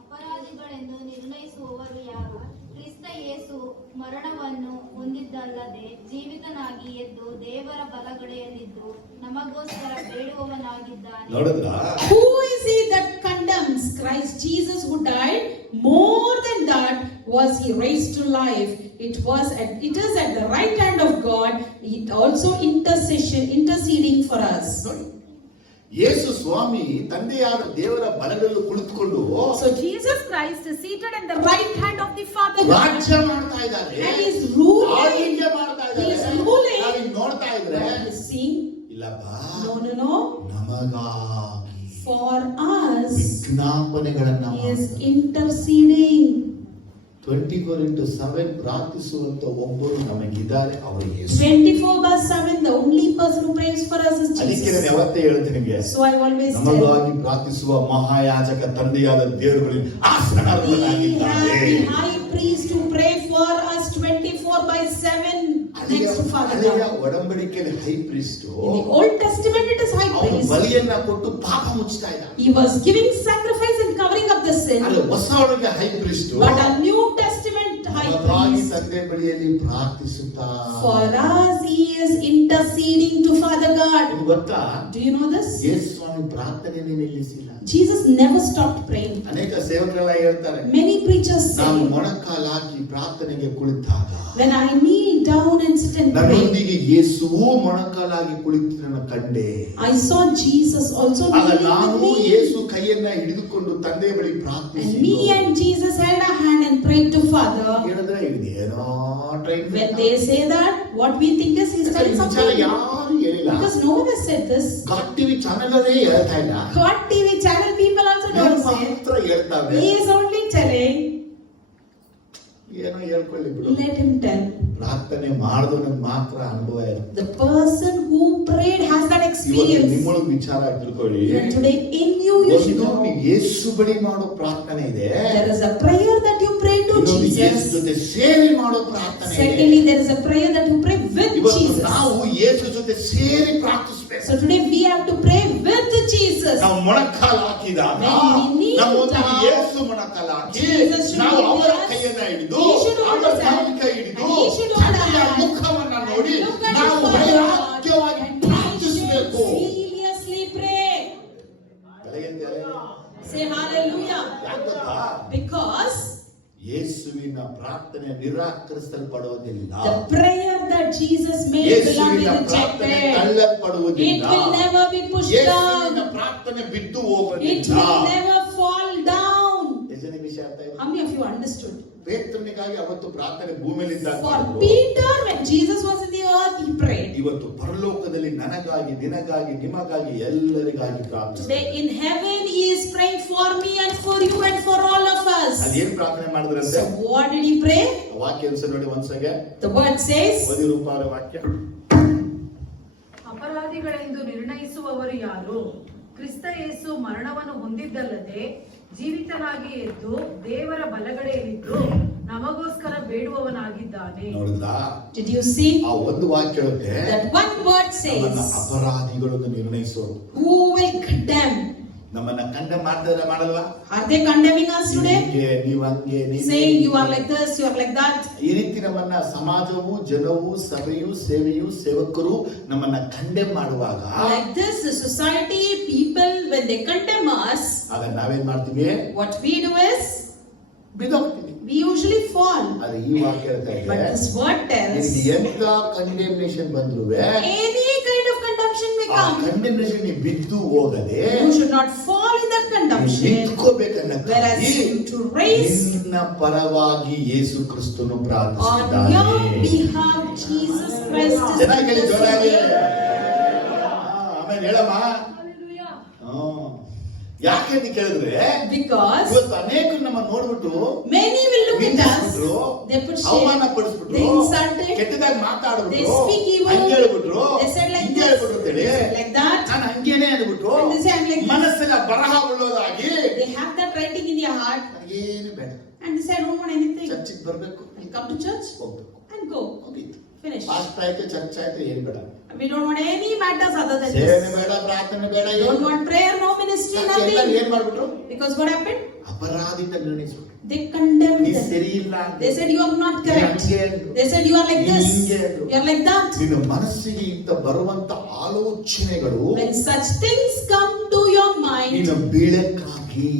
ಅಪರಾಧಿಗಳೆಂದು ನಿರ್ಣಯಿಸುವವರು ಯಾರು? ಕ್ರಿಸ್ತ ಯೇಸು ಮರಣವನ್ನು ಹೊಂದಿದ್ದಲ್ಲದೆ ಜೀವಿತನಾಗಿ ಎದ್ದು ದೇವರ ಬಲಗಡೆಯಲ್ಲಿದ್ದು ನಮಗೋಸ್ಕರ ಬೇಡುವವನಾಗಿದ್ದಾನೆ. ನೋಡಿದ್ರ? who is he that condemns? Christ Jesus, who died. More than that was he raised to life. It is at the right hand of God. It also interceding for us. ಯೇಸು ಸ್ವಾಮಿ ತಂದೆಯಾದ ದೇವರ ಬಲಗಡೆಯಲ್ಲಿ ಕುಳಿತುಕೊಂಡು So Jesus Christ is seated at the right hand of the Father God. ರಾಜ್ಯ ಮಾಡ್ತಾ ಇದ್ದಾರೆ. And he is ruling. ಆಳ್ವಿಕೆ ಮಾಡ್ತಾ He is ಇದ್ದಾರೆ. ruling. ನಾವೀಗ ನೋಡ್ತಾ ಇದ್ರೆ You see? ಇಲ್ಲಪ್ಪ, No. ನಮಗಾಗಿ For us, ವಿಜ್ಞಾಪನೆಗಳನ್ನ he is interceding. 24/7 ಪ್ರಾರ್ಥಿಸುವಂತ ಒಬ್ಬರು ನಮಗಿದ್ದಾರೆ, ಅವರು ಯೇಸು. 24/7, the only person who prays for us is ಅದಕ್ಕೆ ನಾನು Jesus. ಯಾವತ್ತೇ ಹೇಳ್ತೀನಿ ನಿಮಗೆ, So I always tell, ನಮಗಾಗಿ ಪ್ರಾರ್ಥಿಸುವ ಮಹಾಯಾಜಕ ತಂದೆಯಾದ ದೇವರುಗಳು we ಆಸನರಾಗಿದ್ದಾರೆ. have the high priest who pray for us 24/7 next to Father ಹಳೆಯ God. ಒಡಂಬಡಿಕೆಯಲ್ಲಿ high priest In the Old Testament it is high ಅವನು priest. ಬಲಿಯನ್ನ ಕೊಟ್ಟು ಪಾಪ ಮುಚ್ಚುತ್ತಾ ಇದ್ದ. He was giving sacrifice and covering up the sin. ಅಲ್ಲಿ ಹೊಸ ಒಳಗೆ high priest But a New Testament high priest, ತಂದೆ ಬಳಿಯಲ್ಲಿ ಪ್ರಾರ್ಥಿಸುತ್ತಾ. for us he is interceding to Father God. ನಿಮ್ಗೆ ಗೊತ್ತಾ? Do you know this? ಯೇಸು ಸ್ವಾಮಿ ಪ್ರಾರ್ಥನೆಯನ್ನು ನಿಲ್ಲಿಸಿಲ್ಲ. Jesus never stopped praying. ಅನೇಕ ಸೇವಕರೆಲ್ಲ ಹೇಳ್ತಾರೆ, Many preachers ನಾನು say, ಮೊಣಕಾಲಾಗಿ ಪ್ರಾರ್ಥನೆಗೆ ಕುಳಿತಾಗ when I kneel down and sit and pray, ನನ್ನೊಂದಿಗೆ ಯೇಸುವು ಮೊಣಕಾಲಾಗಿ ಕುಳಿತಿದ್ದನ್ನು ಕಂಡೆ. I saw Jesus also ಆಗ kneeling ನಾನು with me. ಯೇಸು ಕೈಯನ್ನ ಹಿಡಿದುಕೊಂಡು ತಂದೆ ಬಳಿ And me ಪ್ರಾರ್ಥಿಸಿದ್ದು. and Jesus held a hand and prayed to Father. ಹೇಳಿದ್ರೆ ಇದು ಏನೋ trying to When they say that, what we think is he's ಈ telling ವಿಚಾರ something. ಯಾರು ಹೇಳಿಲ್ಲ. Because no one has said this. God TV channel ಅವರೇ ಹೇಳ್ತಾ ಇಲ್ಲ. God TV channel people also don't say. ಮಾತ್ರ ಹೇಳ್ತಾವೆ. He is only telling. ಏನೋ ಹೇಳ್ಕೊಳ್ಳಿ ಬಿಡು. Let him tell. ಪ್ರಾರ್ಥನೆ ಮಾಡಿದವನಿಗೆ ಮಾತ್ರ ಅನುಭವ ಇರುತ್ತೆ. The person who prayed has that ಇವತ್ತು experience. ನಿಮ್ಮೊಳಗೆ ವಿಚಾರ ತಿಳ್ಕೊಳ್ಳಿ. And today in you should know. ನೀವು ಯೇಸು ಬಳಿ ಮಾಡೋ ಪ್ರಾರ್ಥನೆ ಇದೆ. There is a prayer that you pray to ಇನ್ನೊಂದು ಯೇಸು Jesus. ಜೊತೆ ಸೇರಿ ಮಾಡೋ ಪ್ರಾರ್ಥನೆ ಇದೆ. Secondly, there is a prayer that you pray with ಇವತ್ತು Jesus. ನಾವು ಯೇಸು ಜೊತೆ ಸೇರಿ ಪ್ರಾರ್ಥಿಸಬೇಕು. So today we have to pray with Jesus. ನಾವು ಮೊಣಕಾಲು ಹಾಕಿದಾಗ When we kneel ನಮ್ಮೊಂದಿಗೆ down, ಯೇಸು ಮೊಣಕಾಲು ಹಾಕಿ Jesus should ನಾವು hold ಅವರ us. ಕೈಯನ್ನ ಹಿಡಿದು He should hold ಅವರ us hand. ಕೈ ಹಿಡಿದು And he should hold ತಂದೆಯ our hand. ಮುಖವನ್ನ ನೋಡಿ And look at ನಾವು his Father. ವೈರಾಗ್ಯವಾಗಿ And we should ಪ್ರಾರ್ಥಿಸಬೇಕು. seriously pray. ಬೆಳಗ್ಗೆ Say hallelujah. ಯಾಕೆ ಗೊತ್ತಾ? Because ಯೇಸುವಿನ ಪ್ರಾರ್ಥನೆ ನಿರಾಕರಿಸಲ್ಪಡುವುದಿಲ್ಲ. the prayer that Jesus made will not be ಯೇಸುವಿನ ಪ್ರಾರ್ಥನೆ rejected. It ತಳ್ಳಲ್ಪಡುವುದಿಲ್ಲ. will never be pushed ಯೇಸುವಿನ down. ಪ್ರಾರ್ಥನೆ ಬಿದ್ದು It ಹೋಗೋದಿಲ್ಲ. will never fall down. ಎಷ್ಟನೇ ವಿಷಯ ಅರ್ಥ ಆಯ್ತಾ? How many of you understood? ಪೇತ್ರನಿಗಾಗಿ ಅವತ್ತು ಪ್ರಾರ್ಥನೆ ಭೂಮಿಯಲ್ಲಿದ್ದಾಗ For Peter, when Jesus was in the earth, he prayed. ಇವತ್ತು ಪರಲೋಕದಲ್ಲಿ ನನಗಾಗಿ ನಿನಗಾಗಿ ನಿಮಗಾಗಿ ಎಲ್ಲರಿಗಾಗಿ ಪ್ರಾರ್ಥನೆ. Today in heaven, he is praying for me and for you and for all of us. ಅಲ್ಲಿ ಏನ್ ಪ್ರಾರ್ಥನೆ ಮಾಡಿದ್ರಂತೆ? So what did he pray? ವಾಕ್ಯ ಅನ್ಸ ನೋಡಿ ಒಂದ್ಸಗೆ The word says, ಓದಿ ರೂಪಾರ ವಾಕ್ಯ. ಅಪರಾಧಿಗಳೆಂದು ನಿರ್ಣಯಿಸುವವರು ಯಾರು? ಕ್ರಿಸ್ತ ಯೇಸು ಮರಣವನ್ನು ಹೊಂದಿದ್ದಲ್ಲದೆ ಜೀವಿತನಾಗಿ ಎದ್ದು ದೇವರ ಬಲಗಡೆಯಲ್ಲಿದ್ದು ನಮಗೋಸ್ಕರ ಬೇಡುವವನಾಗಿದ್ದಾನೆ. ನೋಡಿದ್ರಾ? did you see? ಆ ಒಂದು ವಾಕ್ಯ ಹೇಳುತ್ತೆ That one word ನಮ್ಮನ್ನ says, ಅಪರಾಧಿಗಳನ್ನು ನಿರ್ಣಯಿಸೋರು. who will condemn? ನಮ್ಮನ್ನ ಕಂಡೆ ಮಾಡ್ತಾರೆ ಮಾಡಲ್ವಾ? Are they condemning us today? ನೀವ್ ಹಂಗೆ Saying you are like this, you are like that. ಈ ರೀತಿ ನಮ್ಮನ್ನ ಸಮಾಜವು ಜನವು ಸಭೆಯು ಸೇವೆಯು ಸೇವಕರು ನಮ್ಮನ್ನ ಕಂಡೆ ಮಾಡುವಾಗ Like this, the society, people, when they condemn us, ಆಗ ನಾವೇನ್ ಮಾಡ್ತೀವಿ? what we do is, ಬಿದ್ದೋಗ್ತೀವಿ. we usually fall. ಆದ್ರೆ ಈ ವಾಕ್ಯ ಹೇಳ್ತಾ But ಇದೆ this word tells, ನಿನಗೆ ಎಂತ ಕಂಡೆಮ್ನೇಷನ್ ಬಂದ್ರುವೆ any kind of condemnation may ಆ come. ಕಂಡೆಮ್ನೇಷನ್ ನೀ ಬಿದ್ದು ಹೋಗದೆ You should not fall in that condemnation. Whereas to raise ನಿನ್ನ ಪರವಾಗಿ ಯೇಸು ಕ್ರಿಸ್ತನು on ಪ್ರಾರ್ಥಿಸಿದ್ದಾನೆ. your behalf, Jesus Christ is ಚೆನ್ನಾಗಿ ಹೇಳಿ ಜೋರಾಗಿ. interceding. ಆಮೇಲೆ ಹೇಳಮ್ಮ. Hallelujah. ಯಾಕೆ ಅಂತ ಕೇಳಿದ್ರೆ Because ಇವತ್ತು ಅನೇಕರು ನಮ್ಮ ನೋಡ್ಬಿಟ್ಟು many will look at us, ನಿಂದಿಸ್ಬಿಟ್ರು, they put ಅವಮಾನ shame, ಪಡಿಸ್ಬಿಟ್ರು, they insulted, ಕೆಟ್ಟದಾಗಿ ಮಾತಾಡ್ಬಿಟ್ರು, they speak evil, ಹಂಗೆ ಹೇಳ್ಬಿಟ್ರು, they said like ಹಿಂಗೆ this, ಹೇಳ್ಬಿಟ್ರು ಅಂತೇಳಿ like that, ನಾನು ಹಂಗೇನೆ ಅಂದ್ಬಿಟ್ಟು and they say I'm like this. ಮನಸ್ಸಿನ ಬರಹ ಉಳ್ಳೋದಾಗಿ They have that writing in their heart, ನನಗೇನು ಬೇಡ, and they say I don't want anything. ಚರ್ಚಿಗೆ ಬರ್ಬೇಕು, I'll come to church ಹೋಗ್ಬೇಕು, and go. ಹೋಗಿತ್ತು. Finish. ಫಾಸ್ಟ್ ಆಯ್ತು, ಚರ್ಚ್ ಆಯ್ತು, ಏನ್ ಬೇಡ, We don't want any matters other than ಸೇವೆ this. ಬೇಡ, ಪ್ರಾರ್ಥನೆ ಬೇಡ, We don't want prayer, no ministry, ಎಲ್ಲರೂ nothing. ಏನ್ ಮಾಡ್ಬಿಟ್ರು? Because what happened? ಅಪರಾಧಿತ ನಿರ್ಣಯಿಸ್ಬಿಟ್ರು. They condemned ನೀ them. ಸರಿ ಇಲ್ಲ ಅಂತ. They said you are not ನೀ correct. ಹಂಗೆ ಅಂದ್ರು. They said you are like ನೀ this. ಹಿಂಗೆ ಅಂದ್ರು. You are like that. ನಿನ್ನ ಮನಸ್ಸಿಗೆ ಇಂತ ಬರುವಂತ ಆಲೋಚನೆಗಳು When such things come to your mind, ನೀನು ಬೀಳಕ್ಕಾಗಿ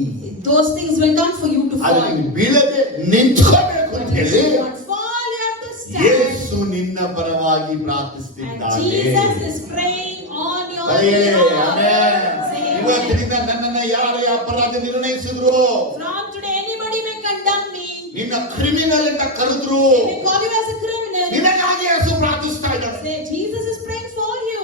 those things will come for you to ಆದ್ರೆ fall. ನೀನು ಬೀಳದೆ ನಿಂತ್ಕೋಬೇಕು ಅಂತ But you ಹೇಳಿ should not fall, you have to stand. ಯೇಸು ನಿನ್ನ ಪರವಾಗಿ And ಪ್ರಾರ್ಥಿಸುತ್ತಿದ್ದಾನೆ. Jesus is praying on your ಅಯ್ಯೇ, behalf. ಆಮೆನ್. Say amen. ಇವತ್ತಿನಿಂದ ನನ್ನನ್ನ ಯಾರು ಅಪರಾಧ ನಿರ್ಣಯಿಸಿದ್ರು, From today, anybody may condemn me. ನಿನ್ನ ಕ್ರಿಮಿನಲ್ ಅಂತ ಕರೆದ್ರು, They may call you as a criminal. ನಿನಗಾಗಿ ಯೇಸು ಪ್ರಾರ್ಥಿಸ್ತಾ ಇದ್ದಾನೆ. Say, Jesus is praying for you.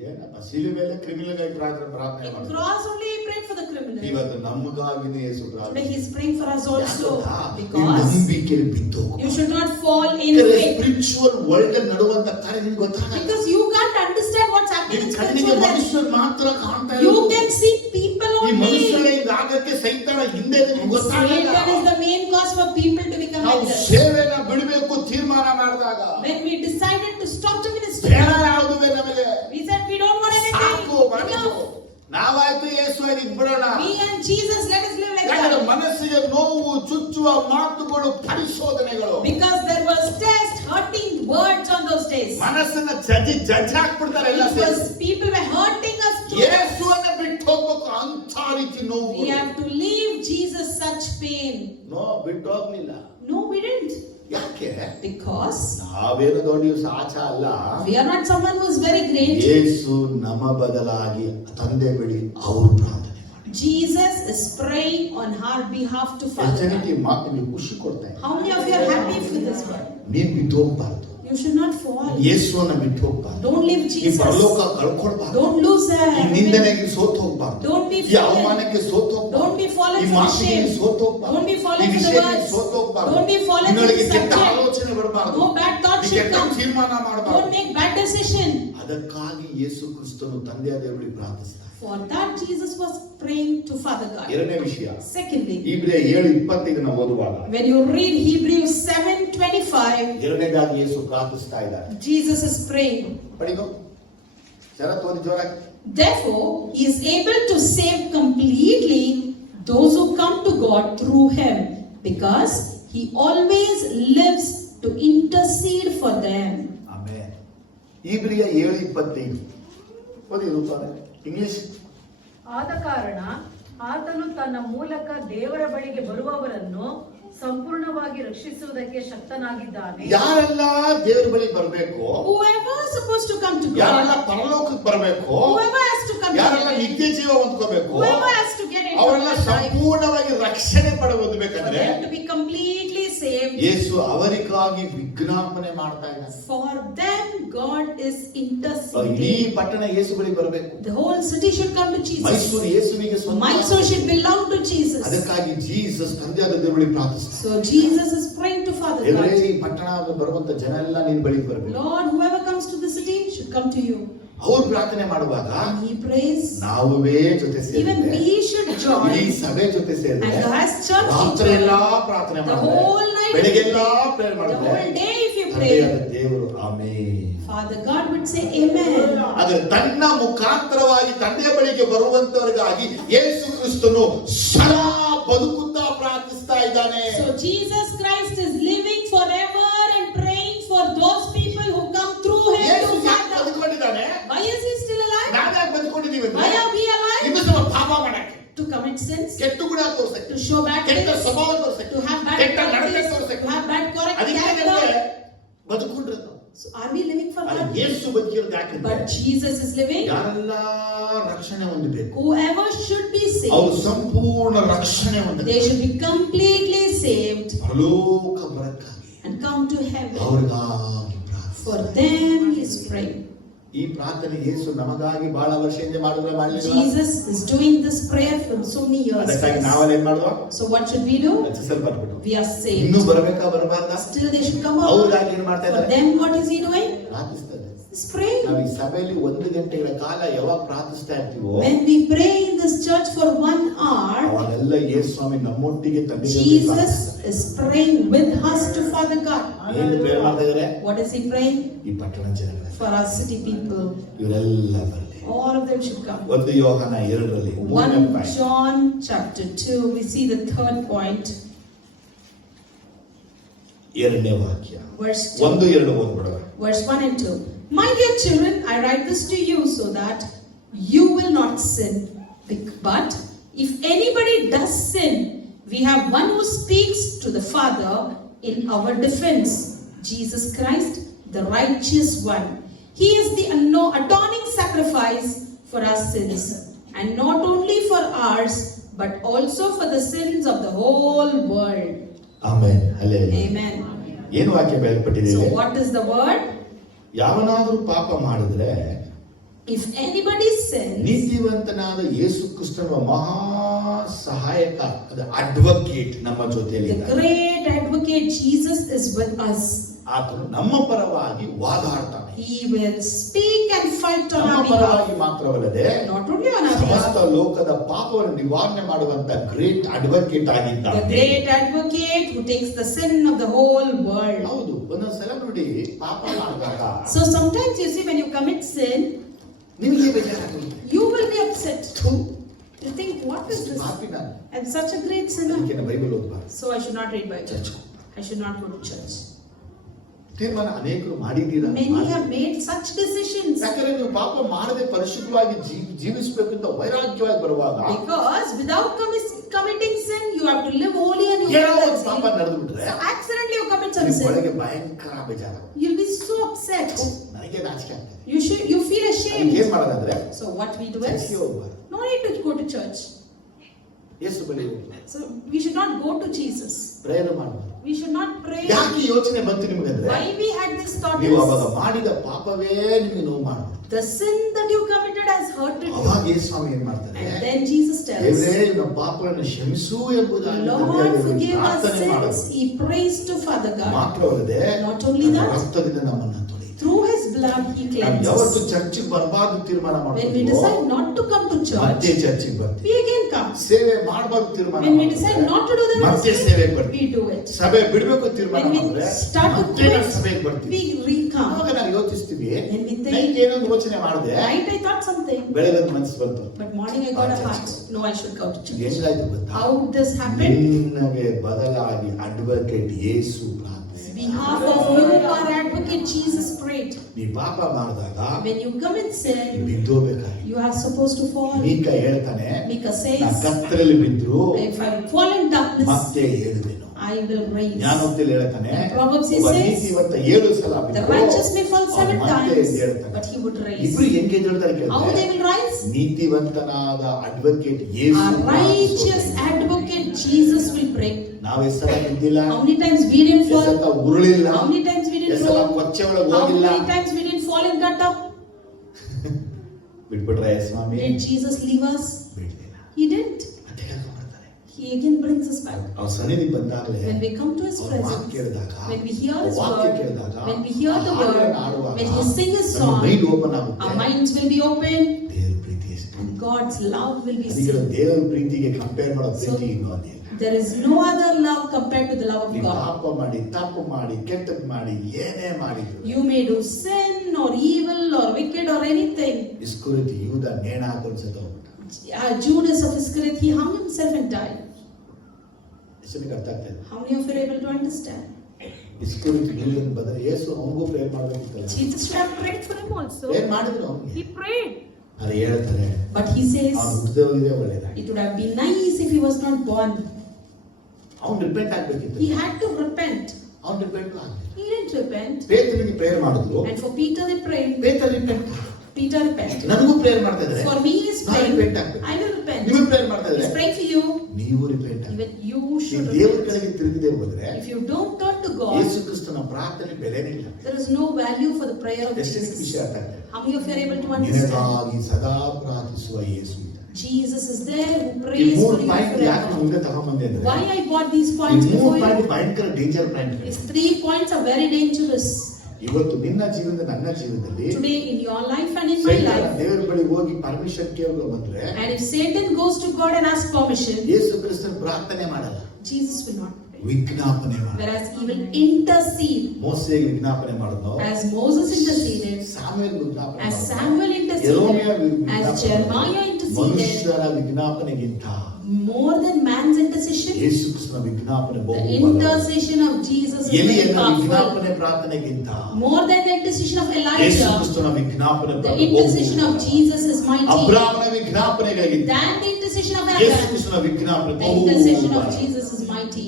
ಏನಪ್ಪ ಶಿಲುಬೆ ಮೇಲೆ ಕ್ರಿಮಿನಲ್ ಆಗಿ ಪ್ರಾರ್ಥನೆ In ಮಾಡ್ತಾರೆ. cross only he prayed for the criminal. ಇವತ್ತು ನಮಗಾಗಿನೇ ಯೇಸು Today ಪ್ರಾರ್ಥನೆ. he is praying for us also. ನೀನು Because ನಂಬಿಕೆಯಲ್ಲಿ ಬಿದ್ದು ಹೋಗು. you should not fall in faith. Spiritual world ನಡುವಂತ ಕಾರ್ಯ ನಿನ್ಗೆ ಗೊತ್ತಾಗಲ್ಲ. Because you can't understand what's happening ನಿನ್ in ಕಣ್ಣಿಗೆ spiritual realm. ಮನುಷ್ಯರು ಮಾತ್ರ ಕಾಣ್ತಾ You ಇರೋದು. can see people ಈ only. ಮನುಷ್ಯರೇ ಹಿಂಗಾಗಕ್ಕೆ ಸೈತಾನ ಹಿಂದೆ ನಿಮ್ಗೆ And ಗೊತ್ತಾಗಲ್ಲ. Satan is the main cause for people to become ನಾವು like this. ಸೇವೆನ ಬಿಡಬೇಕು ತೀರ್ಮಾನ ಮಾಡಿದಾಗ When we decided to stop the ministry, ಬೇಡ ಯಾವುದುವೆ ನಮಗೆ we said we don't want anything. ಸಾಕು ಮಾಡಿದ್ದು. Enough. ನಾವಾಯ್ತು ಯೇಸು ಬಿಡೋಣ. Me and Jesus, let us live like ಯಾಕಂದ್ರೆ that. ಮನಸ್ಸಿಗೆ ನೋವು ಚುಚ್ಚುವ ಮಾತುಗಳು ಪರಿಶೋಧನೆಗಳು. Because there was test, hurting words on those days. ಮನಸ್ಸನ್ನ ಜಡ್ಜ್ ಹಾಕ್ಬಿಡ್ತಾರೆ ಎಲ್ಲ ಸೇರಿ. Because people were hurting us too. ಯೇಸುವನ್ನ ಬಿಟ್ಟು ಹೋಗ್ಬೇಕು ಅಂತ ರೀತಿ ನೋವು. We have to leave Jesus such pain. ಬಿಟ್ಟು ಹೋಗ್ಲಿಲ್ಲ. No, we didn't. ಯಾಕೆ? Because ನಾವೇನು ದೊಡ್ಡ ಸಾಚ ಅಲ್ಲ. we are not someone who is very great. ಯೇಸು ನಮ್ಮ ಬದಲಾಗಿ ತಂದೆ ಬಳಿ ಅವರು ಪ್ರಾರ್ಥನೆ ಮಾಡಿ. Jesus is praying on our behalf to Father. ಜನಕ್ಕೆ ಮಾತಿಗೆ ಖುಷಿ ಕೊಡ್ತಾ ಇದೆ. How many of you are happy for this word? ನೀನ್ ಬಿಟ್ಟು ಹೋಗ್ಬಾರ್ದು. You should not fall. ಯೇಸುವನ್ನ ಬಿಟ್ಟು ಹೋಗ್ಬಾರ್ದು. Don't leave ಈ Jesus. ಪರಲೋಕ ಕಳ್ಕೊಳ್ಬಾರ್ದು. Don't lose ಈ ನಿಂದನೆಗೆ ಸೋತು ಹೋಗ್ಬಾರ್ದು. Don't be ಈ ಅವಮಾನಕ್ಕೆ ಸೋತು ಹೋಗ್ಬಾರ್ದು. Don't be fallen ಈ for the ಮಾತಿಗೆ shame. ಸೋತು ಹೋಗ್ಬಾರ್ದು. Don't be fallen ಈ for the ವಿಷಯಕ್ಕೆ words. ಸೋತು ಹೋಗ್ಬಾರ್ದು. Don't be fallen for ನಿನ್ನೊಳಗೆ the ಕೆಟ್ಟ subject. ಆಲೋಚನೆ ಬರಬಾರ್ದು. No bad thoughts ಈ should ಕೆಟ್ಟ come. ತೀರ್ಮಾನ Don't ಮಾಡಬಾರ್ದು. make bad decision. ಅದಕ್ಕಾಗಿ ಯೇಸು ಕ್ರಿಸ್ತನು ತಂದೆಯ ದೇವರಿಗೆ ಪ್ರಾರ್ಥಿಸ್ತಾರೆ. For that Jesus was praying to Father God. ಎರಡನೇ ವಿಷಯ, Secondly, ಇಬ್ರಿಯ 7:25 ಓದುವಾಗ when you read Hebrews 7:25, ಎರಡನೇದಾಗಿ ಯೇಸು ಪ್ರಾರ್ಥಿಸ್ತಾ ಇದ್ದಾರೆ. Jesus is praying. ಪಡಿಗೋ ಶರತ್ ಓದಿ ಜೋರಾಗಿ. Therefore, he is able to save completely those who come to God through him, because he always lives to intercede for them. Amen. ಇಬ್ರಿಯ 7:25 ಓದಿ ರೂಪಾನೆ ಇಂಗ್ಲಿಷ್. ಆದ ಕಾರಣ ಆತನು ತನ್ನ ಮೂಲಕ ದೇವರ ಬಳಿಗೆ ಬರುವವರನ್ನು ಸಂಪೂರ್ಣವಾಗಿ ರಕ್ಷಿಸುವುದಕ್ಕೆ ಶಕ್ತನಾಗಿದ್ದಾನೆ. ಯಾರೆಲ್ಲ ದೇವರ ಬಳಿ ಬರಬೇಕು, Whoever is supposed to come to ಯಾರೆಲ್ಲ God, ಪರಲೋಕಕ್ಕೆ ಬರಬೇಕು, whoever has to come to ಯಾರೆಲ್ಲ heaven, ನಿತ್ಯ ಜೀವ ಹೊಂದ್ಕೋಬೇಕು, whoever has to get into ಅವರೆಲ್ಲ life, ಸಂಪೂರ್ಣವಾಗಿ ರಕ್ಷಣೆ for ಪಡೆಯಬೇಕಂದ್ರೆ them to be completely saved, ಯೇಸು ಅವರಿಗಾಗಿ ವಿಜ್ಞಾಪನೆ ಮಾಡ್ತಾ ಇದ್ದಾನೆ. for them God is ಇಡೀ interceding. ಪಟ್ಟಣ ಯೇಸು ಬಳಿ ಬರಬೇಕು. The whole city should come to Jesus. Mysuru ಯೇಸುವಿಗೆ ಸ್ವಂತ. Mysore should belong to Jesus. ಅದಕ್ಕಾಗಿ ಜೀಸಸ್ ತಂದೆಯಾದ ದೇವರ ಬಳಿ ಪ್ರಾರ್ಥಿಸ್ತಾರೆ. So Jesus is praying to Father ದೇವರೇ, God. ಈ ಪಟ್ಟಣ ಬರುವಂತ ಜನ ಎಲ್ಲ ನಿನ್ನ ಬಳಿಗೆ ಬರಬೇಕು. Lord, whoever comes to the city should come to you. ಅವ್ರು ಪ್ರಾರ್ಥನೆ ಮಾಡುವಾಗ And he prays. ನಾವುವೇ ಜೊತೆ Even ಸೇರಿದ್ರೆ, we should ಇಡೀ join. ಸಭೆ ಜೊತೆ ಸೇರಿದ್ರೆ, And as church, ರಾತ್ರಿ ಎಲ್ಲಾ ಪ್ರಾರ್ಥನೆ the ಮಾಡಿದ್ರೆ, whole night, ಬೆಳಗ್ಗೆಲ್ಲ ಪ್ರೇಯರ್ the ಮಾಡಿದ್ರೆ, whole day if you ತಂದೆಯಾದ pray, ದೇವರು amen. Father God would say amen. ಆದ್ರೆ ತನ್ನ ಮುಖಾಂತರವಾಗಿ ತಂದೆಯ ಬಳಿಗೆ ಬರುವಂತವರಿಗಾಗಿ ಯೇಸು ಕ್ರಿಸ್ತನು ಸದಾ ಬದುಕುತ್ತಾ ಪ್ರಾರ್ಥಿಸ್ತಾ ಇದ್ದಾನೆ. So Jesus Christ is living forever and praying for those people who come through him ಯೇಸು to ಯಾಕೆ Father. ಬದುಕೊಂಡಿದ್ದಾನೆ? Why is he still alive? ನಾವ್ಯಾಕೆ ಬದುಕೊಂಡಿದ್ದೀವಿ Why ಅಂದ್ರೆ, are we alive? ಇನ್ನು ಸ್ವಲ್ಪ ಪಾಪ ಮಾಡಕ್ಕೆ, To commit sins, ಕೆಟ್ಟ ಗುಣ ತೋರ್ಸಕ್ಕೆ, to show bad ಕೆಟ್ಟ things, ಸ್ವಭಾವ ತೋರ್ಸಕ್ಕೆ, to have bad ಕೆಟ್ಟ ನಡತೆ qualities, ತೋರ್ಸಕ್ಕೆ. to have bad ಅದಕ್ಕೆ character. ಬದುಕೊಂಡಿರೋದು. So are we living for ಆದ್ರೆ God? ಯೇಸು ಬದುಕಿರೋದು ಯಾಕಂದ್ರೆ, But Jesus is living. ಯಾರೆಲ್ಲ ರಕ್ಷಣೆ ಹೊಂದಬೇಕು, Whoever should be ಅವರು saved, ಸಂಪೂರ್ಣ ರಕ್ಷಣೆ they ಹೊಂದಬೇಕು. should be completely saved ಪರಲೋಕ ಬರಕ್ಕಾಗಿ and come to heaven. ಅವ್ರಿಗಾಗಿ ಪ್ರಾರ್ಥನೆ. For them he is praying. ಈ ಪ್ರಾರ್ಥನೆ ಯೇಸು ನಮಗಾಗಿ ಬಹಳ ವರ್ಷದಿಂದ ಮಾಡಿದ್ರೆ ಮಾಡಲಿಲ್ಲ. Jesus is doing this prayer for so many years. ಅದಕ್ಕಾಗಿ ನಾವೆಲ್ಲ ಏನ್ ಮಾಡುವ, So what should we do? ರಚಿಸಲ್ ಬರ್ಬಿಟ್ಟು We are ಇನ್ನೂ saved. ಬರಬೇಕಾ ಬರಬಾರ್ದ? Still they should come out. ಅವ್ರಿಗಾಗಿ ಏನ್ ಮಾಡ್ತಾ For ಇದ್ದಾರೆ? them what is he doing? ಪ್ರಾರ್ಥಿಸ್ತಾರೆ. He's praying. ನಾವು ಈ ಸಭೆಯಲ್ಲಿ 1 ಗಂಟೆಗಳ ಕಾಲ ಯಾವಾಗ ಪ್ರಾರ್ಥಿಸ್ತಾ ಇರ್ತೀವೋ, When we pray in this church for 1 hour, ಅವಾಗೆಲ್ಲ ಯೇಸು ಸ್ವಾಮಿ ನಮ್ಮೊಟ್ಟಿಗೆ ತಂದೆ Jesus is praying with us to Father God. ಏನು ಪ್ರೇಯರ್ ಮಾಡ್ತಾ ಇದ್ದಾರೆ? What is he praying? ಈ ಪಟ್ಟಣ ಜನಗಳ For our city people. ಇವರೆಲ್ಲ ಬರಲಿ. All of them should come. 1 ಯೋಹಾನ 2ರಲ್ಲಿ 1 John chapter 2, we see the third point, 2ನೇ ವಾಕ್ಯ. verse 2. 1-2 ಓದ್ಬಿಡುವ. Verse 1 and 2. My dear children, I write this to you so that you will not sin. But if anybody does sin, we have one who speaks to the Father in our defense, Jesus Christ, the righteous one. He is the atoning sacrifice for our sins, and not only for ours, but also for the sins of the whole world. Amen. Hallelujah. Amen. ಏನು ವಾಕ್ಯ ಬರೆಯಲ್ಪಟ್ಟಿದೆ? So what is the word? ಯಾವನಾದರೂ ಪಾಪ ಮಾಡಿದ್ರೆ, If anybody sins, ನೀತಿವಂತನಾದ ಯೇಸು ಕ್ರಿಸ್ತನ ಮಹಾ ಸಹಾಯಕ, ಅಡ್ವೊಕೇಟ್ ನಮ್ಮ the ಜೊತೆಯಲ್ಲಿದ್ದಾನೆ. great advocate Jesus is with us. ಆತನು ನಮ್ಮ ಪರವಾಗಿ ವಾದಾಡ್ತಾನೆ. He will speak and fight on ನಮ್ಮ our behalf. ಪರವಾಗಿ ಮಾತ್ರವಲ್ಲದೆ Not only on our ಸಮಸ್ತ behalf. ಲೋಕದ ಪಾಪವನ್ನು ನಿವಾರಣೆ ಮಾಡುವಂತ ಗ್ರೇಟ್ ಅಡ್ವೊಕೇಟ್ The ಆಗಿದ್ದಾನೆ. great advocate who takes the sin of the whole world. ಹೌದು, ಒಂದೊಂದ್ಸಲ ನೋಡಿ ಪಾಪ ಮಾಡಿದಾಗ So sometimes you see when you commit sin, ನಿಮಗೆ ಬೇಜಾರಾಗುತ್ತೆ. you will be upset. ಥು, You think, what is this? ಪಾಪಿ ನಾನು. I'm such a great sinner. ಅದಕ್ಕೆ ಬೈಬಲ್ ಓದಬಾರ್ದು. So I should not read Bible. Church. I should not go to church. ತೀರ್ಮಾನ ಅನೇಕರು ಮಾಡಿದ್ದೀರಾ? Many have made such decisions. ಯಾಕಂದ್ರೆ ನೀವು ಪಾಪ ಮಾಡದೆ ಪರಿಶುದ್ಧವಾಗಿ ಜೀವಿಸಬೇಕು ಅಂತ ವೈರಾಗ್ಯವಾಗಿ ಬರುವಾಗ Because without committing sin, you have to live holy and you ಏನೋ will ಒಂದು ಪಾಪ sin. ನಡೆದು ಬಿಟ್ರೆ So accidentally you commit some ನಿಮ್ sin. ಒಳಗೆ ಭಯಂಕರ ಬೇಜಾರ, You'll be so upset. ನನಗೆ ನಾಚಿಕೆ ಆಗ್ತದೆ. You feel ಅದಕ್ಕೆ ashamed. ಏನ್ ಮಾಡೋದಂದ್ರೆ So what we do ಚರ್ಚ್ಗೆ is, ಹೋಗ್ಬಾರ್ದು. no need to go to church. ಯೇಸು ಬಳಿ ಹೋಗ್ಬಾರ್ದು. So we should not go to Jesus. Prayer ಮಾಡಬಾರ್ದು. We should not pray. ಯಾಕೆ ಯೋಚನೆ ಬಂತು ನಿಮಗಂದ್ರೆ Why we had this thought ನೀವು is, ಅವಾಗ ಮಾಡಿದ ಪಾಪವೇ ನಿಮಗೆ ನೋವು ಮಾಡ್ಬೋದು. the sin that you committed has hurted you. ಅವಾಗ ಯೇಸು ಸ್ವಾಮಿ ಏನ್ ಮಾಡ್ತಾರೆ, And then Jesus tells, ದೇವರೇ ಇವನ ಪಾಪಗಳನ್ನು ಕ್ಷಮಿಸು ಎಂಬುದಾಗಿ Lord, forgive our ಪ್ರಾರ್ಥನೆ ಮಾಡೋದು. sins. He prays to Father God. ಮಾತ್ರವಲ್ಲದೆ Not only that, ರಕ್ತದಿಂದ ನಮ್ಮನ್ನ ತೊಳೆಯಿತು. through His blood He ನಾವು cleanses. ಯಾವತ್ತು ಚರ್ಚಿಗೆ ಬರಬಾರ್ದು ತೀರ್ಮಾನ When we ಮಾಡ್ತೀವಿ, decide not to come to ಮತ್ತೆ church, ಚರ್ಚಿಗೆ ಬರ್ತೀವಿ. we again come. ಸೇವೆ ಮಾಡಬಾರ್ದು ತೀರ್ಮಾನ When we ಮಾಡಿದ್ರೆ decide not to do the ಮತ್ತೆ ministry, ಸೇವೆಗೆ ಬರ್ತೀವಿ. we do it. ಸಭೆ ಬಿಡಬೇಕು ತೀರ್ಮಾನ When we ಮಾಡಿದ್ರೆ start to ಮತ್ತೆ ನಾವು ಸಭೆಗೆ quit, ಬರ್ತೀವಿ. we re-come. ಅವಾಗ ನಾವು ಯೋಚಿಸ್ತೀವಿ, When we think, ನೈಟ್ ಏನೊಂದು ಯೋಚನೆ ಮಾಡಿದೆ, night I thought something, ಬೆಳಗ್ಗೆ ಮನಸ್ಸು ಬಂತು, but morning I got a heart. No, I should go to church. ಏನಾಯ್ತು ಗೊತ್ತಾ, How this happened? ನಿನ್ನಗೆ ಬದಲಾಗಿ ಅಡ್ವೊಕೇಟ್ ಯೇಸು ಪ್ರಾರ್ಥನೆ. Behalf of you, our advocate Jesus prayed. ನೀ ಪಾಪ ಮಾಡಿದಾಗ When you commit ನೀ sin, ಬಿದ್ದೋಬೇಕಾಗಿ. you are supposed to fall. Micah ಹೇಳ್ತಾನೆ, Micah ನಾ says, ಕತ್ತರಲ್ಲಿ ಬಿದ್ರು if I fall in darkness, ಮತ್ತೆ ಏಳುವೆನು. I will raise. ಜ್ಞಾನೋಕ್ತಿಯಲ್ಲಿ ಹೇಳ್ತಾನೆ, Proverbs ಒಬ್ಬ says, ನೀತಿವಂತ 7 ಸಲ The ಬಿದ್ರು, righteous may fall 7 ಅವ್ನು ಮತ್ತೆ times, ಎದ್ದು ಹೇಳ್ತಾನೆ. but he would raise. ಇಬ್ರು ಹೆಂಗೆ ಎದ್ದೇಳ್ತಾರೆ How ಕೇಳಿದ್ರೆ, they will rise? ನೀತಿವಂತನಾದ ಅಡ್ವೊಕೇಟ್ ಯೇಸು Our righteous advocate Jesus will pray. ನಾವು ಎಷ್ಟರ ಬಿದ್ದಿಲ್ಲ, How many times we didn't fall? ಎಷ್ಟರ ಉರುಳಿಲ್ಲ, How many times we didn't ಎಷ್ಟರ fall? ಕೊಚ್ಚೆ ಒಳಗೆ How ಹೋಗಿಲ್ಲ. many times we didn't fall in gutter? ಬಿಟ್ಬಿಟ್ರೆ ಸ್ವಾಮಿ, Did Jesus leave us? ಬಿಡ್ಲಿಲ್ಲ. He didn't. ಮತ್ತೆ ಯಾಕೆ ಮಾಡ್ತಾರೆ? He again brings us back. ಅವ್ರ ಸನ್ನಿಧಿಗೆ ಬಂದಾಗಲೇ When we come to His ಅವ್ರ ಮಾತು presence, ಕೇಳಿದಾಗ, when we hear His ವಾಕ್ಯ word, ಕೇಳಿದಾಗ, when we hear the ಆ ಹಾಡುಗಳನ್ನ word, ಆಡುವಾಗ, when He sing His ನಮ್ಮ song, ಮೈಂಡ್ ಓಪನ್ ಆಗುತ್ತೆ. our minds will be open, ದೇವರ ಪ್ರೀತಿ ಎಷ್ಟು. and God's love will be ಅದಕ್ಕೆ seen. ದೇವರ ಪ್ರೀತಿಗೆ ಕಂಪೇರ್ ಮಾಡೋ ಪ್ರೀತಿ ಇನ್ನೂ ಅದಿಲ್ಲ. There is no other love compared to the love of ನೀವು God. ಪಾಪ ಮಾಡಿ, ತಪ್ಪು ಮಾಡಿ, ಕೆಟ್ಟದ್ ಮಾಡಿ, ಏನೇ ಮಾಡಿದ್ರು, You may do sin or evil or wicked or anything. ಇಸ್ಕರಿಯೋತಿ ಯೂದ ನೇಣ ಹಾಕೊಂಡು ಸತ್ತೋಗ್ಬಿಟ್ಟ. Judas of Iscariot, he hung himself and died. ಎಷ್ಟೊತ್ತಿಗೆ ಅರ್ಥ ಆಗ್ತಾ ಇದೆ? How many of you are able to understand? ಇಸ್ಕರಿಯೋತಿ ಯೂದನ ಬದಲು ಯೇಸು ಅವನಿಗೂ ಪ್ರೇರ್ ಮಾಡ್ಬೇಕಿತ್ತಲ್ಲ. Jesus should have prayed for him also. ಏನ್ ಮಾಡಿದ್ರು ಅವನಿಗೆ? He prayed. ಅದು ಹೇಳ್ತಾರೆ, But he says, ಅವ್ನು ಹುಟ್ಟದೇ ಹೋಗಿದೆ ಒಳ್ಳೇದಾಗಿ. it would have been nice if he was not born. ಅವ್ನು ರಿಪೆಂಟ್ ಆಗ್ಬೇಕಿತ್ತು. He had to repent. ಅವ್ನು ರಿಪೆಂಟ್ ಆಗ್ಬೇಕು. He didn't repent. ಪೇತ್ರನಿಗೆ ಪ್ರೇಯರ್ ಮಾಡಿದ್ರು, And for Peter they prayed. ಪೇತ್ರ ರಿಪೆಂಟ್. Peter repented. ನನಗೂ ಪ್ರೇಯರ್ ಮಾಡ್ತಾ ಇದ್ದಾರೆ, For me he is ನಾನು praying. ರಿಪೆಂಟ್ ಆಗ್ಬೇಕು. I will repent. ನೀವು ಪ್ರೇಯರ್ ಮಾಡ್ತಾ He is ಇದ್ದಾರೆ, praying for you. ನೀವು ರಿಪೆಂಟ್ ಆಗ್ಬೇಕು. Even you ನೀವು should ದೇವರ repent. ಕಡೆಗೆ ತಿರುಗದೆ ಹೋದ್ರೆ If you don't turn to God, ಯೇಸು ಕ್ರಿಸ್ತನ ಪ್ರಾರ್ಥನೆ ಬೆಲೆನೇ ಇಲ್ಲ. there is no value for the prayer of ಎಷ್ಟನೇ Jesus. ವಿಷಯ ಅರ್ಥ ಆಗ್ತದೆ? How many of you are able to understand? ನಿನಗಾಗಿ ಸದಾ ಪ್ರಾರ್ಥಿಸುವ ಯೇಸು ಇದ್ದಾನೆ. Jesus is there who ಈ prays for ಮೂರು you ಪಾಯಿಂಟ್ ಯಾಕೆ forever. ಮುಂದೆ ತಗೊಂಡ್ಬಂದೆ ಅಂದ್ರೆ, Why I got these ಈ points ಮೂರು before ಪಾಯಿಂಟ್ you? ಭಯಂಕರ danger point. These 3 points are very dangerous. ಇವತ್ತು ನಿನ್ನ ಜೀವನದ ನನ್ನ ಜೀವನದಲ್ಲಿ Today in your life and in my ಸೈತಾನ life. ದೇವರ ಬಳಿ ಹೋಗಿ ಪರ್ಮಿಷನ್ ಕೇಳಲು ಬಂದ್ರೆ And if Satan goes to God and asks permission, ಯೇಸು ಕ್ರಿಸ್ತನ ಪ್ರಾರ್ಥನೆ ಮಾಡಲ್ಲ, Jesus will not pray. ವಿಜ್ಞಾಪನೆ ಮಾಡಲ್ಲ. Whereas he will intercede. ಮೋಸೆಗೆ ವಿಜ್ಞಾಪನೆ ಮಾಡಿದ್ನೋ, As Moses interceded, ಸಾಮುವೇಲ್ ವಿಜ್ಞಾಪನೆ as ಮಾಡಿದ್ನೋ, Samuel ಯೆರೆಮೀಯ interceded, ವಿಜ್ಞಾಪನೆ as Jeremiah ಮಾಡಿದ್ನೋ, interceded, ಮನುಷ್ಯರ ವಿಜ್ಞಾಪನೆಗಿಂತ more than man's intercession, ಯೇಸು ಕ್ರಿಸ್ತನ ವಿಜ್ಞಾಪನೆ the ಬಹು ಬಲವಾದ. intercession of Jesus is very ಎಲಿಯನ powerful. ವಿಜ್ಞಾಪನೆ ಪ್ರಾರ್ಥನೆಗಿಂತ More than the intercession of ಯೇಸು Elijah, ಕ್ರಿಸ್ತನ ವಿಜ್ಞಾಪನೆ the ಪ್ರಾರ್ಥನೆ intercession ಬಹು of Jesus is mighty. ಅಬ್ರಾಮನ ವಿಜ್ಞಾಪನೆಗಾಗಿದ್ದ Than the intercession of ಯೇಸು Abraham, ಕ್ರಿಸ್ತನ ವಿಜ್ಞಾಪನೆ the ಬಹು intercession of ಬಲ. Jesus is mighty.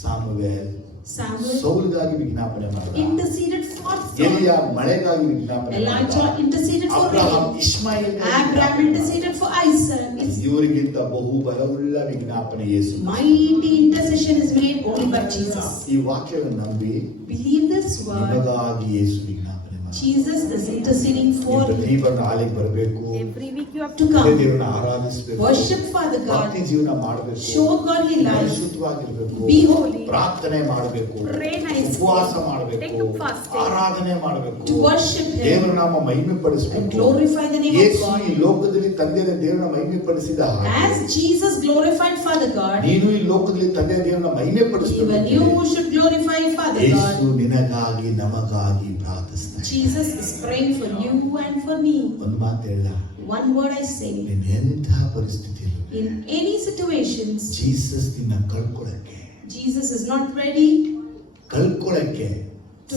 ಸಾಮುವೇಲ್ Samuel ಸೌಲಗಾಗಿ ವಿಜ್ಞಾಪನೆ ಮಾಡಿದ, interceded for Saul. ಎಲಿಯ ಮಳೆಗಾಗಿ ವಿಜ್ಞಾಪನೆ Elijah ಮಾಡಿದ, interceded for ಅಬ್ರಹಾಂ David. ಇಷ್ಮಾಯೇಲ್ Abraham interceded for Isaac. It's ಇವರಿಗಿಂತ ಬಹು ಬಲವುಳ್ಳ ವಿಜ್ಞಾಪನೆ ಯೇಸು. mighty intercession is made only by Jesus. ಈ ವಾಕ್ಯವನ್ನು ನಂಬಿ Believe this word. ನಿಮಗಾಗಿ ಯೇಸು ವಿಜ್ಞಾಪನೆ ಮಾಡಿ. Jesus is interceding for ಪ್ರತಿ you. ಬಣ್ಣ ಹಾಲಿಗೆ ಬರಬೇಕು, Every week you have to come. ದೇವರನ್ನ ಆರಾಧಿಸಬೇಕು, Worship Father God. ಭಕ್ತಿ ಜೀವನ ಮಾಡಬೇಕು, Show godly life. ಪರಿಶುದ್ಧವಾಗಿರ್ಬೇಕು, Be holy. ಪ್ರಾರ್ಥನೆ ಮಾಡಬೇಕು, Pray nicely. ಉಪವಾಸ ಮಾಡಬೇಕು, Take up fasting. ಆರಾಧನೆ ಮಾಡಬೇಕು, To worship Him. ದೇವರ ನಾಮ ಮಹಿಮೆ And ಪಡಿಸಬೇಕು. glorify the name of ಯೇಸು God. ಈ ಲೋಕದಲ್ಲಿ ತಂದೆಯ ದೇವರನ್ನ ಮಹಿಮೆ ಪಡಿಸಿದ ಹಾಗೆ As Jesus glorified Father God, ನೀನು ಈ ಲೋಕದಲ್ಲಿ ತಂದೆಯ ದೇವರನ್ನ ಮಹಿಮೆ even ಪಡಿಸಬೇಕು. you should glorify Father ಯೇಸು God. ನಿನಗಾಗಿ ನಮಗಾಗಿ ಪ್ರಾರ್ಥಿಸ್ತಾನೆ. Jesus is praying for you and for me. ಒಂದು ಮಾತು ಹೇಳ, One word I say, ನೀನ್ ಎಂಥ ಪರಿಸ್ಥಿತಿಯಲ್ಲಿ in any situations, ಜೀಸಸ್ ನಿನ್ನ ಕಳ್ಕೊಳಕ್ಕೆ Jesus is not ready. ಕಳ್ಕೊಳಕ್ಕೆ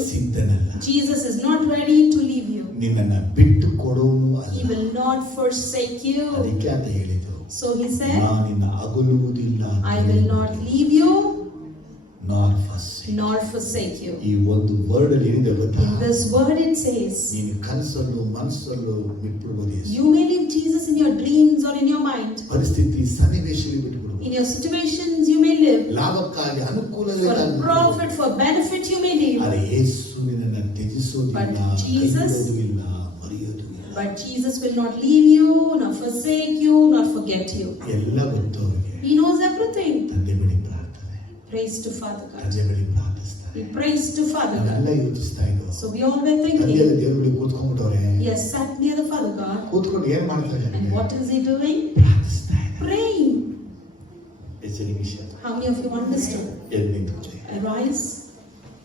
ಸಿದ್ಧನಲ್ಲ. Jesus is not ready to leave you. ನಿನ್ನನ್ನ ಬಿಟ್ಟು ಕೊಡೋನು He ಅಲ್ಲ. will not forsake you. ಅದಕ್ಕೆ ಅಂತ ಹೇಳಿದ್ರು, So he said, ನಾನು ನಿನ್ನ ಅಗಲುವುದಿಲ್ಲ, I will not leave you not first. nor forsake you. ಈ ಒಂದು ವರ್ಡ್ ಅಲ್ಲಿ ಏನಿದೆ ಗೊತ್ತಾ, In this word it says, ನೀನು ಕನಸಲ್ಲೂ ಮನಸ್ಸಲ್ಲೂ ಬಿಟ್ಬಿಡ್ಬೋದು. ಯೇಸು you may leave Jesus in your dreams or in your mind. ಪರಿಸ್ಥಿತಿ ಸನ್ನಿವೇಶದಲ್ಲಿ ಬಿಟ್ಬಿಡ್ಬೋದು. In your situations you may live. ಲಾಭಕ್ಕಾಗಿ For ಅನುಕೂಲಗಳಿಗಾಗಿ profit, for benefit you may live. ಆದರೆ ಯೇಸು ನಿನ್ನನ್ನು ತ್ಯಜಿಸೋದಿಲ್ಲ, But ಕೈ Jesus- ಬಿಡೋದಿಲ್ಲ, ಮರೆಯೋದಿಲ್ಲ. But Jesus will not leave you, nor forsake you, nor forget you. ಎಲ್ಲ ಗೊತ್ತು ಅವರಿಗೆ. He knows everything. ತಂದೆ ಬಳಿ ಪ್ರಾರ್ಥನೆ, Praise to Father God. ತಂದೆ ಬಳಿ ಪ್ರಾರ್ಥಿಸ್ತಾರೆ. We praise to Father ನಾವೆಲ್ಲ God. ಯೋಚಿಸ್ತಾ ಇದ್ದೋ, So we all were ತಂದೆಯಲ್ಲಿ thinking, ದೇವ್ರ ಬಳಿ ಕೂತ್ಕೊಂಡ್ಬಿಟ್ಟವ್ರೆ. he has sat near the Father God. ಕೂತ್ಕೊಂಡು ಏನ್ ಮಾಡ್ತಾ And ಇದ್ದಾರೆ? what is he doing? ಪ್ರಾರ್ಥಿಸ್ತಾ ಇದ್ದಾರೆ. Praying. ಎಚ್ಚರಿಕೆ ವಿಷಯ. How many of you understood? ಎದ್ದು ನಿಂತು, Arise,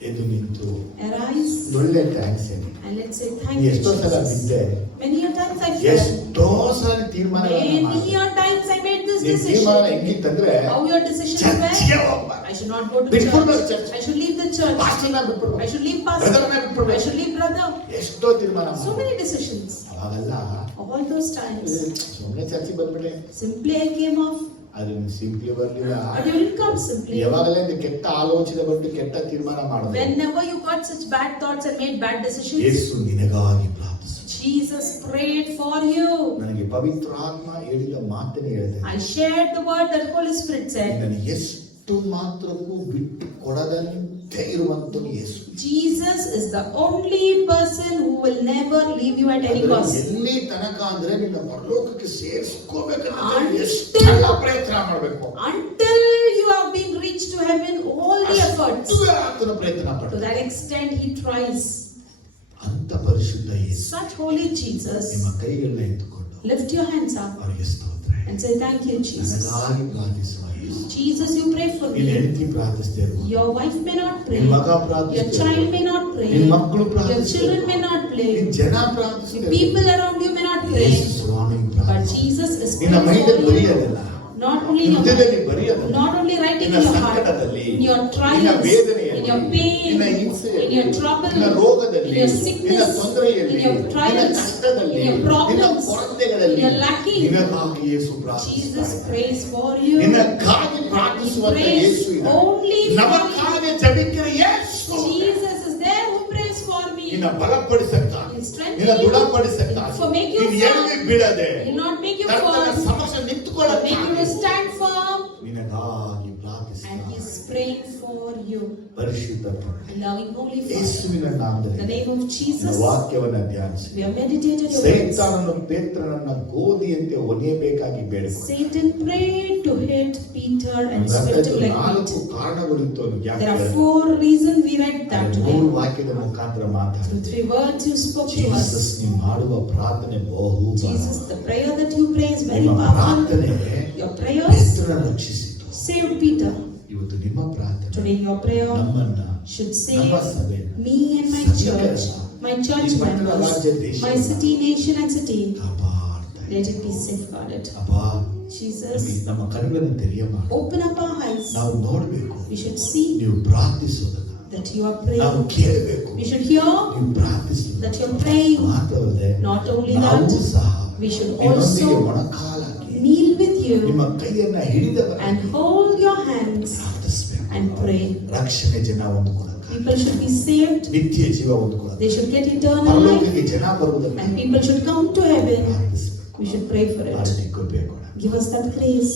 ಎದ್ದು ನಿಂತು arise, ಒಳ್ಳೆ ಥ್ಯಾಂಕ್ಸ್ ಹೇಳಿ. and let's say thank ನೀ you, ಎಷ್ಟೋ ಸಲ Jesus. ಬಿದ್ದೆ, Many a times I fell. ಎಷ್ಟೋ ಸಲ ತೀರ್ಮಾನಗಳನ್ನ Many ಮಾಡಿದೆ. a times I made this ನಿನ್ ತೀರ್ಮಾನ decision. ಹೆಂಗಿತ್ತಂದ್ರೆ How your decisions ಚರ್ಚ್ಗೆ were? ಹೋಗ್ಬಾರ್ದು. I should not go to ಬಿಟ್ಬಿಡ್ಬೇಕು church. church. I should leave the church. ಪಾಸ್ಟರ್ನ ಬಿಟ್ಬಿಡ್ಬೇಕು. I should leave Brotherನ pastor. ಬಿಟ್ಬಿಡ್ಬೇಕು. I should leave brother. ಎಷ್ಟೋ ತೀರ್ಮಾನ So ಮಾಡಿದೆ. many decisions. ಅವಾಗೆಲ್ಲ All those times. ಸುಮ್ಮನೆ ಚರ್ಚಿಗೆ ಬಂದ್ಬಿಟ್ಟೆ. Simply I came off. ಅದು ಸಿಂಪ್ಲಿ ಬರ್ಲಿಲ್ಲ. But you didn't come simply. ಯಾವಾಗಲೇ ಒಂದು ಕೆಟ್ಟ ಆಲೋಚನೆ ಬಂದು ಕೆಟ್ಟ ತೀರ್ಮಾನ ಮಾಡೋದು. Whenever you got such bad thoughts and made bad decisions, ಯೇಸು ನಿನಗಾಗಿ ಪ್ರಾರ್ಥಿಸು. Jesus prayed for you. ನನಗೆ ಪವಿತ್ರ ಆತ್ಮ ಹೇಳಿದ ಮಾತನ್ನೇ ಹೇಳಿದೆ. I shared the word that Holy Spirit said. ನನಗೆ ಎಷ್ಟು ಮಾತ್ರಕ್ಕೂ ಬಿಟ್ಟು ಕೊಡದಂತೆ ಇರುವಂತನು ಯೇಸು. Jesus is the only person who will never leave you at any cost. ಎಲ್ಲಿ ತನಕ ಅಂದ್ರೆ ನಿನ್ನ ಪರಲೋಕಕ್ಕೆ ಸೇರಿಸ್ಕೋಬೇಕಂತ Until- ಎಷ್ಟೆಲ್ಲ ಪ್ರಯತ್ನ ಮಾಡಬೇಕು. Until you have been reached to heaven, all the efforts. ಆತನ ಪ್ರಯತ್ನ To ಪಡ್ತಾನೆ. that extent, he tries. ಅಂತ ಪರಿಶುದ್ಧ ಯೇಸು Such holy Jesus. ನಿಮ್ಮ ಕೈಗಳನ್ನ ಎತ್ತುಕೊಂಡು Lift your hands up ಅವರಿಗೆ ಸ್ತೋತ್ರ. and say, thank you, Jesus. ನನಗಾಗಿ ಪ್ರಾರ್ಥಿಸುವ ಯೇಸು. Jesus, you pray for ನಿನ್ನ me. ಹೆಂಡತಿ ಪ್ರಾರ್ಥಿಸ್ತಾ ಇರುವ, Your wife may not pray. ನಿನ್ನ ಮಗ Your ಪ್ರಾರ್ಥಿಸ್ತಾ child ಇರುವ, may not pray. ನಿನ್ನ ಮಕ್ಕಳು Your ಪ್ರಾರ್ಥಿಸ್ತಾ children ಇರುವ, may not ನಿನ್ನ pray. ಜನ The ಪ್ರಾರ್ಥಿಸ್ತಾ ಇರುವ, people around you may not pray. ಯೇಸು ಸ್ವಾಮಿ But ಪ್ರಾರ್ಥಿಸು. Jesus is ನಿನ್ನ praying ಮೈಂಡಲ್ಲಿ for you. ಬರೆಯೋದಲ್ಲ, Not only in your ಹೃದಯದಲ್ಲಿ mind, ಬರೆಯೋದಲ್ಲ, not only writing ನಿನ್ನ in your heart, ಸಂಕಟದಲ್ಲಿ, in your ನಿನ್ನ trials, ವೇದನೆಯಲ್ಲಿ, in your pain, ನಿನ್ನ ಹಿಂಸೆಯಲ್ಲಿ, in your trouble, ನಿನ್ನ ರೋಗದಲ್ಲಿ, in your ನಿನ್ನ sickness, ತೊಂದರೆಯಲ್ಲಿ, in your ನಿನ್ನ trials, ಕಷ್ಟದಲ್ಲಿ, in your ನಿನ್ನ problems, ಕೊರತೆಗಳಲ್ಲಿ in your lacking. ನಿನಗಾಗಿ ಯೇಸು Jesus ಪ್ರಾರ್ಥಿಸ್ತಾನೆ. prays for you. ನಿನಗಾಗಿ ಪ್ರಾರ್ಥಿಸುವಂತ He prays ಯೇಸು ಇದ್ದಾನೆ. only for ನಮಗಾಗಿ ಜಪಿக்கிற ಯೇಸು Jesus is there who prays for me. ನಿನ್ನ ಬಲಪಡಿಸಕ್ಕ, He'll strengthen ನಿನ್ನ you. ದೃಢಪಡಿಸಕ್ಕ, For make you ನೀನು firm. ಎಲ್ಲಿ ಬೀಳದೆ He'll not make you ಕರ್ತನ fall, ಸಮಕ್ಷ but ನಿಂತುಕೊಳ್ಳಕ್ಕೆ make you to stand firm. ನಿನಗಾಗಿ And ಪ್ರಾರ್ಥಿಸ್ತಾನೆ. He's praying for you. ಪರಿಶುದ್ಧ Loving Holy Father. ಯೇಸುವಿನ In the ನಾಮದಲ್ಲಿ name of ನಿನ್ನ Jesus, ವಾಕ್ಯವನ್ನ ಧ್ಯಾನಿಸಿ. we have meditated your words. ಸೈತಾನನು ಪೇತ್ರನನ್ನ ಗೋಧಿಯಂತೆ ಒನೆಯಬೇಕಾಗಿ ಬೇಡಿಕೊಂಡ. Satan prayed to hit Peter and swept him like ನಾಲ್ಕು meat. ಕಾರಣಗಳಿತ್ತು ಅವನು ಯಾಕೆ There are ಹೇಳಿದ? 4 reasons we read that ಮೂರು today. ವಾಕ್ಯದ ಮುಖಾಂತರ Through ಮಾತಾಡಿ 3 words you spoke to Jesus us. ನೀವು ಮಾಡುವ ಪ್ರಾರ್ಥನೆ ಬಹು Jesus, the prayer that you pray is very ನಿಮ್ಮ powerful. ಪ್ರಾರ್ಥನೆ Your prayers ಪೇತ್ರನ ರಕ್ಷಿಸಿತು. saved Peter. ಇವತ್ತು ನಿಮ್ಮ ಪ್ರಾರ್ಥನೆ Today your prayer ನಮ್ಮನ್ನ, should ನಮ್ಮ save ಸಭೆಯನ್ನ, me and my church, my church members, my city, nation and city. ಕಾಪಾಡ್ತಾ ಇದೆ. Let it be safeguarded. ಅಬ್ಬಾ, Jesus, ನಮ್ಮ ಕಣ್ಣುಗಳನ್ನು ತೆರೆಯ ಮಾಡಿ open up our eyes. ನಾವು ನೋಡಬೇಕು. We should see ನೀವು ಪ್ರಾರ್ಥಿಸೋದನ್ನ that you are ನಾವು praying. ಕೇಳಬೇಕು. We should hear ನೀವು ಪ್ರಾರ್ಥಿಸೋದು that you're praying. ಮಾತ್ರವಲ್ಲದೆ Not only ನಾವು that, ಸಹ we should ನಿಮ್ಮೊಂದಿಗೆ also ಮೊಣಕಾಲಾಗಿ kneel with you ನಿಮ್ಮ ಕೈಯನ್ನ ಹಿಡಿದವರ and hold your hands ಪ್ರಾರ್ಥಿಸಬೇಕು. and pray. ರಕ್ಷಣೆ ಜನ ಹೊಂದಿಕೊಳ್ಳಕ, People should be saved. ನಿತ್ಯ ಜೀವ ಹೊಂದಿಕೊಳ್ಳಕ, They should get eternal life. ಪರಲೋಕಕ್ಕೆ ಜನ ಬರುವುದಕ್ಕೆ And people should come to heaven. ಪ್ರಾರ್ಥಿಸಬೇಕು. We should pray for it. ಅದಕ್ಕೆ ಕೃಪೆ ಕೊಡ. Give us that grace.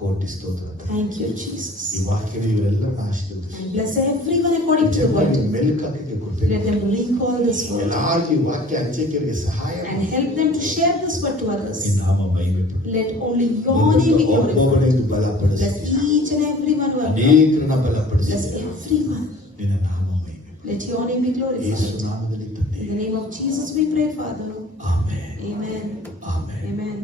ಕೋಟಿ ಸ್ತೋತ್ರ. Thank you, ಈ Jesus. ವಾಕ್ಯದ ಇವರೆಲ್ಲರನ್ನ ಆಶೀರ್ವದಿಸಿ. And bless everyone according to the ಜನರಿಗೆ word. ಮೆಲುಕಾಗಿ ಕೊಡ್ಬೇಕು. Let them recall this word ಎಲ್ಲರಿಗೂ ಈ ವಾಕ್ಯ ಹಂಚಿಕೆಯವರಿಗೆ ಸಹಾಯ and ಮಾಡಿ. help them to share this word to ಈ others. ನಾಮ ಮಹಿಮೆ ಪಡು. Let only your name be glorified. ಒಬ್ಬೊಬ್ಬನಿಗೆ Bless ಬಲಪಡಿಸಿ. each and every one who are come. ಅನೇಕರನ್ನ ಬಲಪಡಿಸಿ. Bless everyone. ನಿನ್ನ ನಾಮ ಮಹಿಮೆ. Let your name be ಯೇಸು glorified. ನಾಮದಲ್ಲಿ ತಂದೆ. In the name of Jesus we pray, Father. Amen. Amen. Amen. Amen.